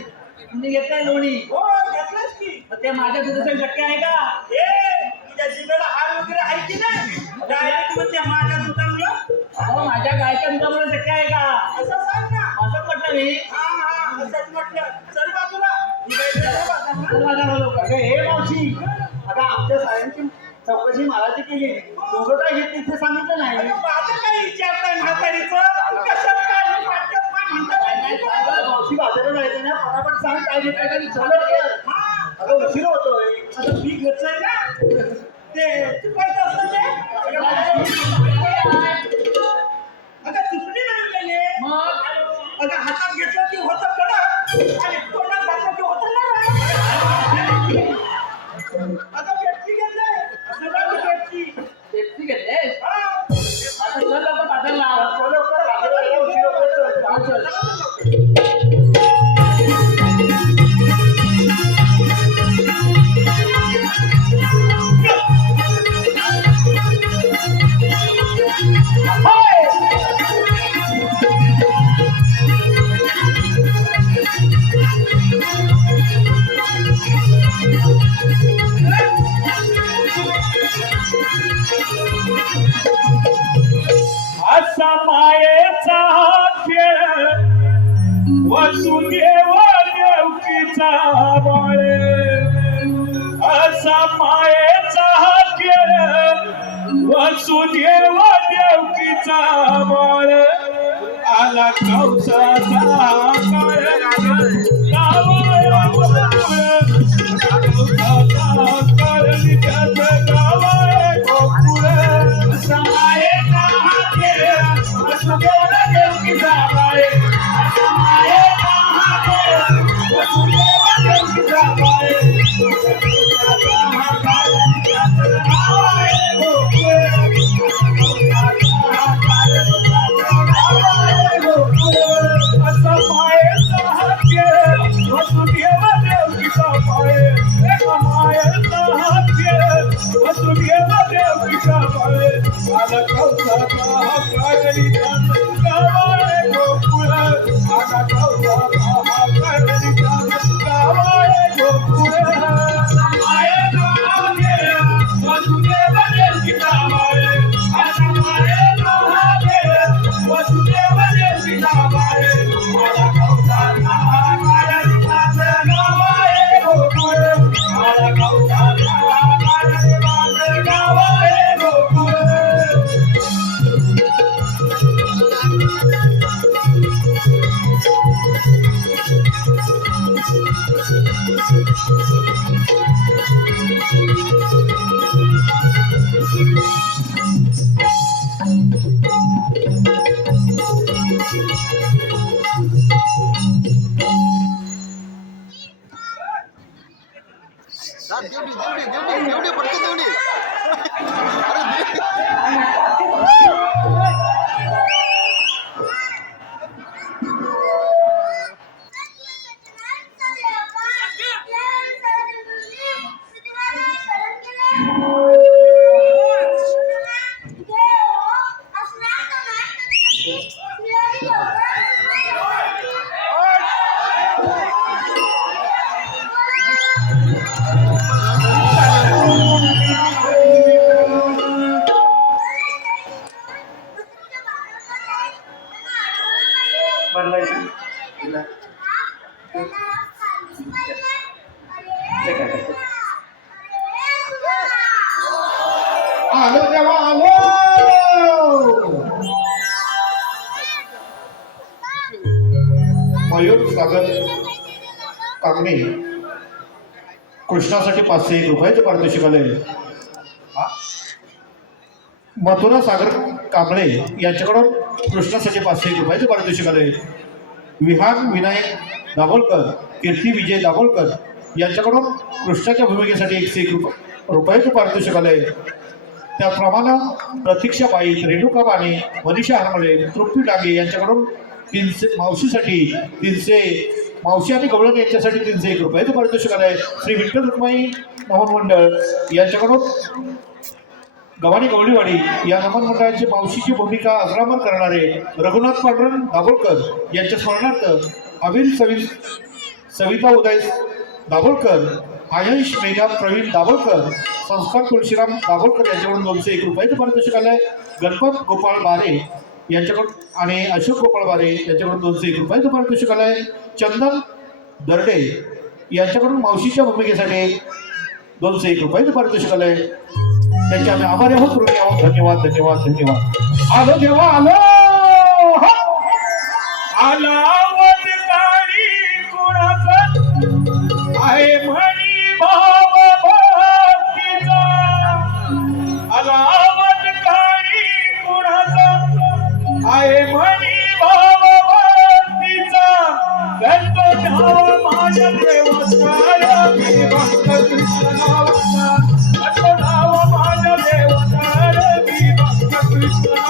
मी घेतलंय लोणी हो, घेतलंस की. तर ते माझ्या दुधाचं शक्य आहे का ए, तुझ्या जिभेला हार वगैरे आहे की नाही? डायरेक्ट म्हणते माझ्या दुधामुळं. अहो माझ्या गायच्या दुधामुळे शक्य आहे का असं सांग ना. असंच म्हटलं मी हा, असंच म्हटलं. चल बाजूला. ही बाई चल बाजूला. तर माझा बोलू अगं हे मावशी, अगं आमच्या साऱ्यांची चौकशी महाराजी केली. दोघं काय घेतली ते सांगितलं नाही. अगं माझं काय विचारताय म्हातारीचं? कशात काय मी वाटत काय म्हणता काय नाही. मावशी बाजारात जायचं ना, पटापट सांग काय घेतलं तरी चालेल का? अगं उशीर होतोय. आता मी घेतलंय ना ते चुकायचं असतं ते. अगं चुकली नाही मग अगं हातात घेतलं की होतं कडक आणि तोंडात घातलं की होतं नरम. अगं पेप्सी घेतलंय. असं नाही पेप्सी. पेप्सी घेतलेस हा. आता चल लवकर बाजारला चल लवकर, बाजारात यायला उशीर होतोय. चल. असा मायेचा खेळ वसुदेव देवकीचा बाळे असा मायेचा खेळ वसुदेव देवकीचा बाळ आला कौसाचा काळ देवडी पडते देवडी आलो देवा आलो. मयूर सागर कागणे कृष्णासाठी 501 रुपयाचं पारितोषिक आलंय. मथुरा सागर कांबळे यांच्याकडून कृष्णासाठी 501 रुपयाचं पारितोषिक आलंय. विहान विनायक दाभोलकर कीर्ती विजय दाभोलकर यांच्याकडून कृष्णाच्या भूमिकेसाठी 101 रुपयाचं पारितोषिक आलंय. त्याचप्रमाणे प्रतीक्षाबाई रेणुका बाणे मनीषा हरमळे तृप्ती डांगे यांच्याकडून 300 मावशीसाठी 300 मावशी आणि गवळण यांच्यासाठी 301 रुपये पारितोषिक आलंय. श्री विठ्ठल रुक्माई नमन मंडळ यांच्याकडून गव्हाणी गवळीवाडी या नमन मंडळाची मावशीची भूमिका अजरामर करणारे रघुनाथ पांडुरंग दाभोळकर यांच्या स्मरणार्थ अभिल सविता उदय दाभोळकर, आयंश मेघा प्रवीण दाभोळकर, संस्कार तुळशीराम दाभोळकर यांच्याकडून 201 रुपयाचं पारितोषिक आलंय. गणपत गोपाळ बारे यांच्याकडून आणि अशोक गोपाळ बारे यांच्याकडून 201 रुपयाचं पारितोषिक आलंय. चंदन दर्डे यांच्याकडून मावशीच्या भूमिकेसाठी 201 रुपयाचं पारितोषिक आलंय. त्यांचे आम्ही आभारी आहोत, ऋणी आहोत. धन्यवाद धन्यवाद धन्यवाद. आलो देवा आलो. आलावत काळी कुणाचा आहे म्हणी भाव भक्तीचा. आलावत काळी कुणाचा आहे म्हणी भाव भक्तीचा. गणपत नाव माझ्या देवाचा मी भक्त कृष्णाचा. गणपत नाव माझ्या देवाचा मी भक्त कृष्णाचा.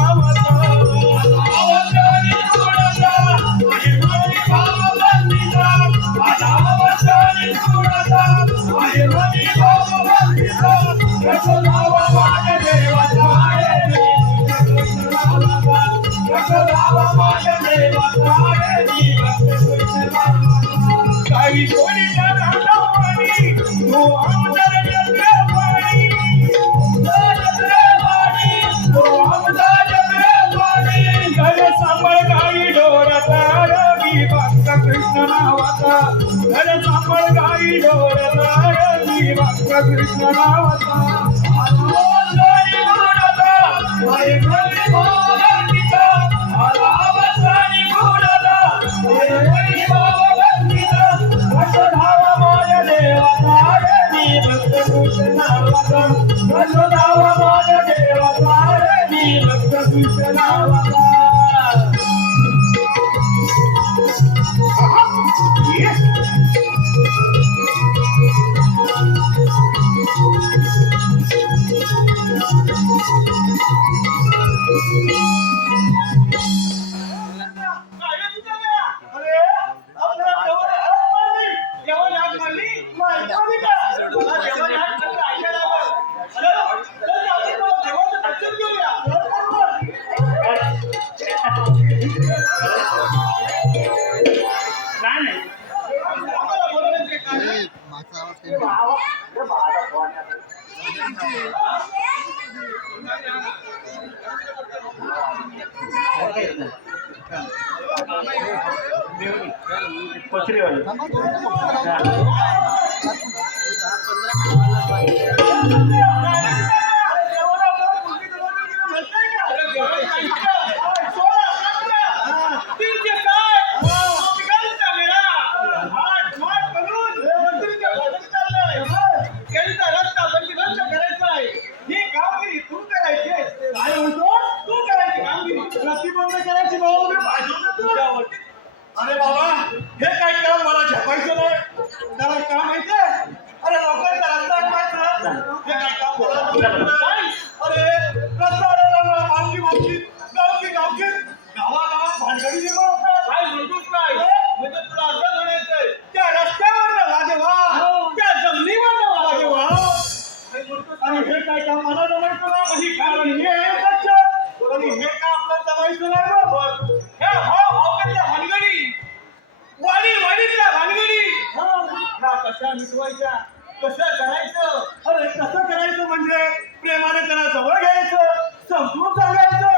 काही कोणीच्या नावानी तो आमदार जगवाणी, तो आमदार जगवाणी. घर सांभाळ गाई ढोराचा रवी भक्त कृष्ण नावाचा. घर सांभाळ गाई ढोराचा रवी भक्त कृष्ण नावाचा. माझा आवाज अरे बाबा, हे काय काम मला झपायचं नाही. त्याला काम माहितीये? अरे लोकांचा रस्ता अडवायचा. हे काय काम मला नाही. अरे रस्ता अडवला, मावशी मावशी, गावकी गावकी, गावागावात भानगडी निर्माण होतात. काय म्हणतोस काय? म्हणजे तुला असं म्हणायचंय, त्या रस्त्यावर लागे वाह, त्या जमिनीवर लागे वाह. आणि हे काय काम मला जमायचं नाही. कारण हे आहे सच्च. आणि हे काय आपल्याला जमायचं नाही बरोबर. हे भावकच्या भानगडी, वाडीतल्या भानगडी, ह्या कशा मिटवायच्या, कसं करायचं. अरे कसं करायचं म्हणजे प्रेमाने त्यांना जवळ घ्यायचं, समजून सांगायचं.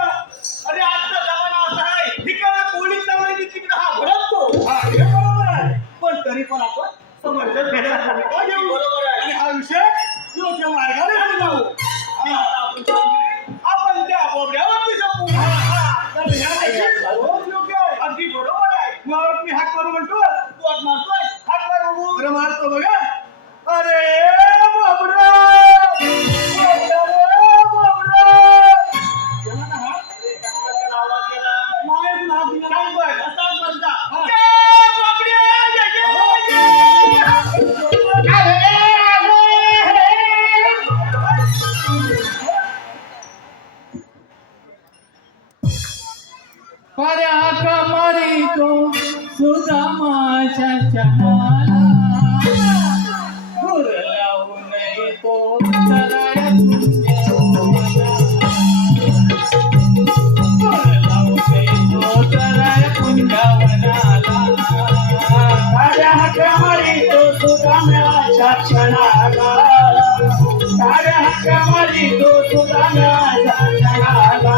अरे आजचा जमाना असा आहे, ठिकाणा कोणी चांगली तिकडे हा भरतो. हा हे बरोबर आहे, पण तरी पण आपण समर्थन घेण्याचा भूमिका घेऊ. बरोबर आहे. आणि हा विषय योग्य मार्गाने घेऊन जाऊ. आपण त्या बोबड्यावरती जपू. योग्य आहे, अगदी बरोबर आहे. मग मी हात मारू म्हणतो, तू हात मारतोय. हात मार बघू. अरे मारतो बघा. अरे बोबडा, बोबडा रे बोबडा. गेला ना हात? आवाज गेला. नाही नाव दिलं नाही बघ. असाच म्हणता. बोबड्या पर्या कमरी तो सुदामा शासनाला दूर लावू नये तो सराया पुण्यवनाला. दूर लावू नये तो सराया पुण्यवनाला. साऱ्या हातामध्ये तो सुद्धा मिळा शासनाला. साऱ्या हातामध्ये तो सुद्धा मिळा शासनाला.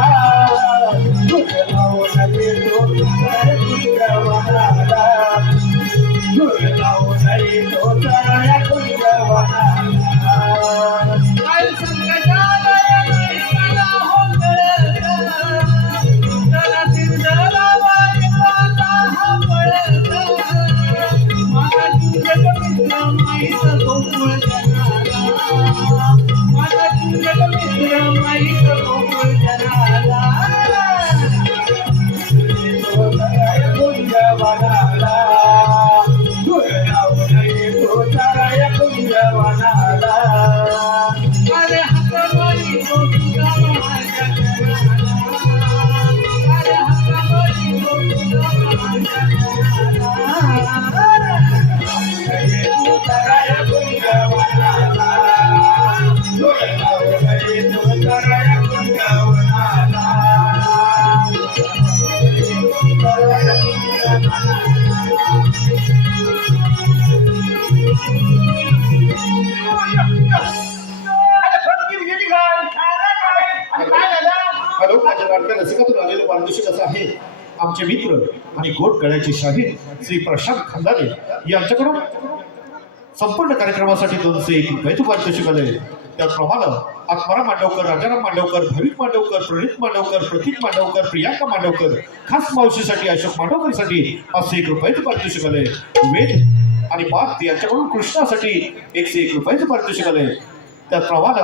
दूर लावू नये तो सराया पुण्यवनाला. दूर लावू नये तो सराया पुण्यवनाला. आई संकटाला मला हो कळतं. त्याला तिरझाला वाटता हा पळतं. माझा तुझ्या मित्र माहीत गोकुळ जनाला. माझा तुझ्या मित्र माहीत गोकुळ जनाला. तो सराया पुण्यवनाला. दूर लावू नये तो सराया पुण्यवनाला. माझ्या हातामध्ये तो तुझा माझ्या जनाला. माझ्या हातामध्ये तो तुझा माझ्या जनाला. तो सराया पुण्यवनाला. दूर लावू नये तो सराया पुण्यवनाला. सराया अरे फटकी गेली काय आणि काय झालं हॅलो, माझ्या लाडक्या रसिकातून आलेले पारितोषिक असं आहे. आमचे मित्र आणि गोड गळ्याचे शाहीर श्री प्रशांत खंदारे यांच्याकडून संपूर्ण कार्यक्रमासाठी 201 रुपयाचे पारितोषिक आले. त्याचप्रमाणे आत्माराम मांडवकर, राजाराम मांडवकर, भाविक मांडवकर, प्रणित मांडवकर, प्रतीक मांडवकर, प्रियांका मांडवकर, खास मावशीसाठी अशोक मांडवकरसाठी 501 रुपयाचे पारितोषिक आले. वेद आणि पार्थ यांच्याकडून कृष्णासाठी 101 रुपयाचे पारितोषिक आले. त्याचप्रमाणे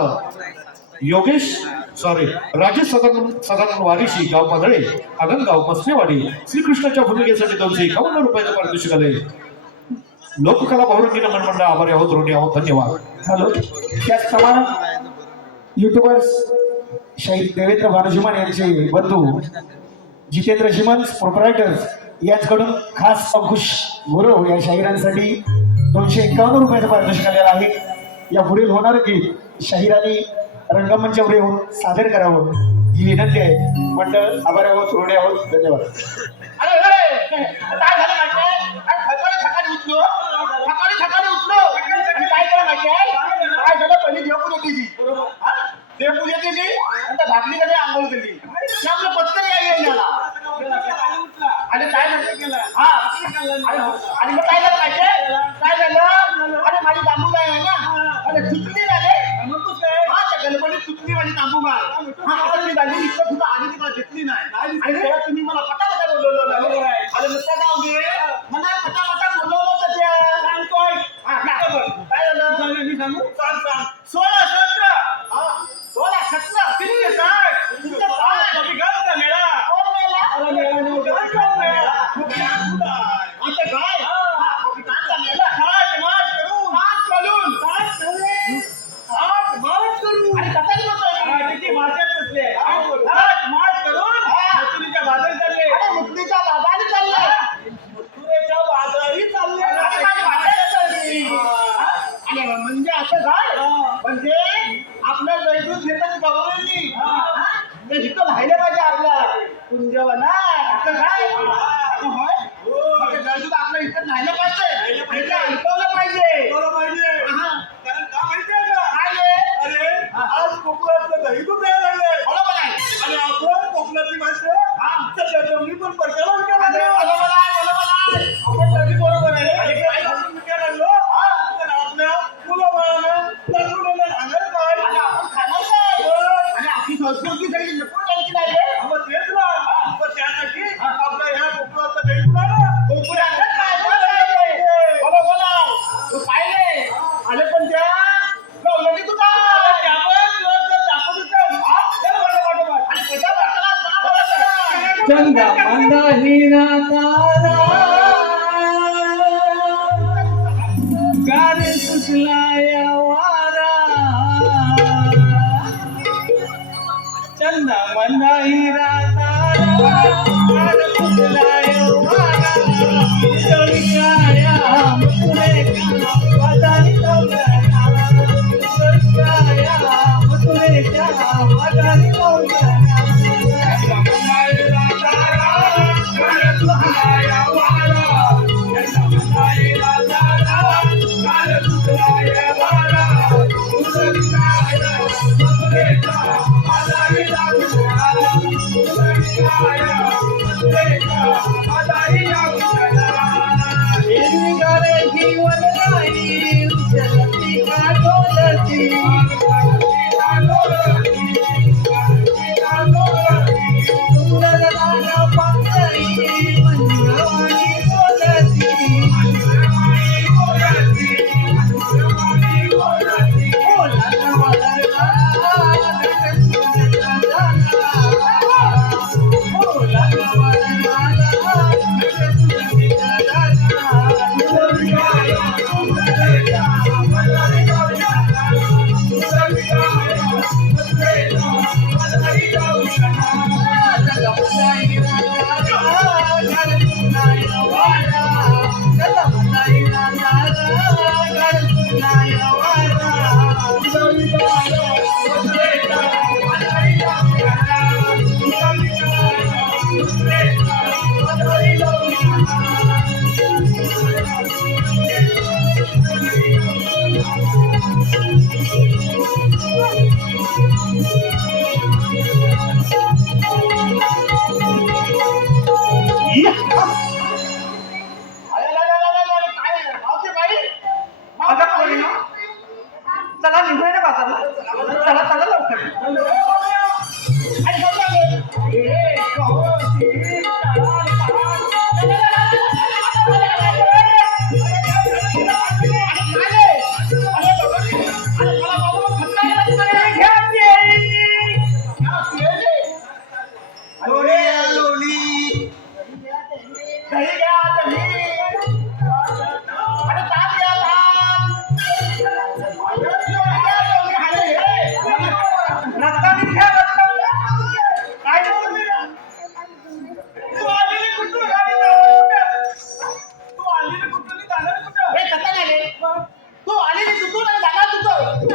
राजेश सदानंद वारीशी, गाव पादळे, आनंदगाव, मसनेवाडी, श्रीकृष्णाच्या भूमिकेसाठी 251 रुपयाचे पारितोषिक आले. लोककला बहुरंगी मंडळ आभारी आहोत, ऋणी आहोत. धन्यवाद. हॅलो, त्याचप्रमाणे युट्यूबर्स शाहीर देवेंद्र भानुशिमान यांचे बंधू जितेंद्र शिमन्स प्रोप्रायटर्स यांच्याकडून खास अंकुश गुरव या शाहिरांसाठी 251 रुपयाचं पारितोषिक आलेलं आहे. या पुढील होणार गीत शाहिरांनी रंगमंचावर येऊन सादर करावं ही विनंती आहे. मंडळ आभारी आहोत, ऋणी आहोत. धन्यवाद. काय झालं माहितीये? सकाळी उठलो आणि काय केलं माहितीये? काय झालं, पहिली देवपूजा केली. देवपूजा केली आणि त्या भाकरीकडे आंघोळ केली. ते आपलं पत्करी आई गेला आणि काय झालं हा आणि मग काय झालं माहितीये? काय झालं, अरे माझी तांबू आहे ना, अरे चुकली झाले. हा, त्या गणपतीत चुकली माझी तांबू गाय. हा, आता मी झाली इतकं सुद्धा आधी ती मला घेतली नाही आणि तेव्हा तुम्ही मला पटापटा बोलवलं. अरे नुसतं जाऊ दे, मला पटापटा बोलवलं तर ते सांगतोय. काय झालं मी सांगू? सांग 16 17 16 17 किती सांग तुमच्या पाय बिघडला मेळा. कोण मेळा? अरे मेळा नव्हता मेळा. आता काय बिघडला मेळा. हात मात करून आणि कशाला बोलतोय? किती भाषेत बसले. हात मात करून मुतुरीच्या बाजारी चालले. अरे मुतुरीच्या बाजारी चालले. मुतुरीच्या बाजारी चालले आणि भाषेत चालली. आणि म्हणजे असं काय, म्हणजे आपल्या जयदूत नेत्याची गवळणी ते जिथं राहिले पाहिजे आपल्या कुंजवनात. असं काय जयदूत आपल्या इथं राहिलं पाहिजे, ऐकवलं पाहिजे. कारण का माहितीये का? अरे आज कोकणातलं दहीदूध द्यायला लागलंय. बरोबर आहे. आणि आपण कोकणातली माणसं सध्या जमिनी पण परक्याला विकायला लागलो. बरोबर आहे. आपण तरी बरोबर आहे. आणि काय आपण विकायला लागलो तर आपल्या मुलाबाळांना लग्नाला राहणार काय आणि आपण खाणार काय आणि आपली संस्कृती सगळी लपून जायची नाही. आपण तेच ना, पण त्यासाठी आपल्या ह्या कोकणातलं दहीदूध पाहिले आले पण त्या गवळणी तुझा चंदा मंदा हिरा तारा गाणे सुटलाया वारा. चंदा मंदा हिरा तारा गाणे सुटलाया वारा. वाटारी लावल्या सत्याया मथुरेच्या वाटारी लावल्या चला निघूया ना बाजारला चला चला लवकर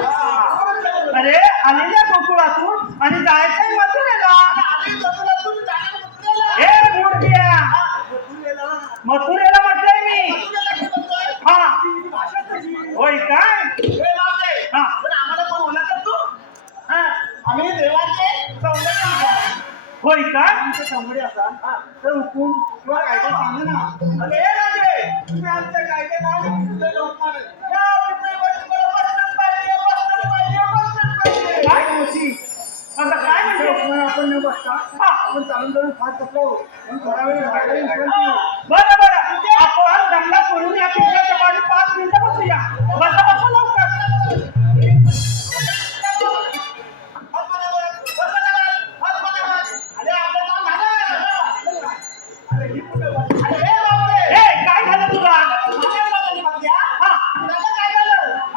अरे आलेल्या गोकुळातून आणि जायचंय मथुरेला हे मूर्तिया मथुरेला म्हटलंय मी हा होय काय हा आम्ही देवाचे होय काय समोर असा तर हुकूम किंवा कायदा सांगू ना अरे हे राजे तुम्ही आमच्या कायद्याला काय मावशी? आता काय म्हणजे आपण न बसता आपण चालून चालून फार कसलो पण थोडा वेळ बरं बरं आपण दंगा करून या पिंजऱ्याच्या पाठी 5 मिनिटं बसूया बसा बसा लवकर ए, काय झालं तुला हा.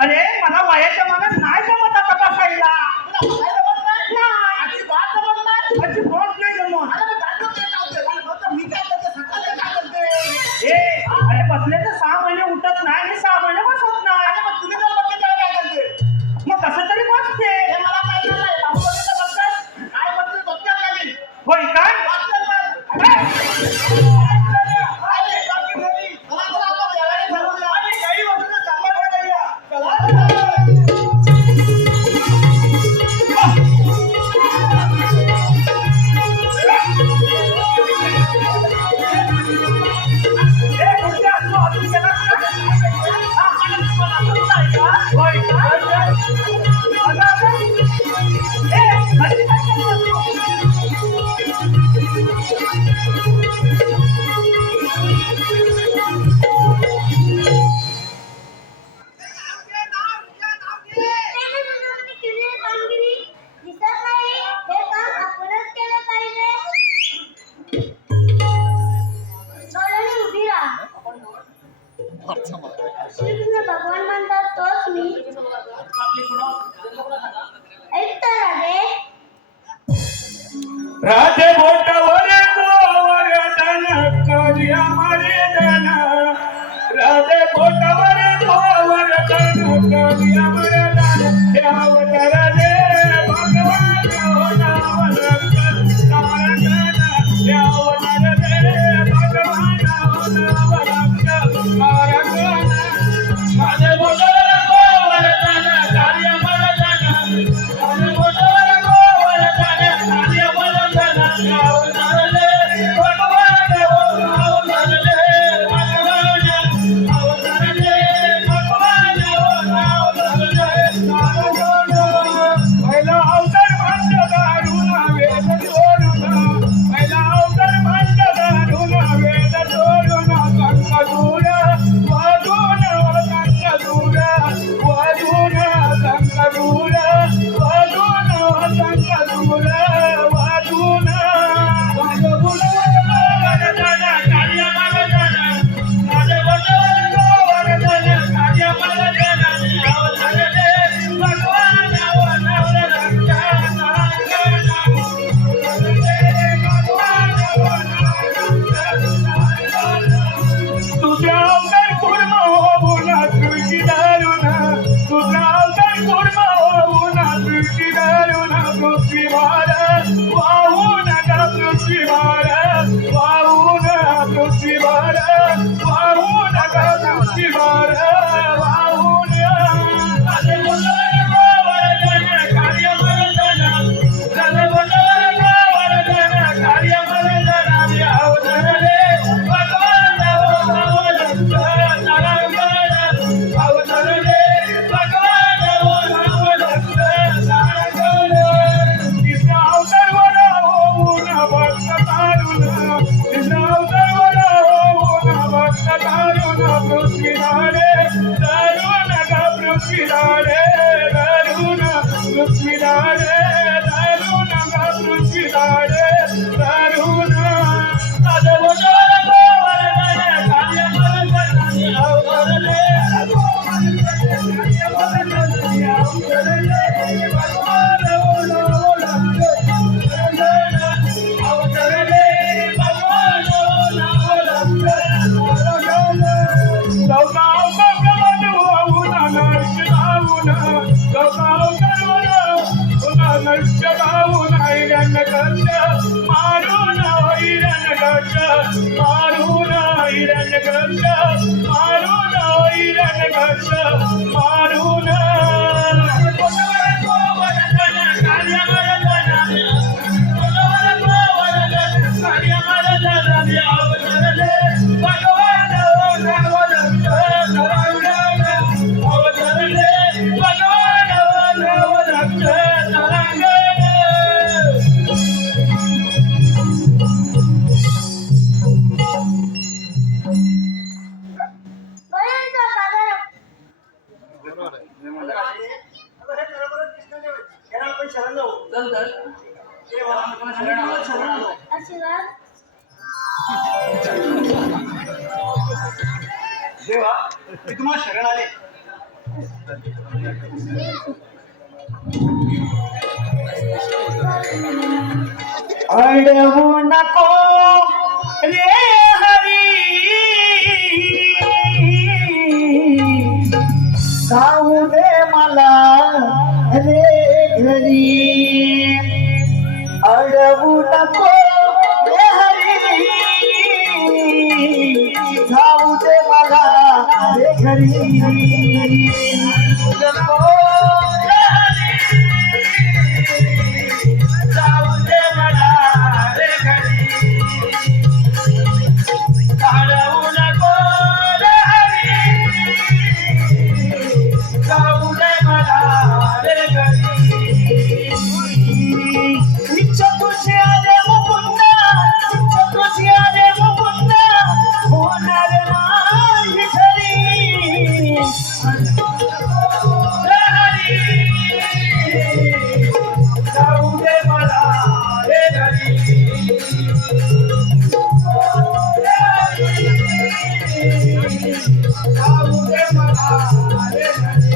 अरे मला वयाच्या मनात नाही जमत आता बसायला अजिबात नाही जमत ए अरे बसले तर 6 महिने उठत नाही आणि 6 महिने बसत नाही मग कसं तरी बसते होय काय श्रीकृष्ण भगवान म्हणतात तोच मी ऐकता राधे बोटावर गोवर्धन कार्य मर्दन राधे बोटावर बऱ्यांचा सागर आशीर्वाद देवा मी तुम्हाला शरण आले. अडवू नको रे हरी जाऊ दे मला रे घरी अडवू नको रे हरी जाऊ दे मला रे घरी नको रे हरी जाऊ दे मला रे घरी अडवू नको रे हरी जाऊ दे मला रे घरी इच्छा तुझी आले मुकुंदा इच्छा तुझी आले मुकुंदा होणार नाही घरी रे हरी जाऊ दे मला रे घरी जाऊ दे मला रे घरी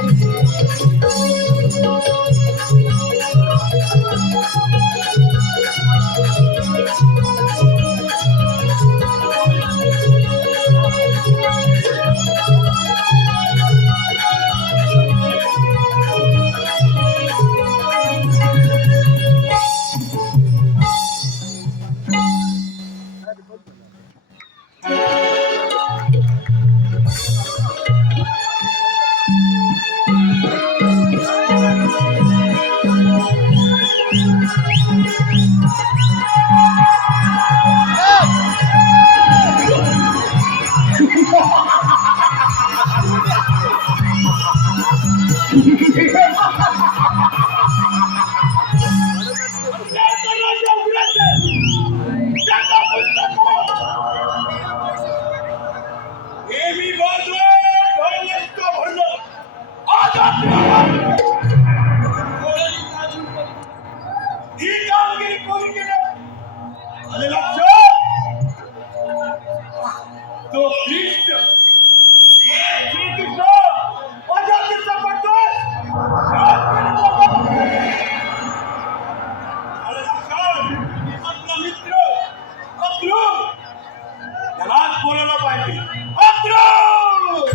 ही कामगिरी कोणी केलं? आलं लक्षात? तो कृष्ण श्रीकृष्ण माझ्या तिचा पडतोय. आलं लक्षात? आपला मित्र अक्रूर त्यालाच बोलायला पाहिजे. अक्रूर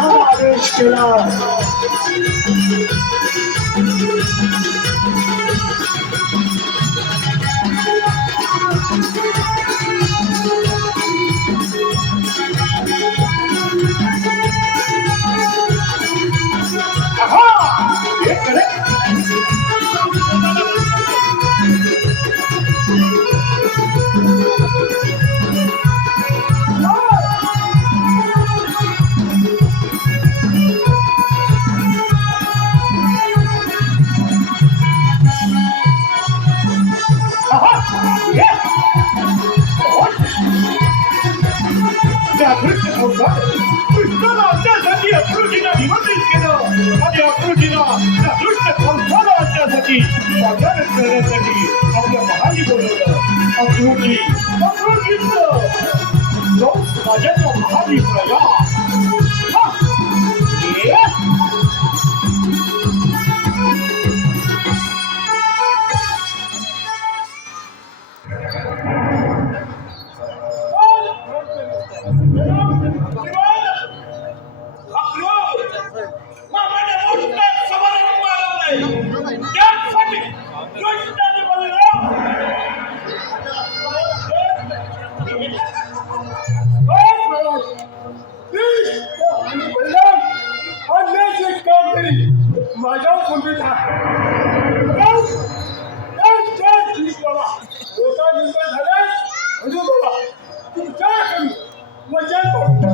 आदेश केला. हे खरं? त्या कृष्ण अवतार कृष्णाला आपल्यासाठी अक्रूजीला निमंत्रित केलं आणि अक्रूजीला त्या कृष्ण अवताराला आपल्यासाठी स्वागत करण्यासाठी आपल्या महाली बोलवलं. अक्रूजीच माझ्याच्या महाली प्रया माझ्या कुंडीत तुमच्याकडून वचन पडतो.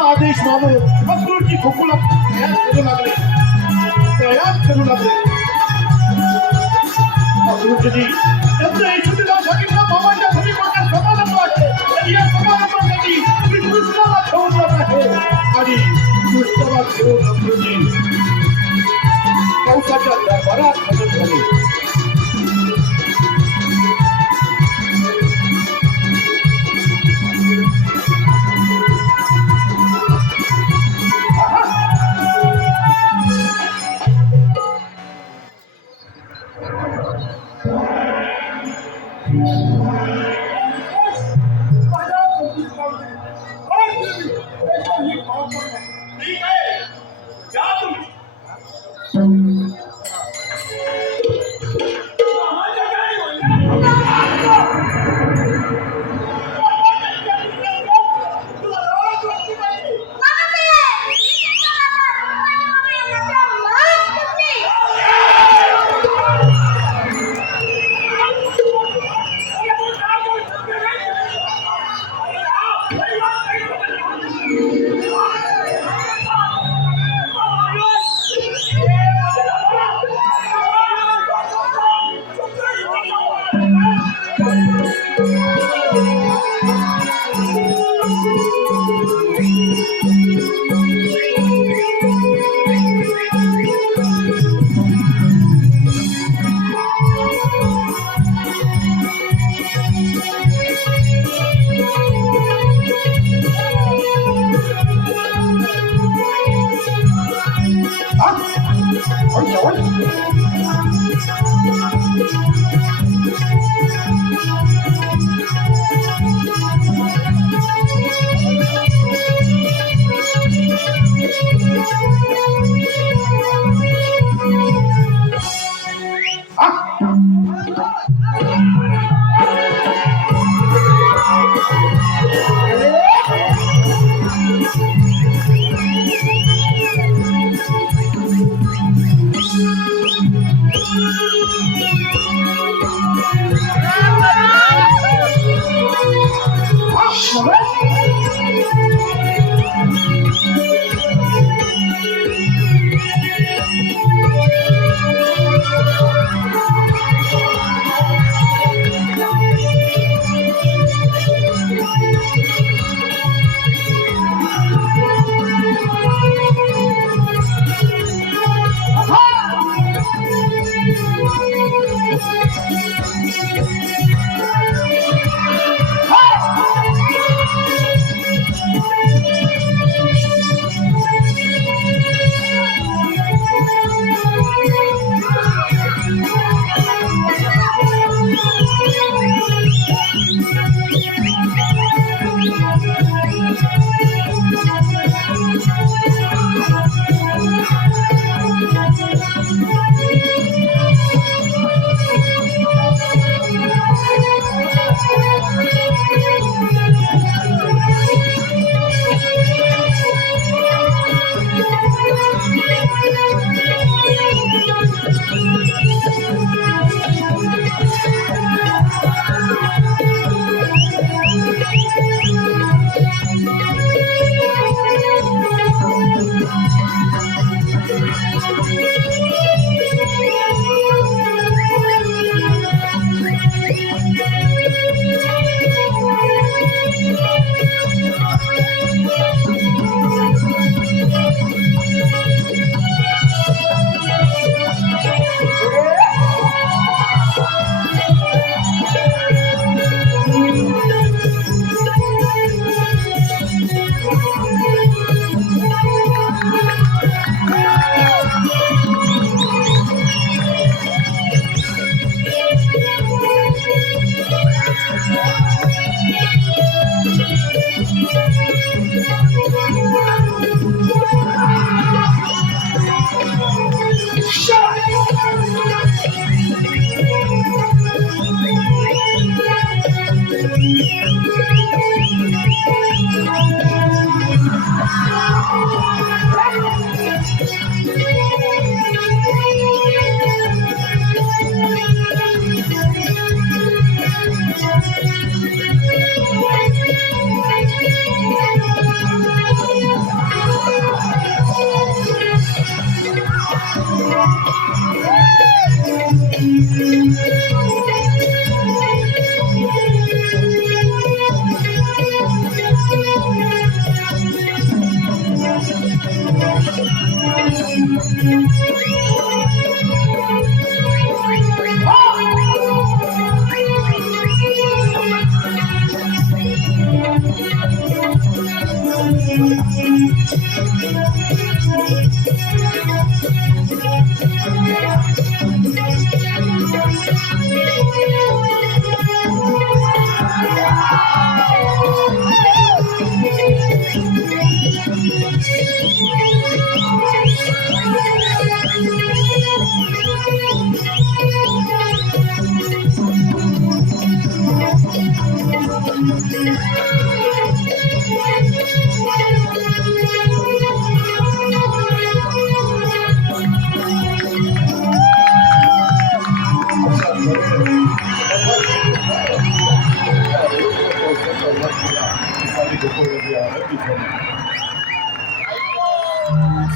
आदेश मानून अक्रूरची खोकुला प्रयास करू लागले. अक्रूरजी त्यांचं यशोदेला सांगितलं बाबाच्या घरी मोठा समारंभ आहे आणि या समारंभासाठी मी कृष्णाला ठेवून जात आहे आणि कृष्णाला ठेवून अक्रूरजी कंसाच्या दरबारात हजर झाले.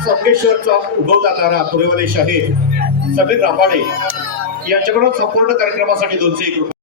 संकेश्वरचा उगवतारा पुरेवले शाहीर समीर राबाडे यांच्याकडून संपूर्ण कार्यक्रमासाठी 201 रुपये